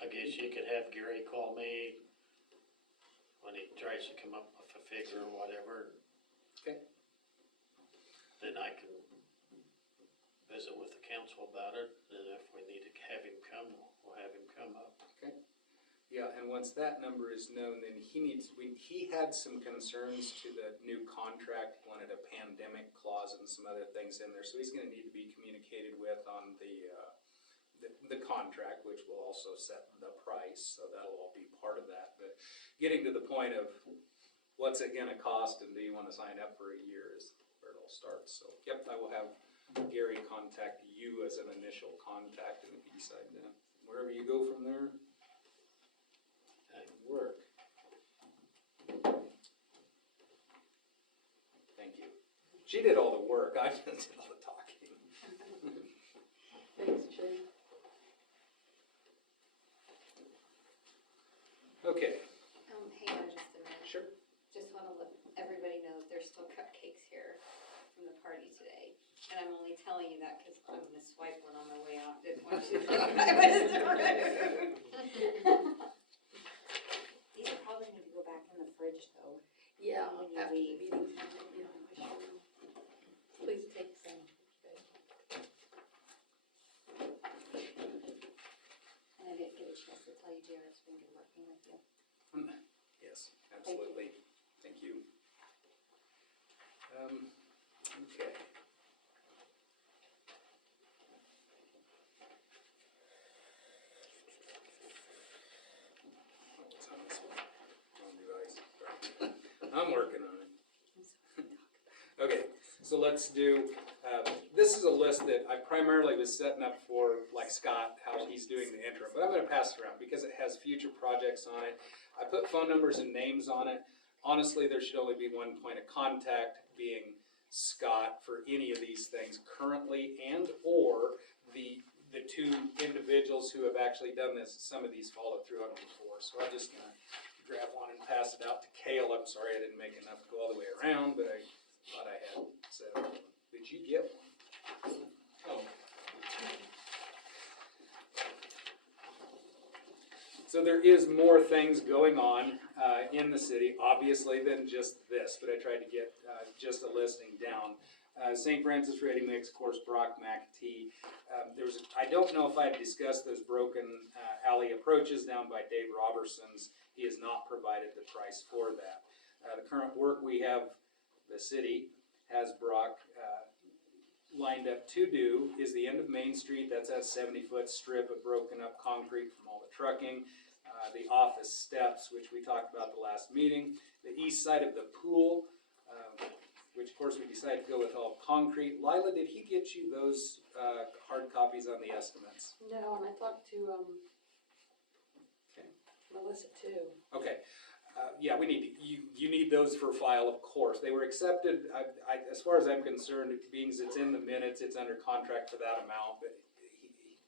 I guess you could have Gary call me when he tries to come up with a figure or whatever. Okay. Then I can visit with the council about it, and if we need to have him come, we'll have him come up. Okay. Yeah, and once that number is known, then he had some concerns to the new contract, wanted a pandemic clause and some other things in there, so he's gonna need to be communicated with on the contract, which will also set the price, so that'll all be part of that. But getting to the point of what's it gonna cost, and do you wanna sign up for a year is where it all starts. So, yep, I will have Gary contact you as an initial contact, and if you decide to, wherever you go from there, that can work. Thank you. She did all the work, I just did all the talking. Thanks, Jay. Okay, Hang on just a minute. sure. Just wanna let everybody know that there's still cupcakes here from the party today. And I'm only telling you that because I'm gonna swipe one on my way out. Didn't want you to think I was rude. These are probably gonna go back in the fridge though. Yeah, When you after the leave. meeting, yeah, I sure will. Please take some. And I didn't get a chance to tell you, Jared's been good working with you. Yes, absolutely. Thank you. Okay. What's on this one? Wrong device. Sorry. I'm working on it. Okay, so let's do, this is a list that I primarily was setting up for, like Scott, how he's doing the intro, but I'm gonna pass it around because it has future projects on it. I put phone numbers and names on it. Honestly, there should only be one point of contact, being Scott, for any of these things currently, and or the two individuals who have actually done this, some of these followed through on before. So I'm just gonna grab one and pass it out to Kale. I'm sorry I didn't make enough to go all the way around, but I thought I had several. Did you get one? Oh. So there is more things going on in the city, obviously, than just this, but I tried to get just a listing down. St. Francis Ready Mix, of course, Brock McAtee. I don't know if I've discussed those broken alley approaches down by Dave Robertson's. He has not provided the price for that. The current work we have, the city has Brock lined up to do is the end of Main Street. That's that 70-foot strip of broken up concrete from all the trucking. The office steps, which we talked about the last meeting. The east side of the pool, which of course we decided to go with all concrete. Lila, did he get you those hard copies on the estimates? No, and I talked to, Melissa too. Okay. Yeah, we need, you need those for file, of course. They were accepted, as far as I'm concerned, being it's in the minutes, it's under contract for that amount, but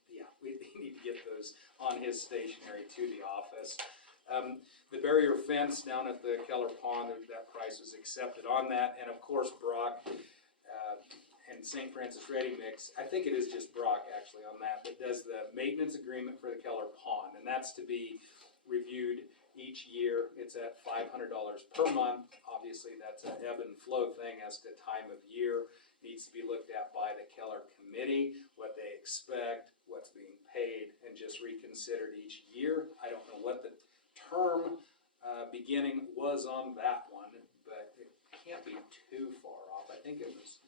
yeah, we need to get those on his stationery to the office. The barrier fence down at the Keller Pond, that price was accepted on that, and of course Brock and St. Francis Ready Mix, I think it is just Brock actually on that, that does the maintenance agreement for the Keller Pond, and that's to be reviewed each year. It's at $500 per month. Obviously, that's an ebb and flow thing as to time of year. Needs to be looked at by the Keller Committee, what they expect, what's being paid, and just reconsidered each year. I don't know what the term beginning was on that one, but it can't be too far off. I think it was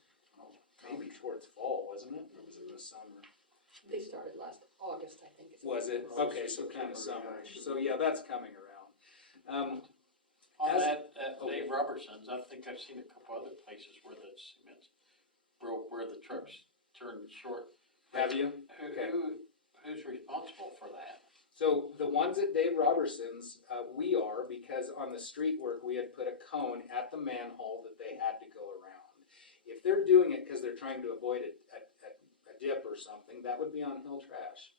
maybe towards fall, wasn't it? Or was it the summer? They started last August, I think. Was it? Okay, so kind of summer. So yeah, that's coming around. On As- that, okay. Dave Robertson's, I think I've seen a couple other places where the cement's broke, where the trucks turned short. Have you? Okay. Who's responsible for that? So the ones at Dave Robertson's, we are, because on the street work, we had put a cone at the manhole that they had to go around. If they're doing it because they're trying to avoid a dip or something, that would be on Hill Trash.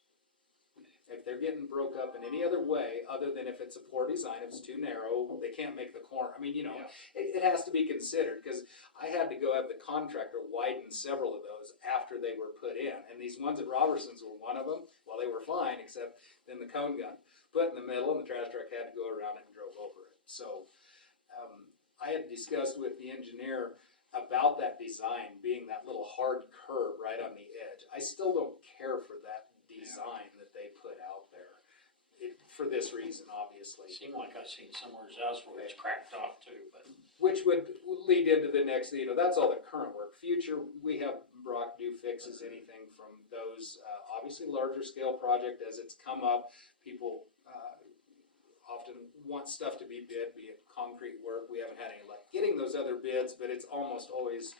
If they're getting broke up in any other way, other than if it's a poor design, if it's too narrow, they can't make the corner. I mean, you know, it has to be considered, because I had to go have the contractor widen several of those after they were put in. And these ones at Robertson's were one of them. Well, they were fine, except then the cone got put in the middle and the trash truck had to go around it and drove over it. So I had discussed with the engineer about that design being that little hard curve right on the edge. I still don't care for that design that they put out there. For this reason, obviously. Seemed like I've seen somewhere else where it's cracked off too, but. Which would lead into the next, that's all the current work. Future, we have Brock do fixes, anything from those, obviously larger scale project as it's come up. People often want stuff to be bid, be it concrete work. We haven't had any luck getting those other bids, but it's almost always,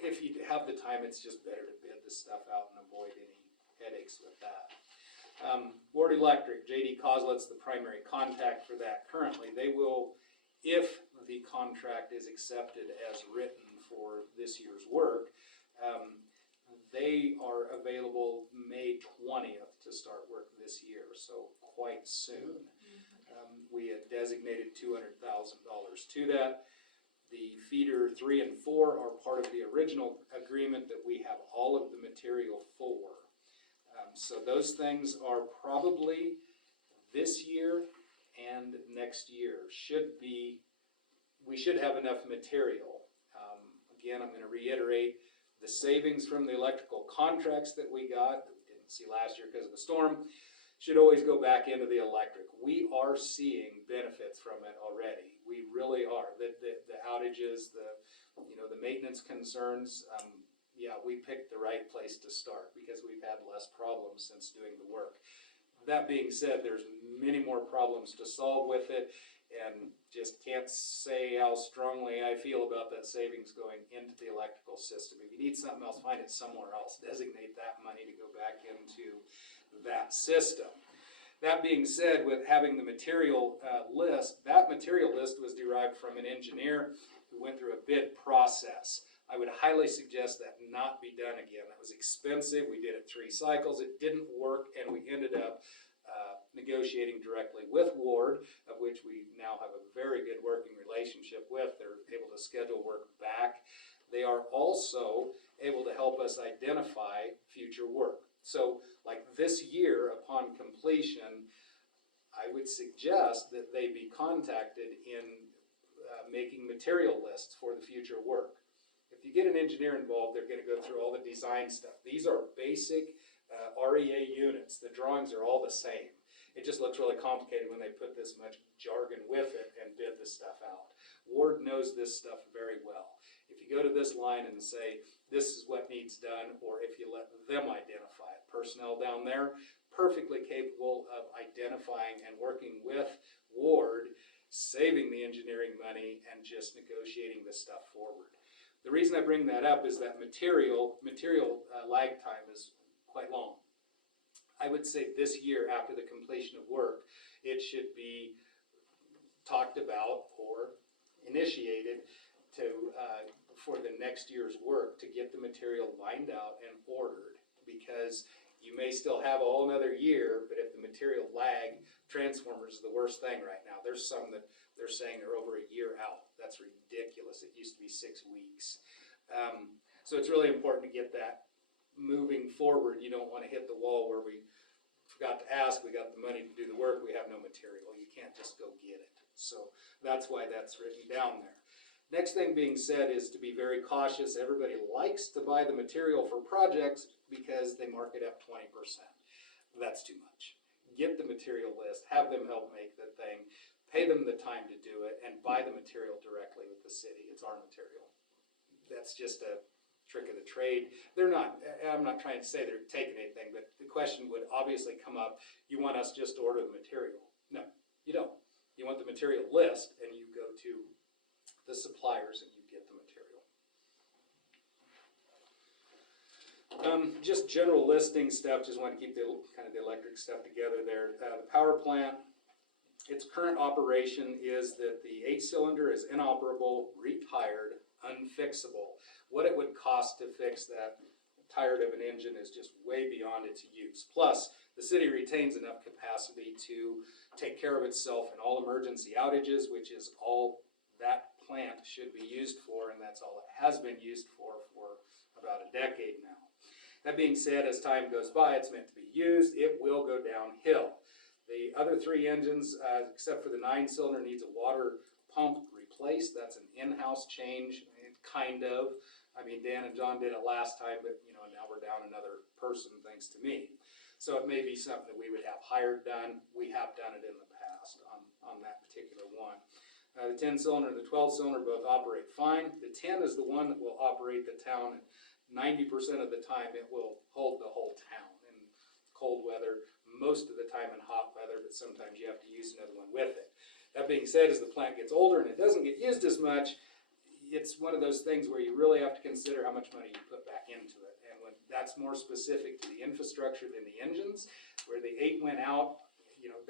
if you have the time, it's just better to bid this stuff out and avoid any headaches with that. Ward Electric, JD Coslet's the primary contact for that currently. They will, if the contract is accepted as written for this year's work, they are available May 20th to start work this year, so quite soon. We had designated $200,000 to that. The feeder 3 and 4 are part of the original agreement that we have all of the material for. So those things are probably this year and next year. We should have enough material. Again, I'm going to reiterate, the savings from the electrical contracts that we got, that we didn't see last year because of the storm, should always go back into the electric. We are seeing benefits from it already. We really are. The outages, the maintenance concerns, yeah, we picked the right place to start because we've had less problems since doing the work. That being said, there's many more problems to solve with it, and just can't say how strongly I feel about that savings going into the electrical system. If you need something else, find it somewhere else. Designate that money to go back into that system. That being said, with having the material list, that material list was derived from an engineer who went through a bid process. I would highly suggest that not be done again. That was expensive. We did it 3 cycles. It didn't work, and we ended up negotiating directly with Ward, of which we now have a very good working relationship with. They're able to schedule work back. They are also able to help us identify future work. So, like this year, upon completion, I would suggest that they be contacted in making material lists for the future work. If you get an engineer involved, they're going to go through all the design stuff. These are basic REA units. The drawings are all the same. It just looks really complicated when they put this much jargon with it and bid the stuff out. Ward knows this stuff very well. If you go to this line and say, this is what needs done, or if you let them identify it, personnel down there, perfectly capable of identifying and working with Ward, saving the engineering money and just negotiating this stuff forward. The reason I bring that up is that material lag time is quite long. I would say this year, after the completion of work, it should be talked about or initiated to for the next year's work to get the material lined out and ordered, because you may still have all another year, but if the material lag, transformers is the worst thing right now. There's some that they're saying are over a year out. That's ridiculous. It used to be 6 weeks. So it's really important to get that moving forward. You don't want to hit the wall where we forgot to ask, we got the money to do the work, we have no material. You can't just go get it. So that's why that's written down there. Next thing being said is to be very cautious. Everybody likes to buy the material for projects because they mark it up 20%. That's too much. Get the material list, have them help make the thing, pay them the time to do it, and buy the material directly with the city. It's our material. That's just a trick of the trade. I'm not trying to say they're taking anything, but the question would obviously come up, you want us just to order the material? No, you don't. You want the material list, and you go to the suppliers and you get the material. Just general listing stuff, just want to keep the kind of the electric stuff together there. The power plant, its current operation is that the 8-cylinder is inoperable, retired, unfixable. What it would cost to fix that tired of an engine is just way beyond its use. Plus, the city retains enough capacity to take care of itself in all emergency outages, which is all that plant should be used for, and that's all it has been used for about a decade now. That being said, as time goes by, it's meant to be used. It will go downhill. The other 3 engines, except for the 9-cylinder, needs a water pump replaced. That's an in-house change, kind of. I mean, Dan and John did it last time, but now we're down another person thanks to me. So it may be something that we would have hired done. We have done it in the past on that particular one. The 10-cylinder and the 12-cylinder both operate fine. The 10 is the one that will operate the town, and 90% of the time it will hold the whole town in cold weather. most of the time in hot weather, but sometimes you have to use another one with it. That being said, as the plant gets older and it doesn't get used as much, it's one of those things where you really have to consider how much money you put back into it. And when that's more specific to the infrastructure than the engines, where the 8 went out,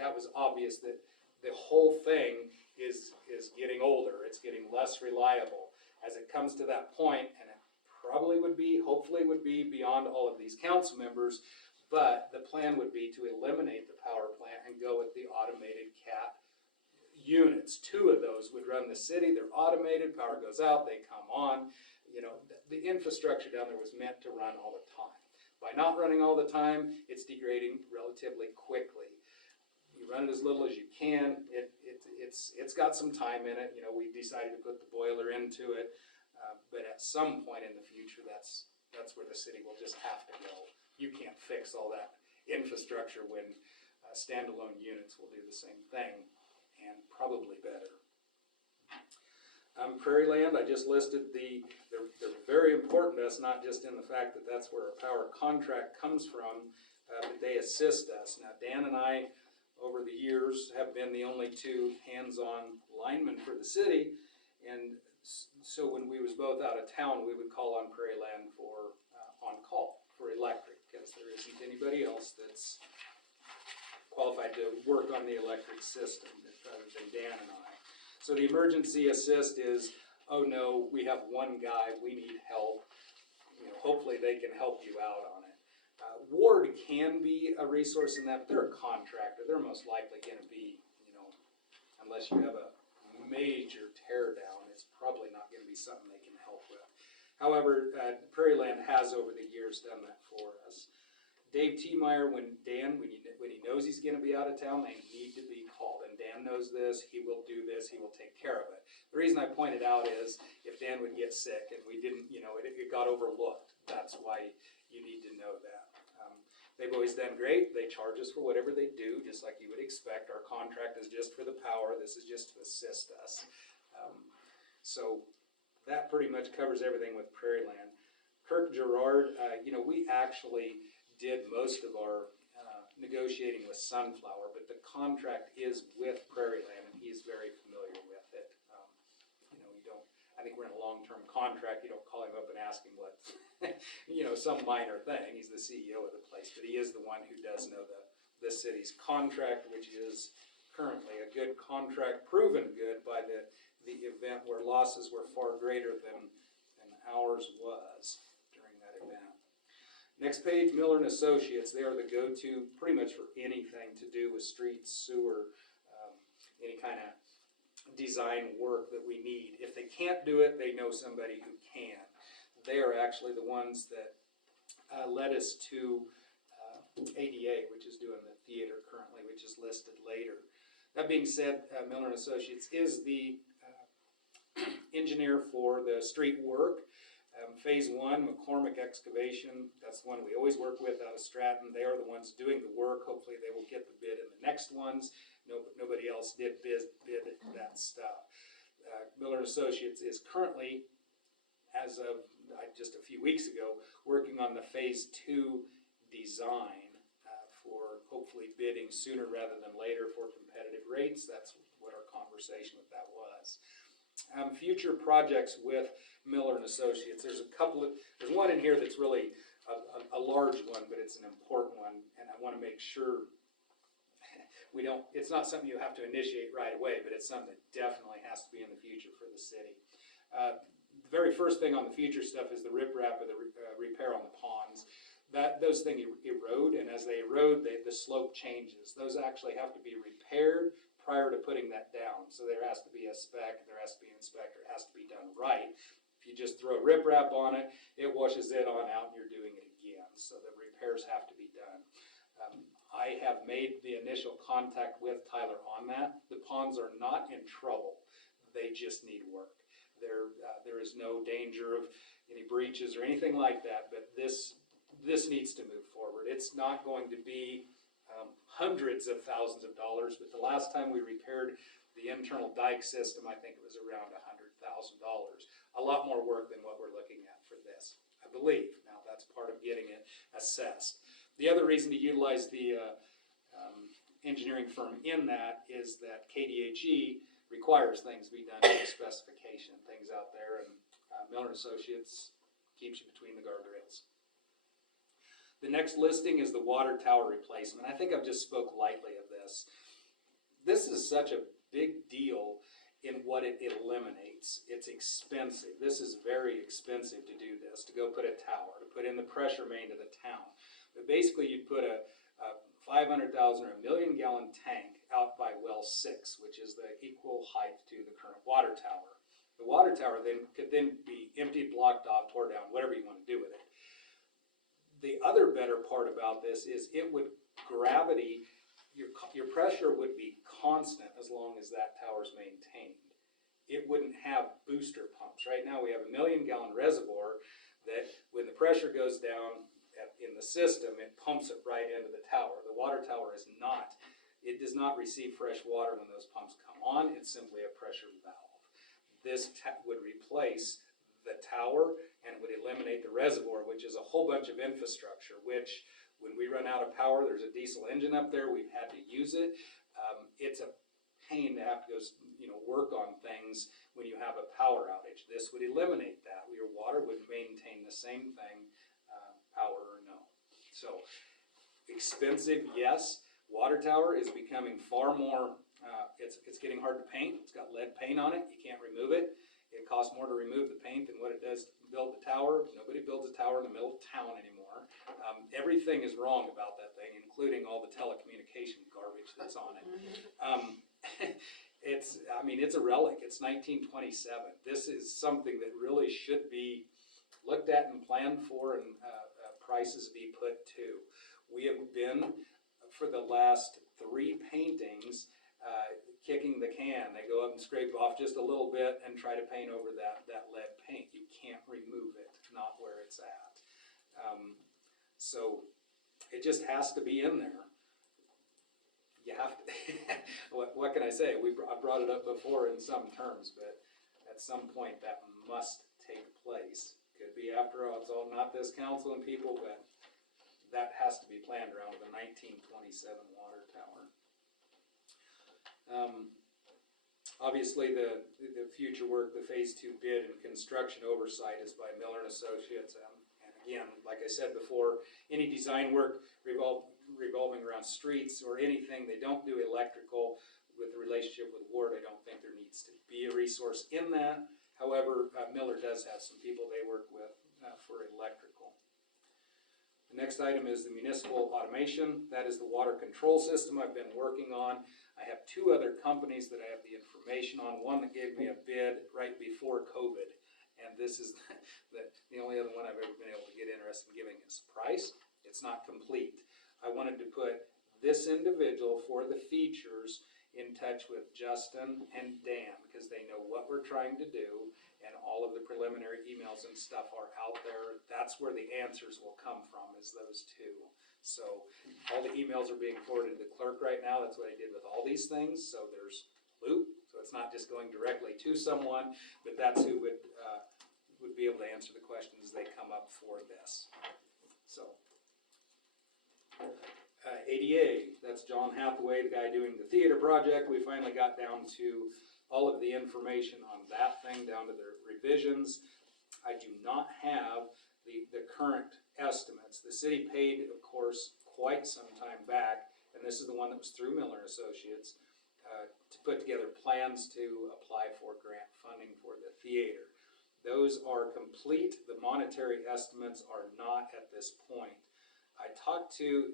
that was obvious that the whole thing is getting older. It's getting less reliable. As it comes to that point, and it probably would be, hopefully would be beyond all of these council members, but the plan would be to eliminate the power plant and go with the automated CAT units. 2 of those would run the city. They're automated, power goes out, they come on. The infrastructure down there was meant to run all the time. By not running all the time, it's degrading relatively quickly. You run it as little as you can. It's got some time in it. We decided to put the boiler into it, but at some point in the future, that's where the city will just have to go. You can't fix all that infrastructure when standalone units will do the same thing, and probably better. Prairie Land, I just listed they're very important to us, not just in the fact that that's where our power contract comes from, but they assist us. Now, Dan and I, over the years, have been the only 2 hands-on linemen for the city, and so when we was both out of town, we would call on Prairie Land for on-call for electric, because there isn't anybody else that's qualified to work on the electric system other than Dan and I. So the emergency assist is, oh no, we have 1 guy, we need help. Hopefully they can help you out on it. Ward can be a resource in that, but they're a contractor. They're most likely going to be, unless you have a major tear down, it's probably not going to be something they can help with. However, Prairie Land has over the years done that for us. Dave T-Meyer, when he knows he's going to be out of town, they need to be called. And Dan knows this, he will do this, he will take care of it. The reason I pointed out is if Dan would get sick and we didn't, it got overlooked. That's why you need to know that. They've always done great. They charge us for whatever they do, just like you would expect. Our contract is just for the power. This is just to assist us. So that pretty much covers everything with Prairie Land. Kirk Gerard, we actually did most of our negotiating with Sunflower, but the contract is with Prairie Land, and he's very familiar with it. I think we're in a long-term contract. You don't call him up and ask him what, some minor thing. He's the CEO of the place, but he is the one who does know the city's contract, which is currently a good contract, proven good by the event where losses were far greater than ours was during that event. Next page, Miller and Associates. They are the go-to pretty much for anything to do with streets, sewer, any kind of design work that we need. If they can't do it, they know somebody who can. They are actually the ones that led us to ADA, which is doing the theater currently, which is listed later. That being said, Miller and Associates is the engineer for the street work. Phase 1, McCormick Excavation, that's the one we always work with out of Stratton. They are the ones doing the work. Hopefully they will get the bid in the next ones. Nobody else did bid that stuff. Miller Associates is currently, as of just a few weeks ago, working on the Phase 2 design for hopefully bidding sooner rather than later for competitive rates. That's what our conversation with that was. Future projects with Miller and Associates. There's one in here that's really a large one, but it's an important one, and I want to make sure it's not something you have to initiate right away, but it's something that definitely has to be in the future for the city. The very first thing on the future stuff is the riprap or the repair on the ponds. Those things erode, and as they erode, the slope changes. Those actually have to be repaired prior to putting that down. So there has to be a spec, there has to be an inspector, it has to be done right. If you just throw riprap on it, it washes it on out and you're doing it again. So the repairs have to be done. I have made the initial contact with Tyler on that. The ponds are not in trouble. They just need work. There is no danger of any breaches or anything like that, but this needs to move forward. It's not going to be hundreds of thousands of dollars, but the last time we repaired the internal dike system, I think it was around $100,000. A lot more work than what we're looking at for this, I believe. Now, that's part of getting it assessed. The other reason to utilize the engineering firm in that is that KDHE requires things be done to the specification, things out there, and Miller Associates keeps you between the guardrails. The next listing is the water tower replacement. I think I've just spoke lightly of this. This is such a big deal in what it eliminates. It's expensive. This is very expensive to do this, to go put a tower, to put in the pressure main to the town. But basically you put a 500,000 or $1 million gallon tank out by well 6, which is the equal height to the current water tower. The water tower then could then be emptied, blocked off, tore down, whatever you want to do with it. The other better part about this is it would gravity, your pressure would be constant as long as that tower's maintained. It wouldn't have booster pumps. Right now we have a 1 million gallon reservoir that when the pressure goes down in the system, it pumps it right into the tower. The water tower is not. It does not receive fresh water when those pumps come on. It's simply a pressure valve. This would replace the tower and would eliminate the reservoir, which is a whole bunch of infrastructure, which when we run out of power, there's a diesel engine up there, we've had to use it. It's a pain to have to go, work on things when you have a power outage. This would eliminate that. Your water would maintain the same thing, power or no. So expensive, yes. Water tower is becoming far more, it's getting hard to paint. It's got lead paint on it. You can't remove it. It costs more to remove the paint than what it does to build the tower. Nobody builds a tower in the middle of town anymore. Everything is wrong about that thing, including all the telecommunication garbage that's on it. It's a relic. It's 1927. This is something that really should be looked at and planned for, and prices be put to. We have been, for the last 3 paintings, kicking the can. They go up and scrape off just a little bit and try to paint over that lead paint. You can't remove it, not where it's at. So it just has to be in there. You have to, what can I say? I brought it up before in some terms, but at some point that must take place. Could be after all, it's all not this council and people, but that has to be planned around the 1927 water tower. Obviously the future work, the phase 2 bid and construction oversight is by Miller & Associates. And again, like I said before, any design work revolving around streets or anything, they don't do electrical. With the relationship with Ward, I don't think there needs to be a resource in that. However, Miller does have some people they work with for electrical. The next item is the municipal automation. That is the water control system I've been working on. I have 2 other companies that I have the information on. One that gave me a bid right before COVID, and this is the only other one I've ever been able to get interested in giving us a price. It's not complete. I wanted to put this individual for the features in touch with Justin and Dan, because they know what we're trying to do, and all of the preliminary emails and stuff are out there. That's where the answers will come from, is those 2. So all the emails are being forwarded to the clerk right now. That's what I did with all these things. So there's loop, so it's not just going directly to someone, but that's who would be able to answer the questions as they come up for this. So ADA, that's John Hathaway, the guy doing the theater project. We finally got down to all of the information on that thing, down to the revisions. I do not have the current estimates. The city paid, of course, quite some time back, and this is the one that was through Miller Associates, to put together plans to apply for grant funding for the theater. Those are complete. The monetary estimates are not at this point. I talked to,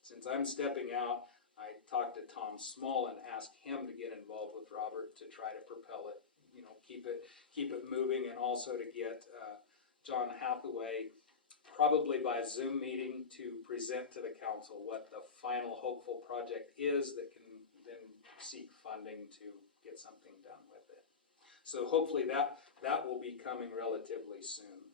since I'm stepping out, I talked to Tom Small and asked him to get involved with Robert to try to propel it, keep it moving, and also to get John Hathaway, probably by Zoom meeting, to present to the council what the final hopeful project is that can then seek funding to get something done with it. So hopefully that will be coming relatively soon.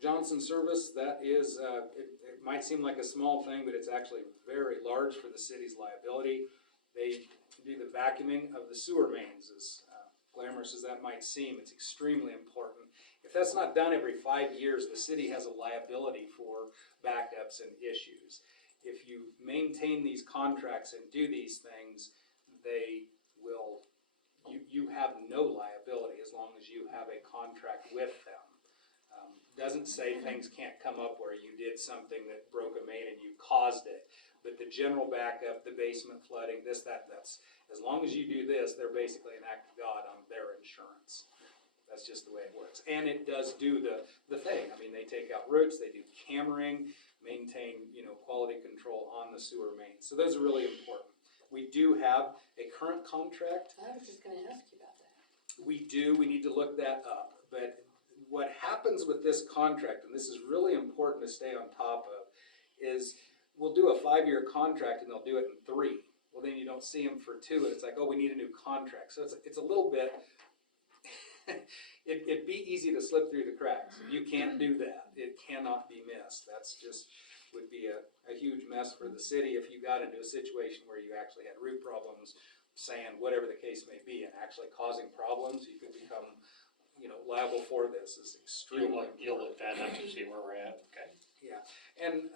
Johnson Service, that is, it might seem like a small thing, but it's actually very large for the city's liability. They do the vacuuming of the sewer mains. As glamorous as that might seem, it's extremely important. If that's not done every 5 years, the city has a liability for backups and issues. if you maintain these contracts and do these things, they will, you have no liability as long as you have a contract with them. Doesn't say things can't come up where you did something that broke a main and you caused it, but the general backup, the basement flooding, this, that's, as long as you do this, they're basically an act of God on their insurance. That's just the way it works. And it does do the thing. I mean, they take out roots, they do cammering, maintain, quality control on the sewer main. So those are really important. We do have a current contract. I was just gonna ask you about that. We do, we need to look that up. But what happens with this contract, and this is really important to stay on top of, is we'll do a 5-year contract and they'll do it in 3. Well, then you don't see them for 2, and it's like, oh, we need a new contract. So it's a little bit, it'd be easy to slip through the cracks. You can't do that. It cannot be missed. That's just, would be a huge mess for the city if you got into a situation where you actually had root problems, sand, whatever the case may be, and actually causing problems. You could become, liable for this. Is extremely. You'll look that up to see where we're at, okay? Yeah, and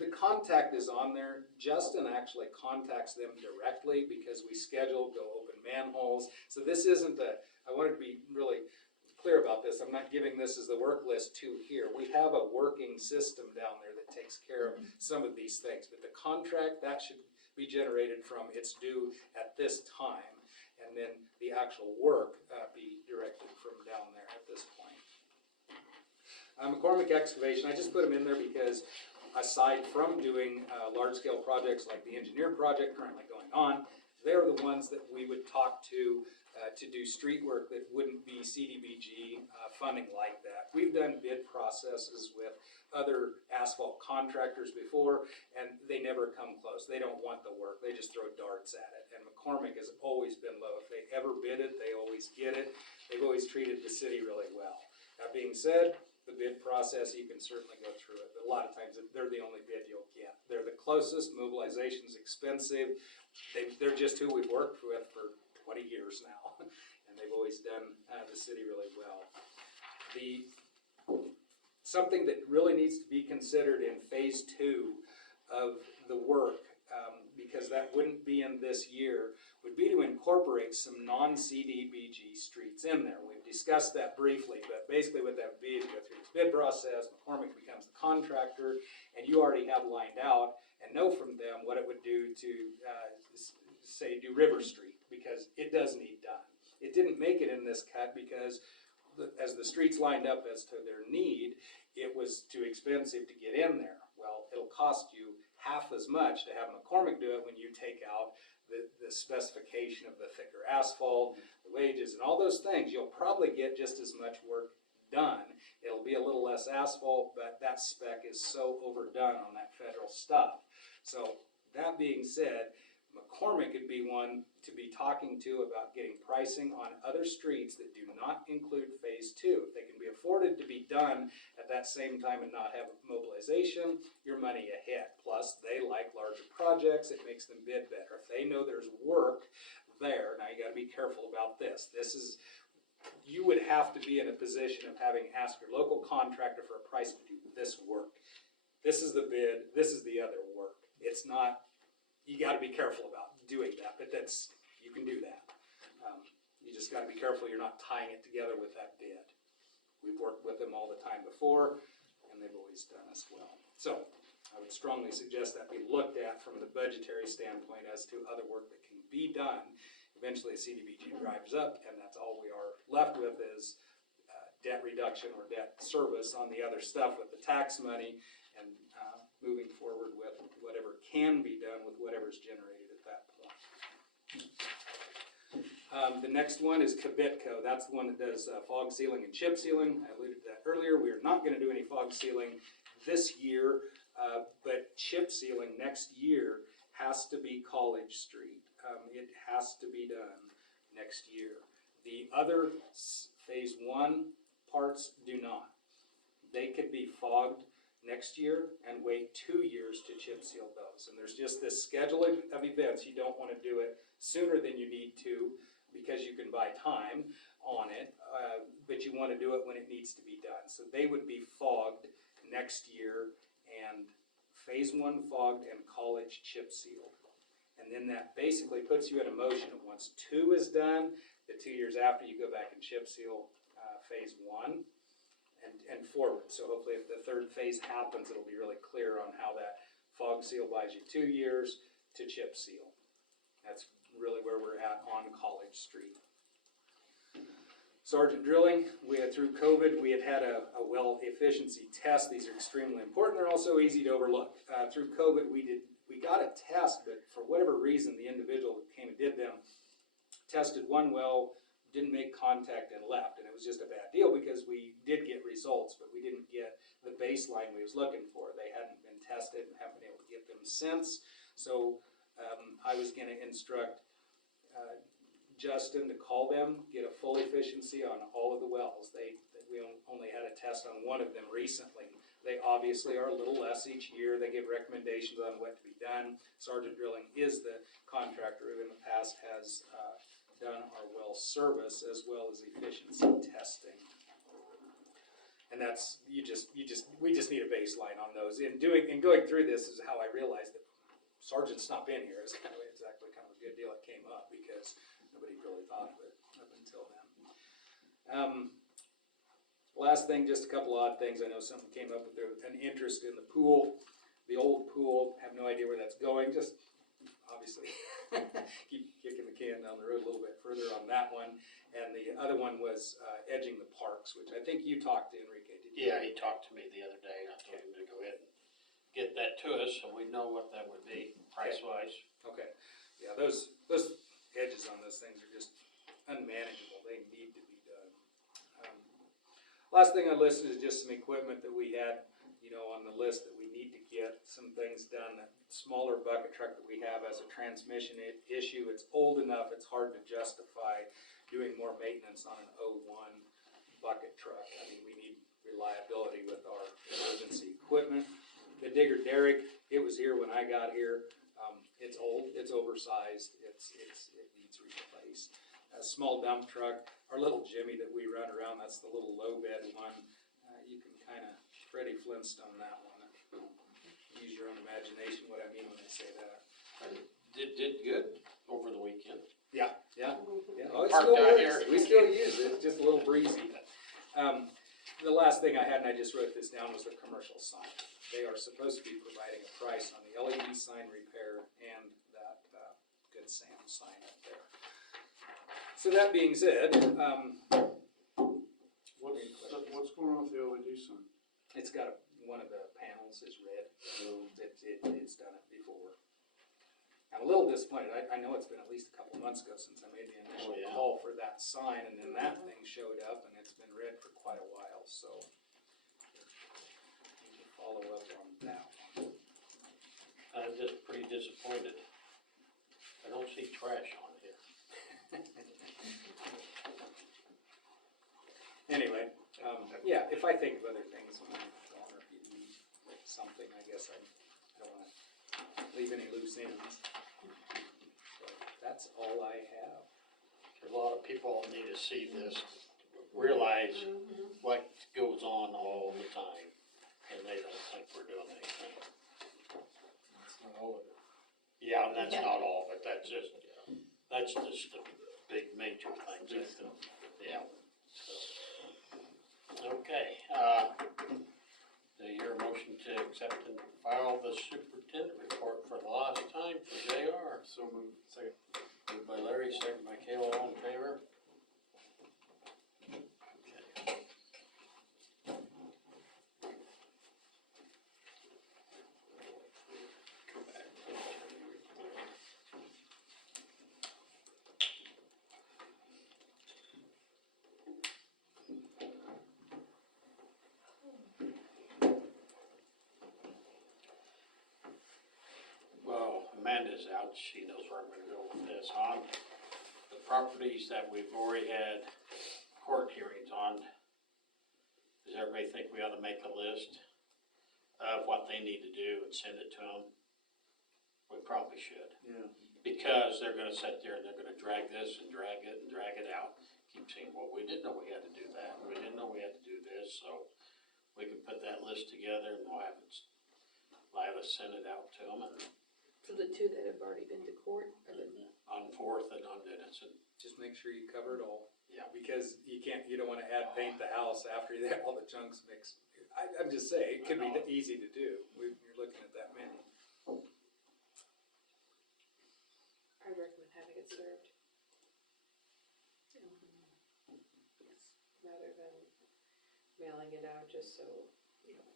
the contact is on there. Justin actually contacts them directly because we schedule, go open manholes. So this isn't I wanted to be really clear about this. I'm not giving this as the work list to here. We have a working system down there that takes care of some of these things. But the contract, that should be generated from it's due at this time. And then the actual work be directed from down there at this point. McCormick Excavation, I just put them in there because aside from doing large-scale projects like the engineer project currently going on, they're the ones that we would talk to do street work that wouldn't be CDBG funding like that. We've done bid processes with other asphalt contractors before, and they never come close. They don't want the work. They just throw darts at it. And McCormick has always been low. If they ever bid it, they always get it. They've always treated the city really well. That being said, the bid process, you can certainly go through it, but a lot of times they're the only bid you'll get. They're the closest, mobilization's expensive. They're just who we've worked with for 20 years now, and they've always done the city really well. Something that really needs to be considered in phase 2 of the work, because that wouldn't be in this year, would be to incorporate some non-CDBG streets in there. We've discussed that briefly, but basically what that would be is you go through this bid process, McCormick becomes the contractor, and you already have lined out and know from them what it would do to, say, do River Street, because it does need done. It didn't make it in this cut because as the streets lined up as to their need, it was too expensive to get in there. Well, it'll cost you half as much to have McCormick do it when you take out the specification of the thicker asphalt, the wages, and all those things. You'll probably get just as much work done. It'll be a little less asphalt, but that spec is so overdone on that federal stuff. So that being said, McCormick would be one to be talking to about getting pricing on other streets that do not include phase 2. If they can be afforded to be done at that same time and not have mobilization, your money ahead. Plus, they like larger projects. It makes them bid better. If they know there's work there, now you got to be careful about this. You would have to be in a position of having asked your local contractor for a price to do this work. This is the bid. This is the other work. It's not. You got to be careful about doing that, but you can do that. You just got to be careful you're not tying it together with that bid. We've worked with them all the time before, and they've always done us well. So I would strongly suggest that be looked at from the budgetary standpoint as to other work that can be done. Eventually, CDBG drives up, and that's all we are left with is debt reduction or debt service on the other stuff with the tax money, and moving forward with whatever can be done with whatever's generated at that point. The next one is Kibitco. That's the one that does fog sealing and chip sealing. I alluded to that earlier. We are not going to do any fog sealing this year, but chip sealing next year has to be College Street. It has to be done next year. The other phase 1 parts do not. They could be fogged next year and wait 2 years to chip seal those. And there's just this schedule of events. You don't want to do it sooner than you need to because you can buy time on it, but you want to do it when it needs to be done. So they would be fogged next year and phase 1 fogged and college chip sealed. And then that basically puts you in a motion of once 2 is done, the 2 years after you go back and chip seal phase 1 and forward. So hopefully if the third phase happens, it'll be really clear on how that fog seal buys you 2 years to chip seal. That's really where we're at on College Street. Sergeant drilling, through COVID, we had a well efficiency test. These are extremely important. They're also easy to overlook. Through COVID, we got a test, but for whatever reason, the individual who came and did them tested one well, didn't make contact and left. And it was just a bad deal because we did get results, but we didn't get the baseline we was looking for. They hadn't been tested and haven't been able to get them since. So I was going to instruct Justin to call them, get a full efficiency on all of the wells. We only had a test on one of them recently. They obviously are a little less each year. They give recommendations on what to be done. Sergeant Drilling is the contractor who in the past has done our well service as well as efficiency testing. And that's, we just need a baseline on those. And going through this is how I realized that Sergeant's not been here. It's kind of exactly kind of a good deal that came up because nobody really thought of it up until then. Last thing, just a couple odd things. I know something came up with an interest in the pool, the old pool. Have no idea where that's going. Just obviously keep kicking the can down the road a little bit further on that one. And the other one was edging the parks, which I think you talked to Enrique. Did you? Yeah, he talked to me the other day, and I told him to go ahead and get that to us, so we know what that would be, price-wise. Okay. Yeah, those edges on those things are just unmanageable. They need to be done. Last thing I listed is just some equipment that we had, on the list that we need to get some things done. That smaller bucket truck that we have has a transmission issue. It's old enough, it's hard to justify doing more maintenance on an 01 bucket truck. I mean, we need reliability with our emergency equipment. The digger derrick, it was here when I got here. It's old, it's oversized, it needs replaced. A small dump truck, our little Jimmy that we run around, that's the little low bed one. You can kind of Freddie Flintstone that one. Use your own imagination what I mean when I say that. Did good over the weekend. Yeah. Oh, it Parked still out works. here. We still use it, it's just a little breezy. The last thing I had, and I just wrote this down, was the commercial sign. They are supposed to be providing a price on the LED sign repair and that Good Sam sign up there. So that being said, What's going on with the LED sign? it's got one of the panels is red. It's done it before. I'm a little disappointed. I know it's been at least a couple months ago since I made the initial call for that sign, and then that thing showed up, and it's been red for quite a while. So we can follow up on that one. I'm just pretty disappointed. I don't see trash on here. Anyway, yeah, if I think of other things when I'm gone, or if you need something, I guess I don't want to leave any loose ends. So that's all I have. There's a lot of people that need to see this, realize what goes on all the time, and they don't think we're doing anything. That's not all of it. Yeah, and that's not all of it, that's just the big major things. Yeah. Okay, do you hear a motion to accept and file the superintendent report for the last time for JR? So moved. Second. Moved by Larry, second by Kayla, all in favor? Okay. Go back. Well, Amanda's out, she knows where I'm gonna go with this. On the properties that we've already had court hearings on, does everybody think we ought to make a list of what they need to do and send it to them? We probably should. Yeah. Because they're gonna sit there and they're gonna drag this and drag it out. Keep saying, well, we didn't know we had to do that, we didn't know we had to do this, so we can put that list together and we'll have it Lila sent it out to them, and So the two that have already been to court are the, on Fourth and on Denison. Just make sure you cover it all. Yeah. Because you don't wanna add paint the house after you have all the chunks mixed. I'm just saying, it could be easy to do, you're looking at that many. I'd recommend having it served. yes. Rather than mailing it out just so, you know.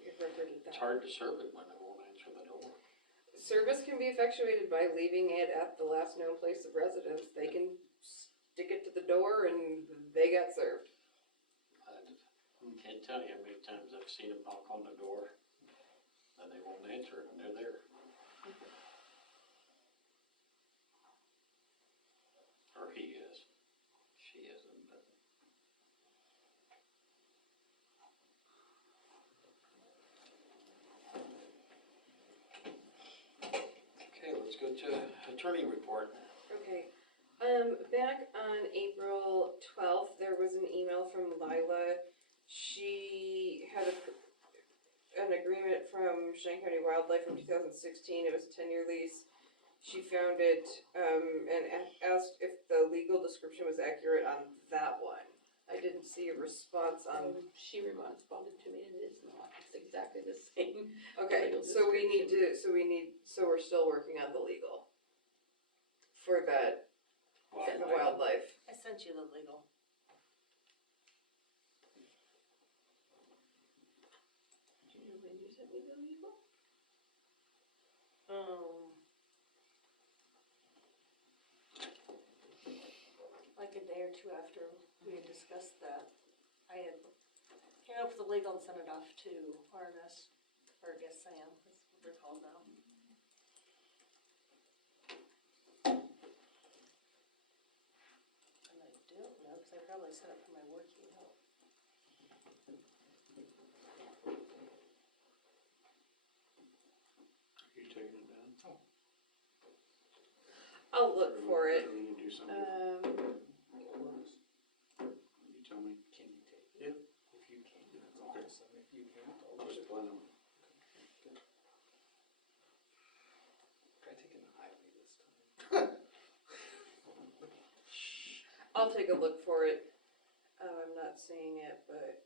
If record at It's that. hard to serve it when they won't answer the door. Service can be effectuated by leaving it at the last known place of residence. They can stick it to the door and they got served. I can't tell you how many times I've seen them knock on the door, and they won't answer it, and they're there. Or he is. She isn't, but. Okay, let's go to attorney report. Okay, back on April 12th, there was an email from Lila. She had an agreement from Cheyenne County Wildlife from 2016. It was a 10-year lease. She found it, and asked if the legal description was accurate on that one. I didn't see a response on. She responded to me, and it is not, it's exactly the same. Okay, legal so we're still working on the legal for that, the wildlife. I sent you the legal. Do you know when you sent me the legal? Like a day or two after we had discussed that, I had came up with the legal and sent it off to RNS, or I guess Sam, that's what they're called now. And I don't know, because I probably sent it from my work email. Are you taking it down? I'll look for it. Do we need to do something? You tell me. Can you take Yeah. it? If you can, that's awesome. If you can't, I'll I'll do just it. blend them. Try taking the highway this time. I'll take a look for it. I'm not seeing it, but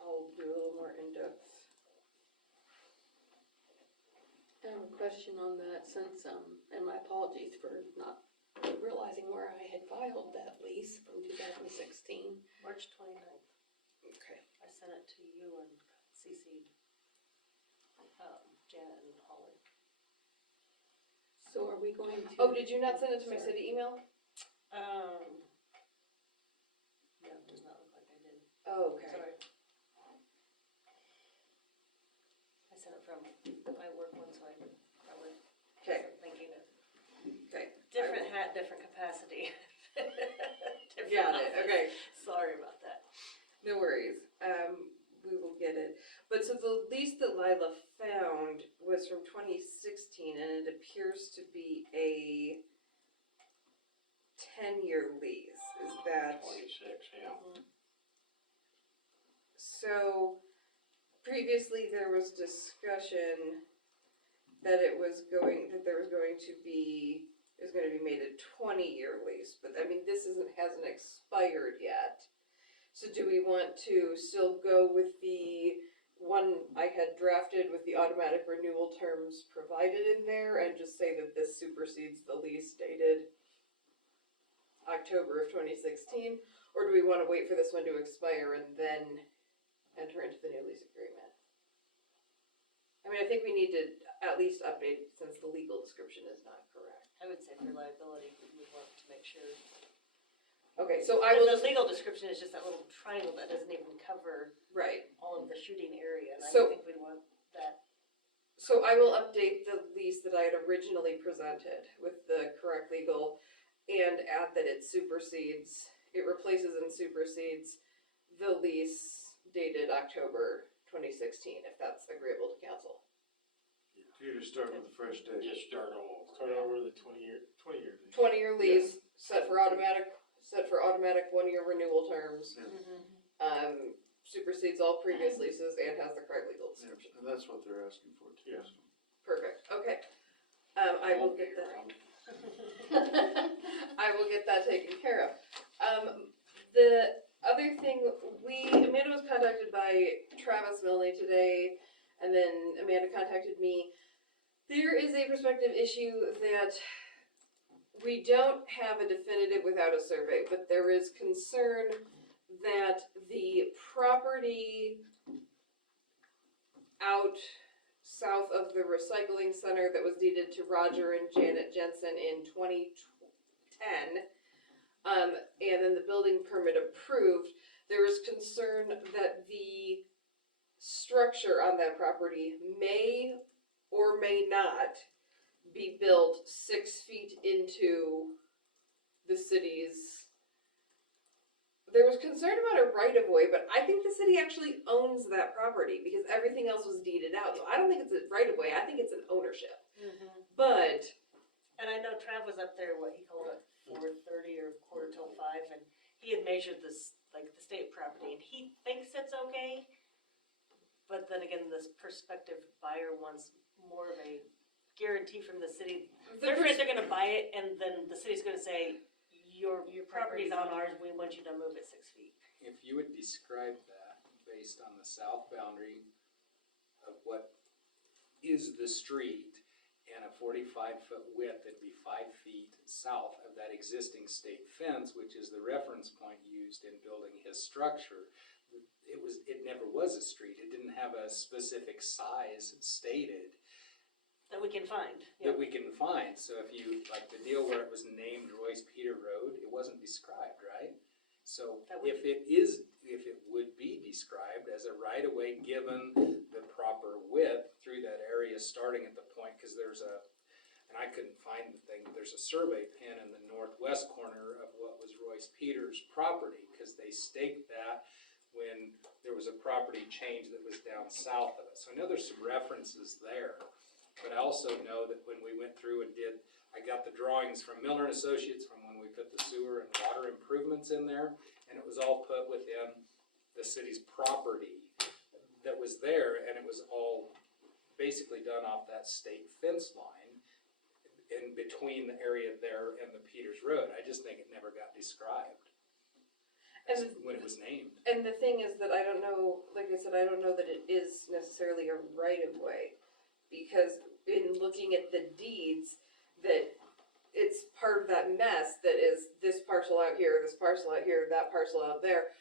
I'll do a little more in-depth. I have a question on that since, and my apologies for not realizing where I had filed that lease from 2016. March 29th. Okay. I sent it to you and CC'd Janet and Holly. So are we going to? Oh, did you not send it to my Sorry. city email? No, it does not look like I did. Oh, okay. Sorry. I sent it from my work one, so I probably Okay, wasn't thinking of okay. different hat, different capacity. Different Got it, office. okay. Sorry about that. No worries. We will get it. But so the lease that Lila found was from 2016, and it appears to be a 10-year lease. Is that? 26, yeah. So previously there was discussion that there was going to be made a 20-year lease, but I mean, this hasn't expired yet. So do we want to still go with the one I had drafted with the automatic renewal terms provided in there and just say that this supersedes the lease dated October of 2016? Or do we want to wait for this one to expire and then enter into the new lease agreement? I mean, I think we need to at least update since the legal description is not correct. I would say for liability, we would want to make sure. Okay, so I will The just, legal description is just that little triangle that doesn't even cover right. all of the shooting area, and I So- don't think we'd want that. So I will update the lease that I had originally presented with the correct legal and add that it replaces and supersedes the lease dated October 2016, if that's agreeable to council. You just start with a fresh date. Just start all. Start over the 20-year lease. 20-year lease, set for automatic 1-year renewal terms. Yeah. supersedes all previous leases and has the correct legal description. And that's what they're asking for too. Yeah. Perfect, okay. I will get that. I will get that taken care of. The other thing, Amanda was contacted by Travis Milne today, and then Amanda contacted me. There is a prospective issue that we don't have a definitive without a survey, but there is concern that the property out south of the recycling center that was deeded to Roger and Janet Jensen in 2010, and then the building permit approved, there is concern that the structure on that property may or may not be built 6 feet into the city's. There was concern about a right of way, but I think the city actually owns that property because everything else was deeded out. So I don't think it's a right of way. I think it's an ownership. But And I know Trav was up there, what he called it, 4:30 or 4:45, and he had measured this, like the state property, and he thinks it's okay. But then again, this prospective buyer wants more of a guarantee from the city. They're afraid they're gonna buy it, and then the city's gonna say, your property's on ours, we want you to move it 6 feet. If you would describe that based on the south boundary of what is the street and a 45-foot width, it'd be 5 feet south of that existing state fence, which is the reference point used in building his structure. It never was a street. It didn't have a specific size stated. That we can find. That we can find. So if you, like the deal where it was named Royce Peter Road, it wasn't described, right? So if it would be described as a right-of-way given the proper width through that area starting at the point, because and I couldn't find the thing, but there's a survey pin in the northwest corner of what was Royce Peters' property, because they staked that when there was a property change that was down south of it. So I know there's some references there. But I also know that when we went through and I got the drawings from Miller and Associates from when we put the sewer and water improvements in there, and it was all put within the city's property that was there, and it was all basically done off that state fence line in between the area there and the Peters Road. I just think it never got described when it was named. And the thing is that I don't know, like I said, I don't know that it is necessarily a right of way. Because in looking at the deeds, that it's part of that mess that is this parcel out here, this parcel out here, that parcel out there.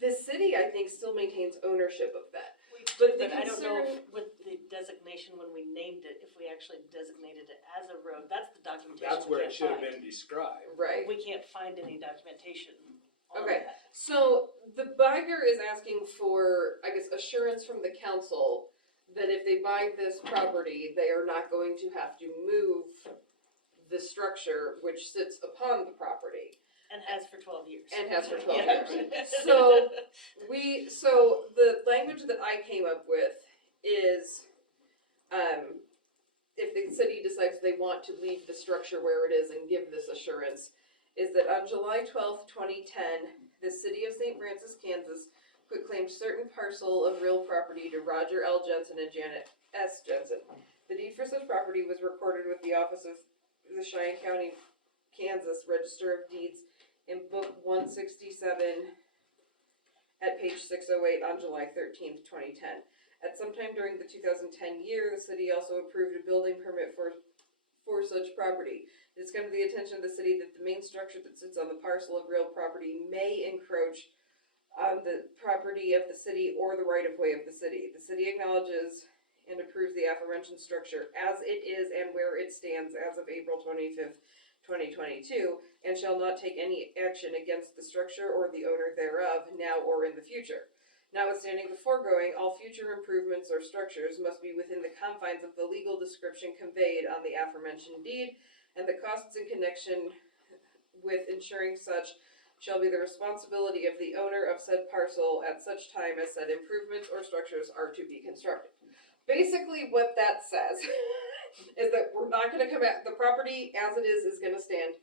The city, I think, still maintains ownership of that. But I don't know if with the designation when we named it, if we actually designated it as a road. That's the documentation. That's where it should have been described. Right. We can't find any documentation on Okay, that. so the buyer is asking for, I guess, assurance from the council that if they buy this property, they are not going to have to move the structure which sits upon the property. And has for 12 years. And has for 12 Yeah. years. So the language that I came up with is, if the city decides they want to leave the structure where it is and give this assurance, is that on July 12th, 2010, the city of St. Francis, Kansas, quitclaimed certain parcel of real property to Roger L. Jensen and Janet S. Jensen. The deed for such property was recorded with the Office of the Cheyenne County, Kansas Register of Deeds in Book 167 at page 608 on July 13th, 2010. At some time during the 2010 year, the city also approved a building permit for such property. It has come to the attention of the city that the main structure that sits on the parcel of real property may encroach on the property of the city or the right-of-way of the city. The city acknowledges and approves the aforementioned structure as it is and where it stands as of April 25th, 2022, and shall not take any action against the structure or the owner thereof, now or in the future. Notwithstanding the foregoing, all future improvements or structures must be within the confines of the legal description conveyed on the aforementioned deed, and the costs in connection with ensuring such shall be the responsibility of the owner of said parcel at such time as said improvements or structures are to be constructed. Basically, what that says is that we're not gonna come at, the property as it is gonna stand.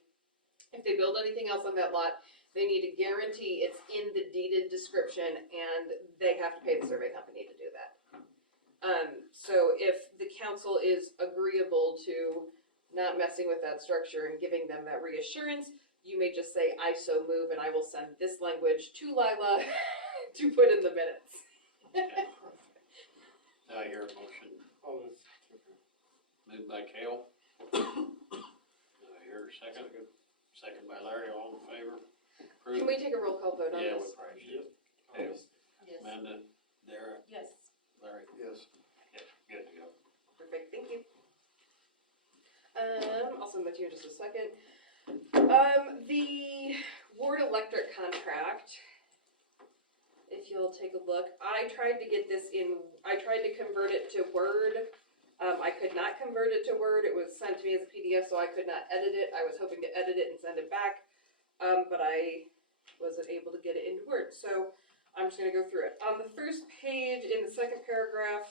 If they build anything else on that lot, They need to guarantee it's in the deeded description, and they have to pay the survey company to do that. So if the council is agreeable to not messing with that structure and giving them that reassurance, you may just say, I so move, and I will send this language to Lila to put in the minutes. Now I hear a motion. All this, Moved by Kale. Do I hear a second? Second by Larry, all in favor? Can we take a roll call vote on Yeah, this? we probably should. Yes. Yes. Amanda, Dara, Yes. Larry, Yes. yeah, good to go. Perfect, thank you. I'll send that to you in just a second. The Ward Electric contract, if you'll take a look, I tried to convert it to Word. I could not convert it to Word, it was sent to me as a PDF, so I could not edit it. I was hoping to edit it and send it back, but I wasn't able to get it into Word, so I'm just gonna go through it. On the first page, in the second paragraph,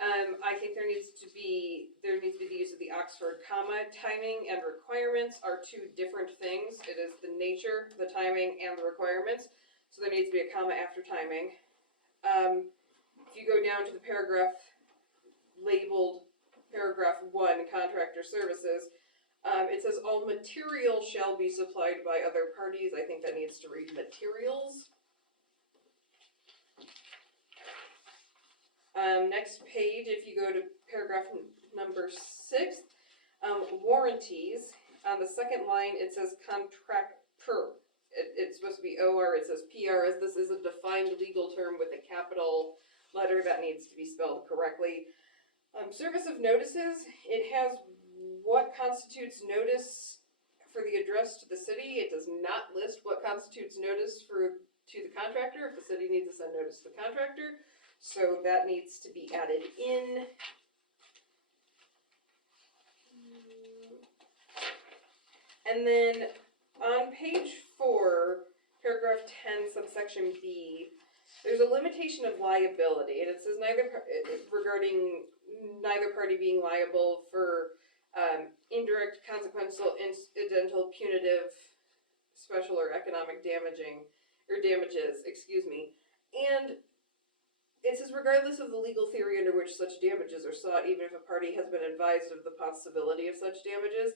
I think there needs to be the use of the Oxford comma. Timing and requirements are two different things. It is the nature, the timing, and the requirements. So there needs to be a comma after timing. If you go down to the paragraph labeled paragraph 1, contractor services, it says all material shall be supplied by other parties. I think that needs to read materials. Next page, if you go to paragraph number 6, warranties. On the second line, it says contractor. It's supposed to be OR, it says PR, as this is a defined legal term with a capital letter that needs to be spelled correctly. Service of notices, it has what constitutes notice for the address to the city. It does not list what constitutes notice to the contractor, if the city needs to send notice to the contractor. So that needs to be added in. And then on page 4, paragraph 10, subsection B, there's a limitation of liability, and it says regarding neither party being liable for indirect, consequential, incidental, punitive, special, or economic damages, and it says regardless of the legal theory under which such damages are sought, even if a party has been advised of the possibility of such damages.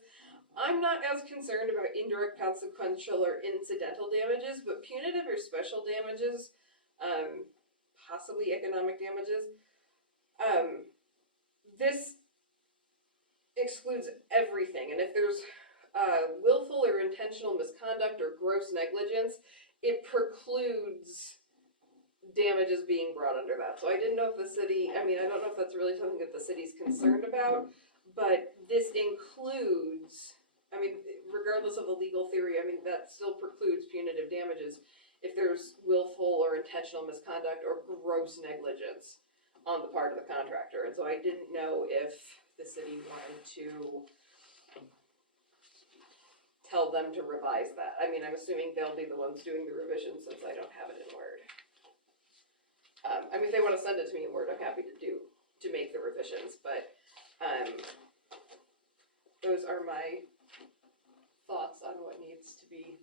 I'm not as concerned about indirect, consequential, or incidental damages, but punitive or special damages, possibly economic damages, this excludes everything. And if there's willful or intentional misconduct or gross negligence, it precludes damages being brought under that. So I didn't know if the city, I don't know if that's really something that the city's concerned about, but this includes, regardless of the legal theory, that still precludes punitive damages if there's willful or intentional misconduct or gross negligence on the part of the contractor. And so I didn't know if the city wanted to tell them to revise that. I'm assuming they'll be the ones doing the revision since I don't have it in Word. If they want to send it to me in Word, I'm happy to make the revisions, but those are my thoughts on what needs to be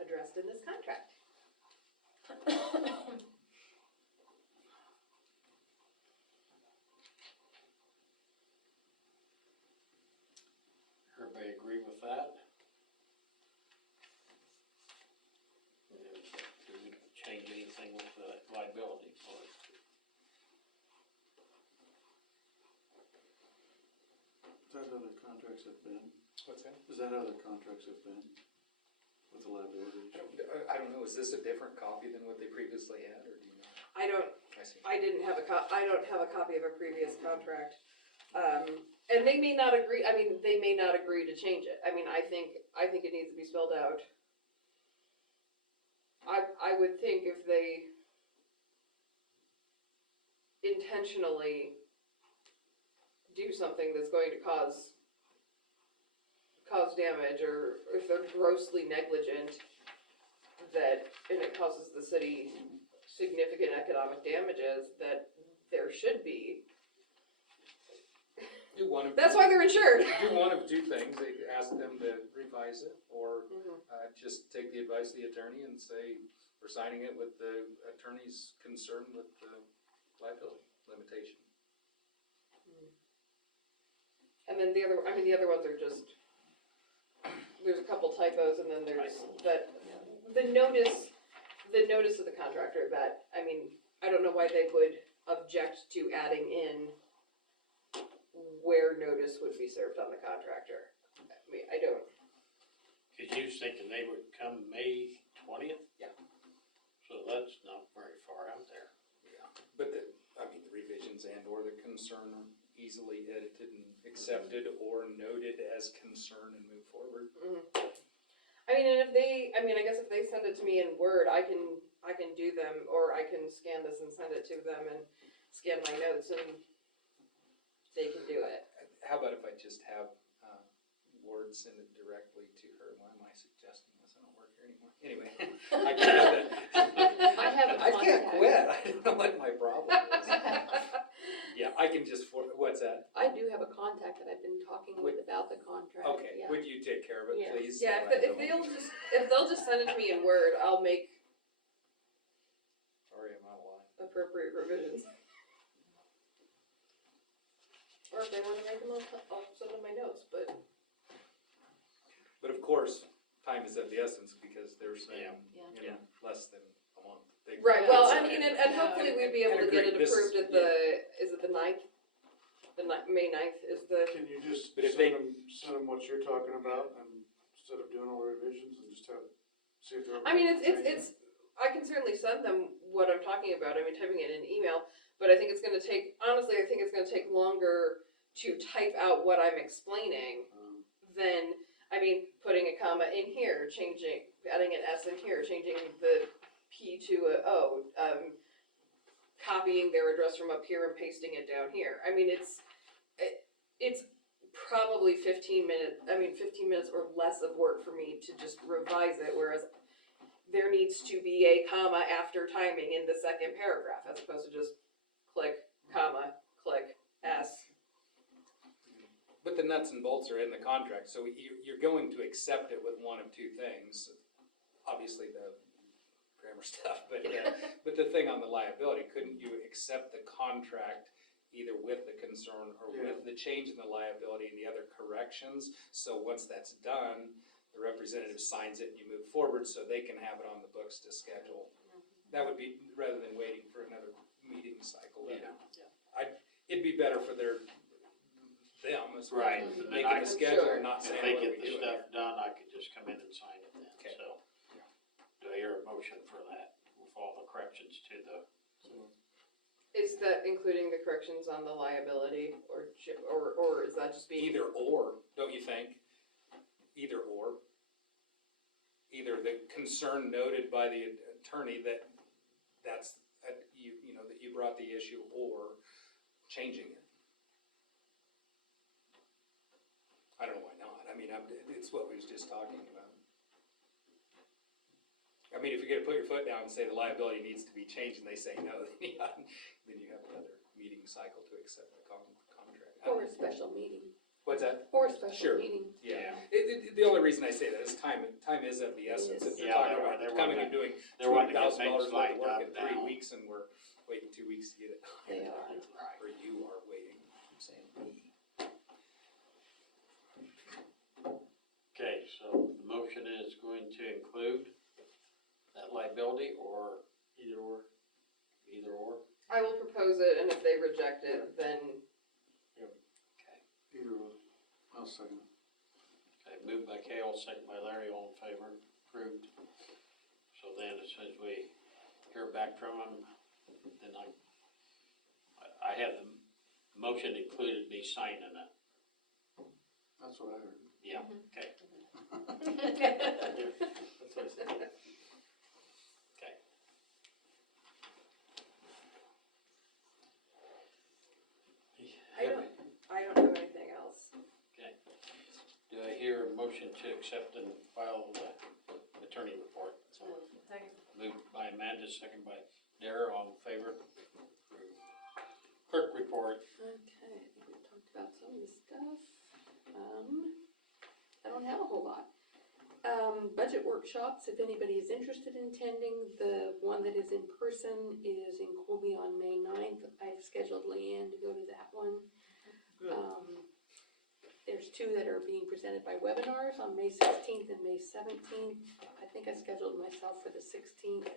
addressed in this contract. Everybody agree with that? Do we change anything with the liability part? Is that how the contracts have been? What's that? Is that how the contracts have been with the liability? I don't know, is this a different copy than what they previously had, or do you know? I don't have a copy of a previous contract. And they may not agree, they may not agree to change it. I think it needs to be spelled out. I would think if they intentionally do something that's going to cause damage, or if they're grossly negligent, and it causes the city significant economic damages, that there should be. Do one of That's why they're insured. do one of two things, they ask them to revise it, or just take the advice of the attorney and say, we're signing it with the attorney's concern with the liability limitation. And then the other ones are just, there's a couple typos and then there's that, the notice of the contractor that, I mean, I don't know why they would object to adding in where notice would be served on the contractor. I mean, I don't. Cause you was thinking they would come May 20th? Yeah. So that's not very far out there. Yeah. But the revisions and or the concern are easily edited and accepted or noted as concern and move forward. I mean, and I guess if they send it to me in Word, I can do them, or I can scan this and send it to them and scan my notes and they can do it. How about if I just have Word send it directly to her? Why am I suggesting this? I don't work here anymore. Anyway, I can have it. I can't quit. I don't know what my problem is. Yeah, I can just, what's that? I do have a contact that I've been talking with about the contract. Okay, Yeah. would you take care of it, Yes. please? Yeah, if they'll just send it to me in Word, I'll make Sorry, I'm out of line. appropriate revisions. Or if they wanna make them, I'll send them my notes, but. But of course, time is of the essence because they're saying, Yeah. less than a month. Right, well, I mean, and hopefully we'd be able to get it Agreed. This is- approved at the, is it the 9th? May 9th is the, Can you just But if send them what you're talking about, and instead of doing all the revisions, and just have, see if they're. I mean, it's, I can certainly send them what I'm talking about, I mean, typing it in email, but I think it's gonna take, honestly, I think it's gonna take longer to type out what I'm explaining than, I mean, putting a comma in here, adding an S in here, changing the P to a O, copying their address from up here and pasting it down here. I mean, it's probably 15 minutes or less of work for me to just revise it, whereas there needs to be a comma after timing in the second paragraph, as opposed to just click, comma, click, S. But the nuts and bolts are in the contract, so you're going to accept it with one of two things. Obviously the grammar stuff, but the thing on the liability, couldn't you accept the contract either with the concern or with the change in the liability and the other corrections? So once that's done, the representative signs it and you move forward so they can have it on the books to schedule. That would be, rather than waiting for another meeting cycle. It'd be better for them as well, Right. making the schedule and not If saying they what get we the do. stuff done, I could just come in and sign it then, Okay. so. Do I hear a motion for that, with all the corrections to the, Is that including the corrections on the liability, or is that just being? Either or, don't you think? Either or. Either the concern noted by the attorney that that you brought the issue, or changing it. I don't know why not. I mean, it's what we was just talking about. I mean, if you're gonna put your foot down and say the liability needs to be changed and they say no, then you have another meeting cycle to accept the contract. Or a special meeting, What's that? or a special Sure. meeting. Yeah. The only reason I say that is time is of the essence. If you're talking about coming and doing $200,000 worth of work in 3 weeks and we're waiting 2 weeks to get it. They are. Or you are waiting, I'm saying we. okay, so the motion is going to include that liability or either or? Either or? I will propose it, and if they reject it, then Either one, I'll second. Okay, moved by Cale, second by Larry, all in favor, approved. So then as soon as we hear back from them, then I have the motion included me signing it. That's what I heard. Yeah, okay. That's what I said. Okay. I don't have anything else. Okay. Do I hear a motion to accept and file the attorney report? Moved by Amanda, second by Dara, all in favor? Clerk report. Okay, I think we've talked about some of this stuff. I don't have a whole lot. Budget workshops, if anybody is interested in attending, the one that is in person is in Colby on May 9th. I've scheduled Leanne to go to that one. Good. There's two that are being presented by webinars on May 16th and May 17th. I think I scheduled myself for the 16th.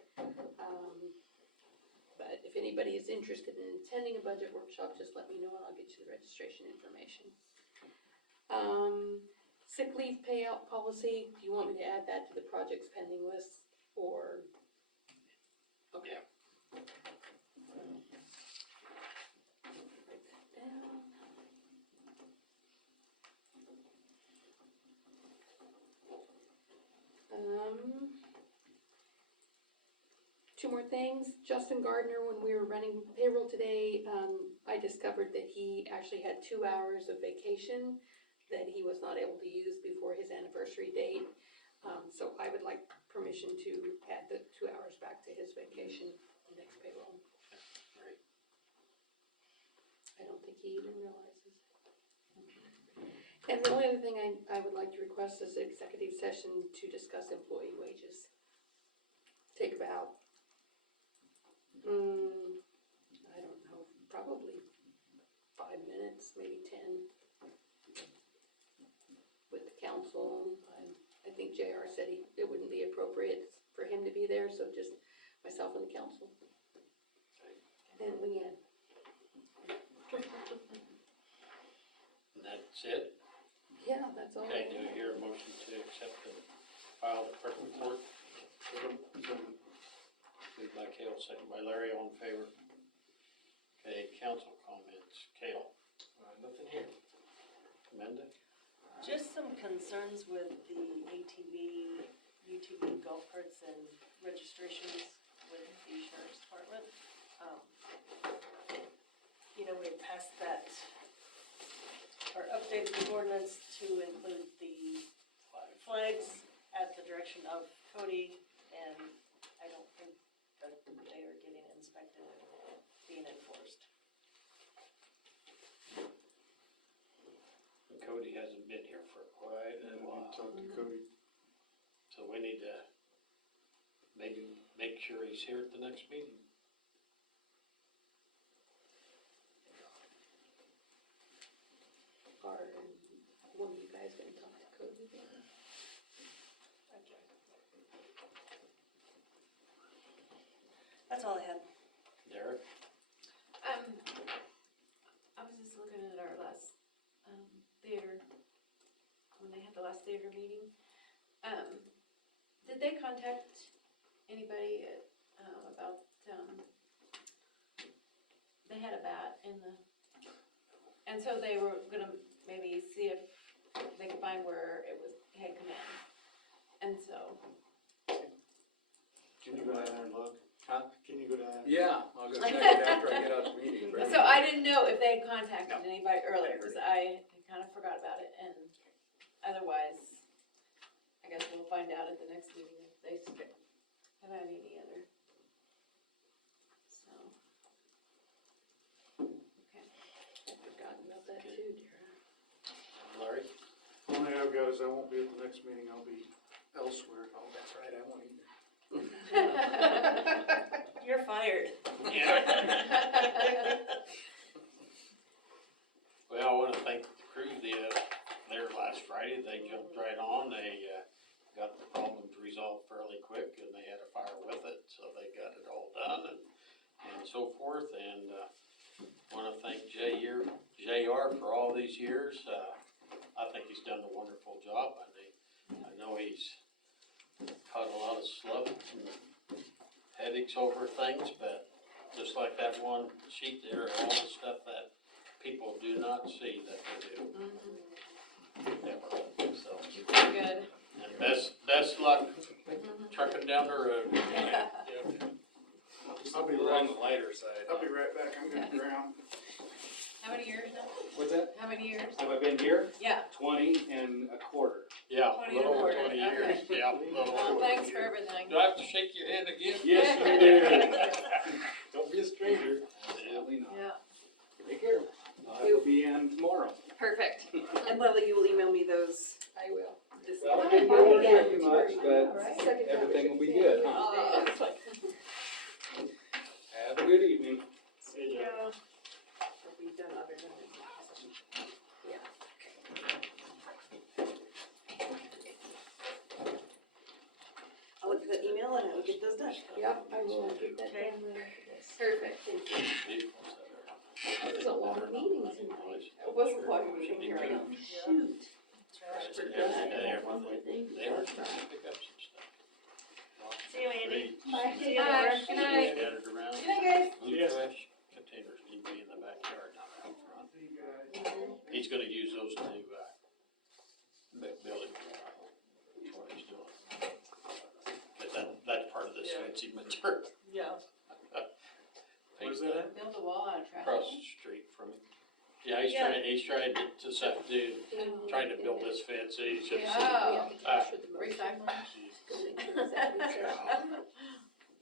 But if anybody is interested in attending a budget workshop, just let me know and I'll get you the registration information. Sick leave payout policy, do you want me to add that to the projects pending list, or? Okay. Write that down. Two more things. Justin Gardner, when we were running payroll today, I discovered that he actually had 2 hours of vacation that he was not able to use before his anniversary date. So I would like permission to add the 2 hours back to his vacation next payroll. Great. I don't think he even realizes. And the only other thing I would like to request is executive session to discuss employee wages. Take about, I don't know, probably 5 minutes, maybe 10. With the council. I think JR said it wouldn't be appropriate for him to be there, so just myself and the council. And Leanne. And that's it? Yeah, that's all. Okay, do I hear a motion to accept the file the clerk report? Moved by Cale, second by Larry, all in favor? Okay, council comments. Cale. Nothing here. Amanda? Just some concerns with the ATV, UTV golf carts and registrations with the sheriff's department. You know, we had passed that, or updated the ordinance to include the flags at the direction of Cody, and I don't think that they are getting inspected and being enforced. Cody hasn't been here for quite a And while, we talked to Cody. so we need to maybe make sure he's here at the next meeting. Are one of you guys gonna talk to Cody then? Okay. That's all I had. Derek? I was just looking at our last, theater, when they had the last theater meeting. Did they contact anybody, about, they had a bat in the, and so they were gonna maybe see if they could find where it was, had come in. And so, Can you go down there and look? Huh? Can you go down there? Yeah, I'll go check it after I get out of the meeting. so I didn't know if they had contacted anybody earlier, cause I kind of forgot about it, and otherwise, I guess we'll find out at the next meeting if they have had any other. So. Okay. I'd forgotten about that too, Dara. Larry? Only I've got is I won't be at the next meeting, I'll be elsewhere. Oh, that's right, I won't either. You're fired. Yeah. Well, I wanna thank the crew there last Friday. They jumped right on. They, got the problems resolved fairly quick and they had a fire with it, so they got it all done and so forth. And, wanna thank JR for all these years. I think he's done a wonderful job. I know he's caught a lot of slug and headaches over things, but just like that one sheet there, all the stuff that people do not see that they do. Never. So, Good. and best luck trucking down the road. Yeah. I'll be We're right, on the lighter side. I'll be right back, I'm gonna drown. How many years now? What's that? How many years? Have I been here? Yeah. 20 and a quarter. Yeah, 20 a little over and a 20 quarter, years. okay. Yeah, a little Well, over thanks 20 for years. everything. Do I have to shake your hand again? Yes, you do. Don't be a stranger. Absolutely not. Yeah. Take care. I will be in tomorrow. Perfect. And Lily, you will email me those I will. this Well, it evening. didn't go over very much, All but right. Second time everything will we be should good, say huh? it. It's like, Have a good evening. See ya. Are we done other than yeah. I'll look at the email and I will get those done. Yep, I will get that done right after this. Perfect. Thank you. This is a long meeting tonight. It wasn't quite a meeting here. Shoot. Trash. One more thing. They are trying to pick up some stuff. See you, Andy. Bye. See you Bye. later. Good night. Scattered around. Good night, guys. Blue Yes. trash containers need to be in the backyard, not out front. He's gonna use those to, build it. That's what he's doing. But that's part of this Yeah. fencing material. Yeah. Where's that at? Build a wall out of trash. Across the street from him. Yeah, he's Yeah. trying to this afternoon, trying to build this fence, and he's just. We have to capture the motion. Recycle. Go into executive session.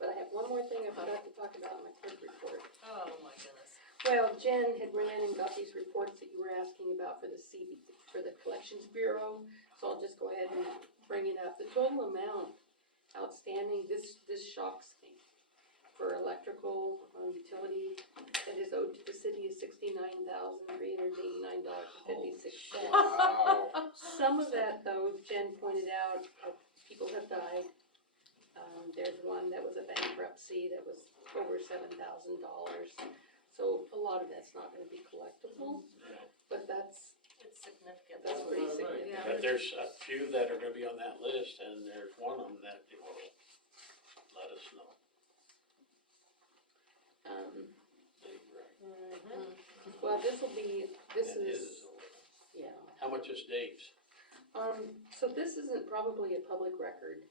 But I have one more thing I forgot to talk about in my clerk report. Oh, my goodness. Well, Jen had ran and got these reports that you were asking about for the for the Collections Bureau, so I'll just go ahead and bring it up. The total amount outstanding, this shocks me, for electrical, utility that is owed to the city is $69,389.56. Wow. Some of that, though, Jen pointed out, people have died. There's one that was a bankruptcy that was over $7,000. So a lot of that's not gonna be collectible, but that's It's significant. pretty significant. Yeah. But there's a few that are gonna be on that list, and there's one of them that it will let us know. Well, this And is, his, yeah. how much is Dave's? So this isn't probably a public record,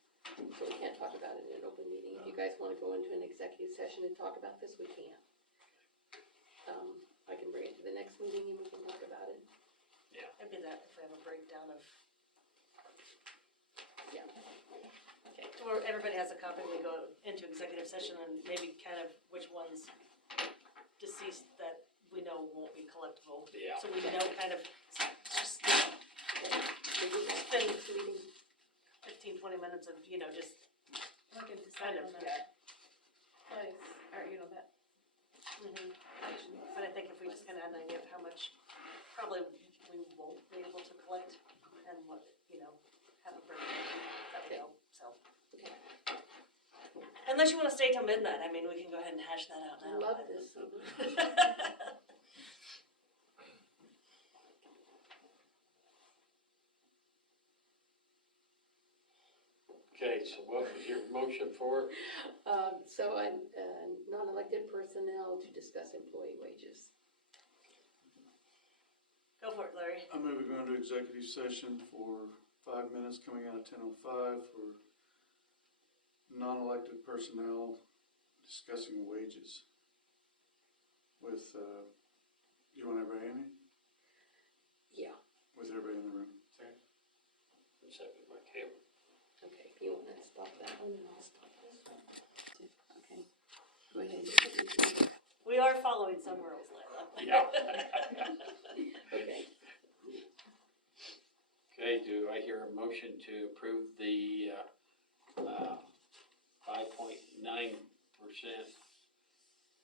so we can't talk about it in an open meeting. If you guys wanna go into an executive session and talk about this, we can. I can bring it to the next meeting and we can talk about it. Maybe that if we have a breakdown of, Yeah. okay, where everybody has a copy, we go into executive session and maybe kind of which ones deceased that we know won't be collectible. Yeah. So we know kind of, just Maybe that's Then- next meeting. 15, 20 minutes of, just Look and kind decide of, on that place, or, that. mhm. But I think if we just kind of had an idea of how much probably we won't be able to collect and what, have a breakdown, that would help, so. Okay. Unless you want to stay till midnight, I mean, we can go ahead and hash that out I now. love this. Okay, so what was your motion for? So I'm, non-elected personnel to discuss employee wages. Go for it, Larry. I move we go into executive session for 5 minutes coming out of 10:05 for non-elected personnel discussing wages with, you want everybody in here? Yeah, With everybody in the room. Second by Caleb. okay, if you wanna stop that one, and I'll stop this one. Okay, go ahead. We are following some rules, Layla. Yeah. Okay, Okay, do I hear a motion to approve the, 5.9%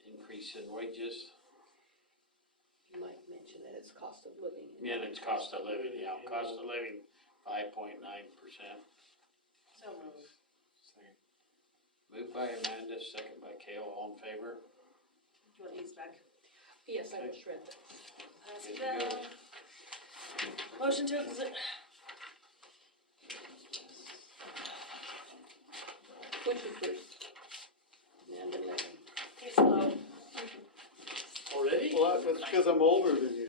increase in wages? you might mention that it's cost of living. Yeah, it's cost of living, cost of living, 5.9%. So moved. Moved by Amanda, second by Cale, all in favor? Do you want these back? Yes, I will shred that. Pass Good it to go. down. Motion to exit. Which is first? Amanda Levy. Hey, slow. Already? Well, that's because I'm older than you.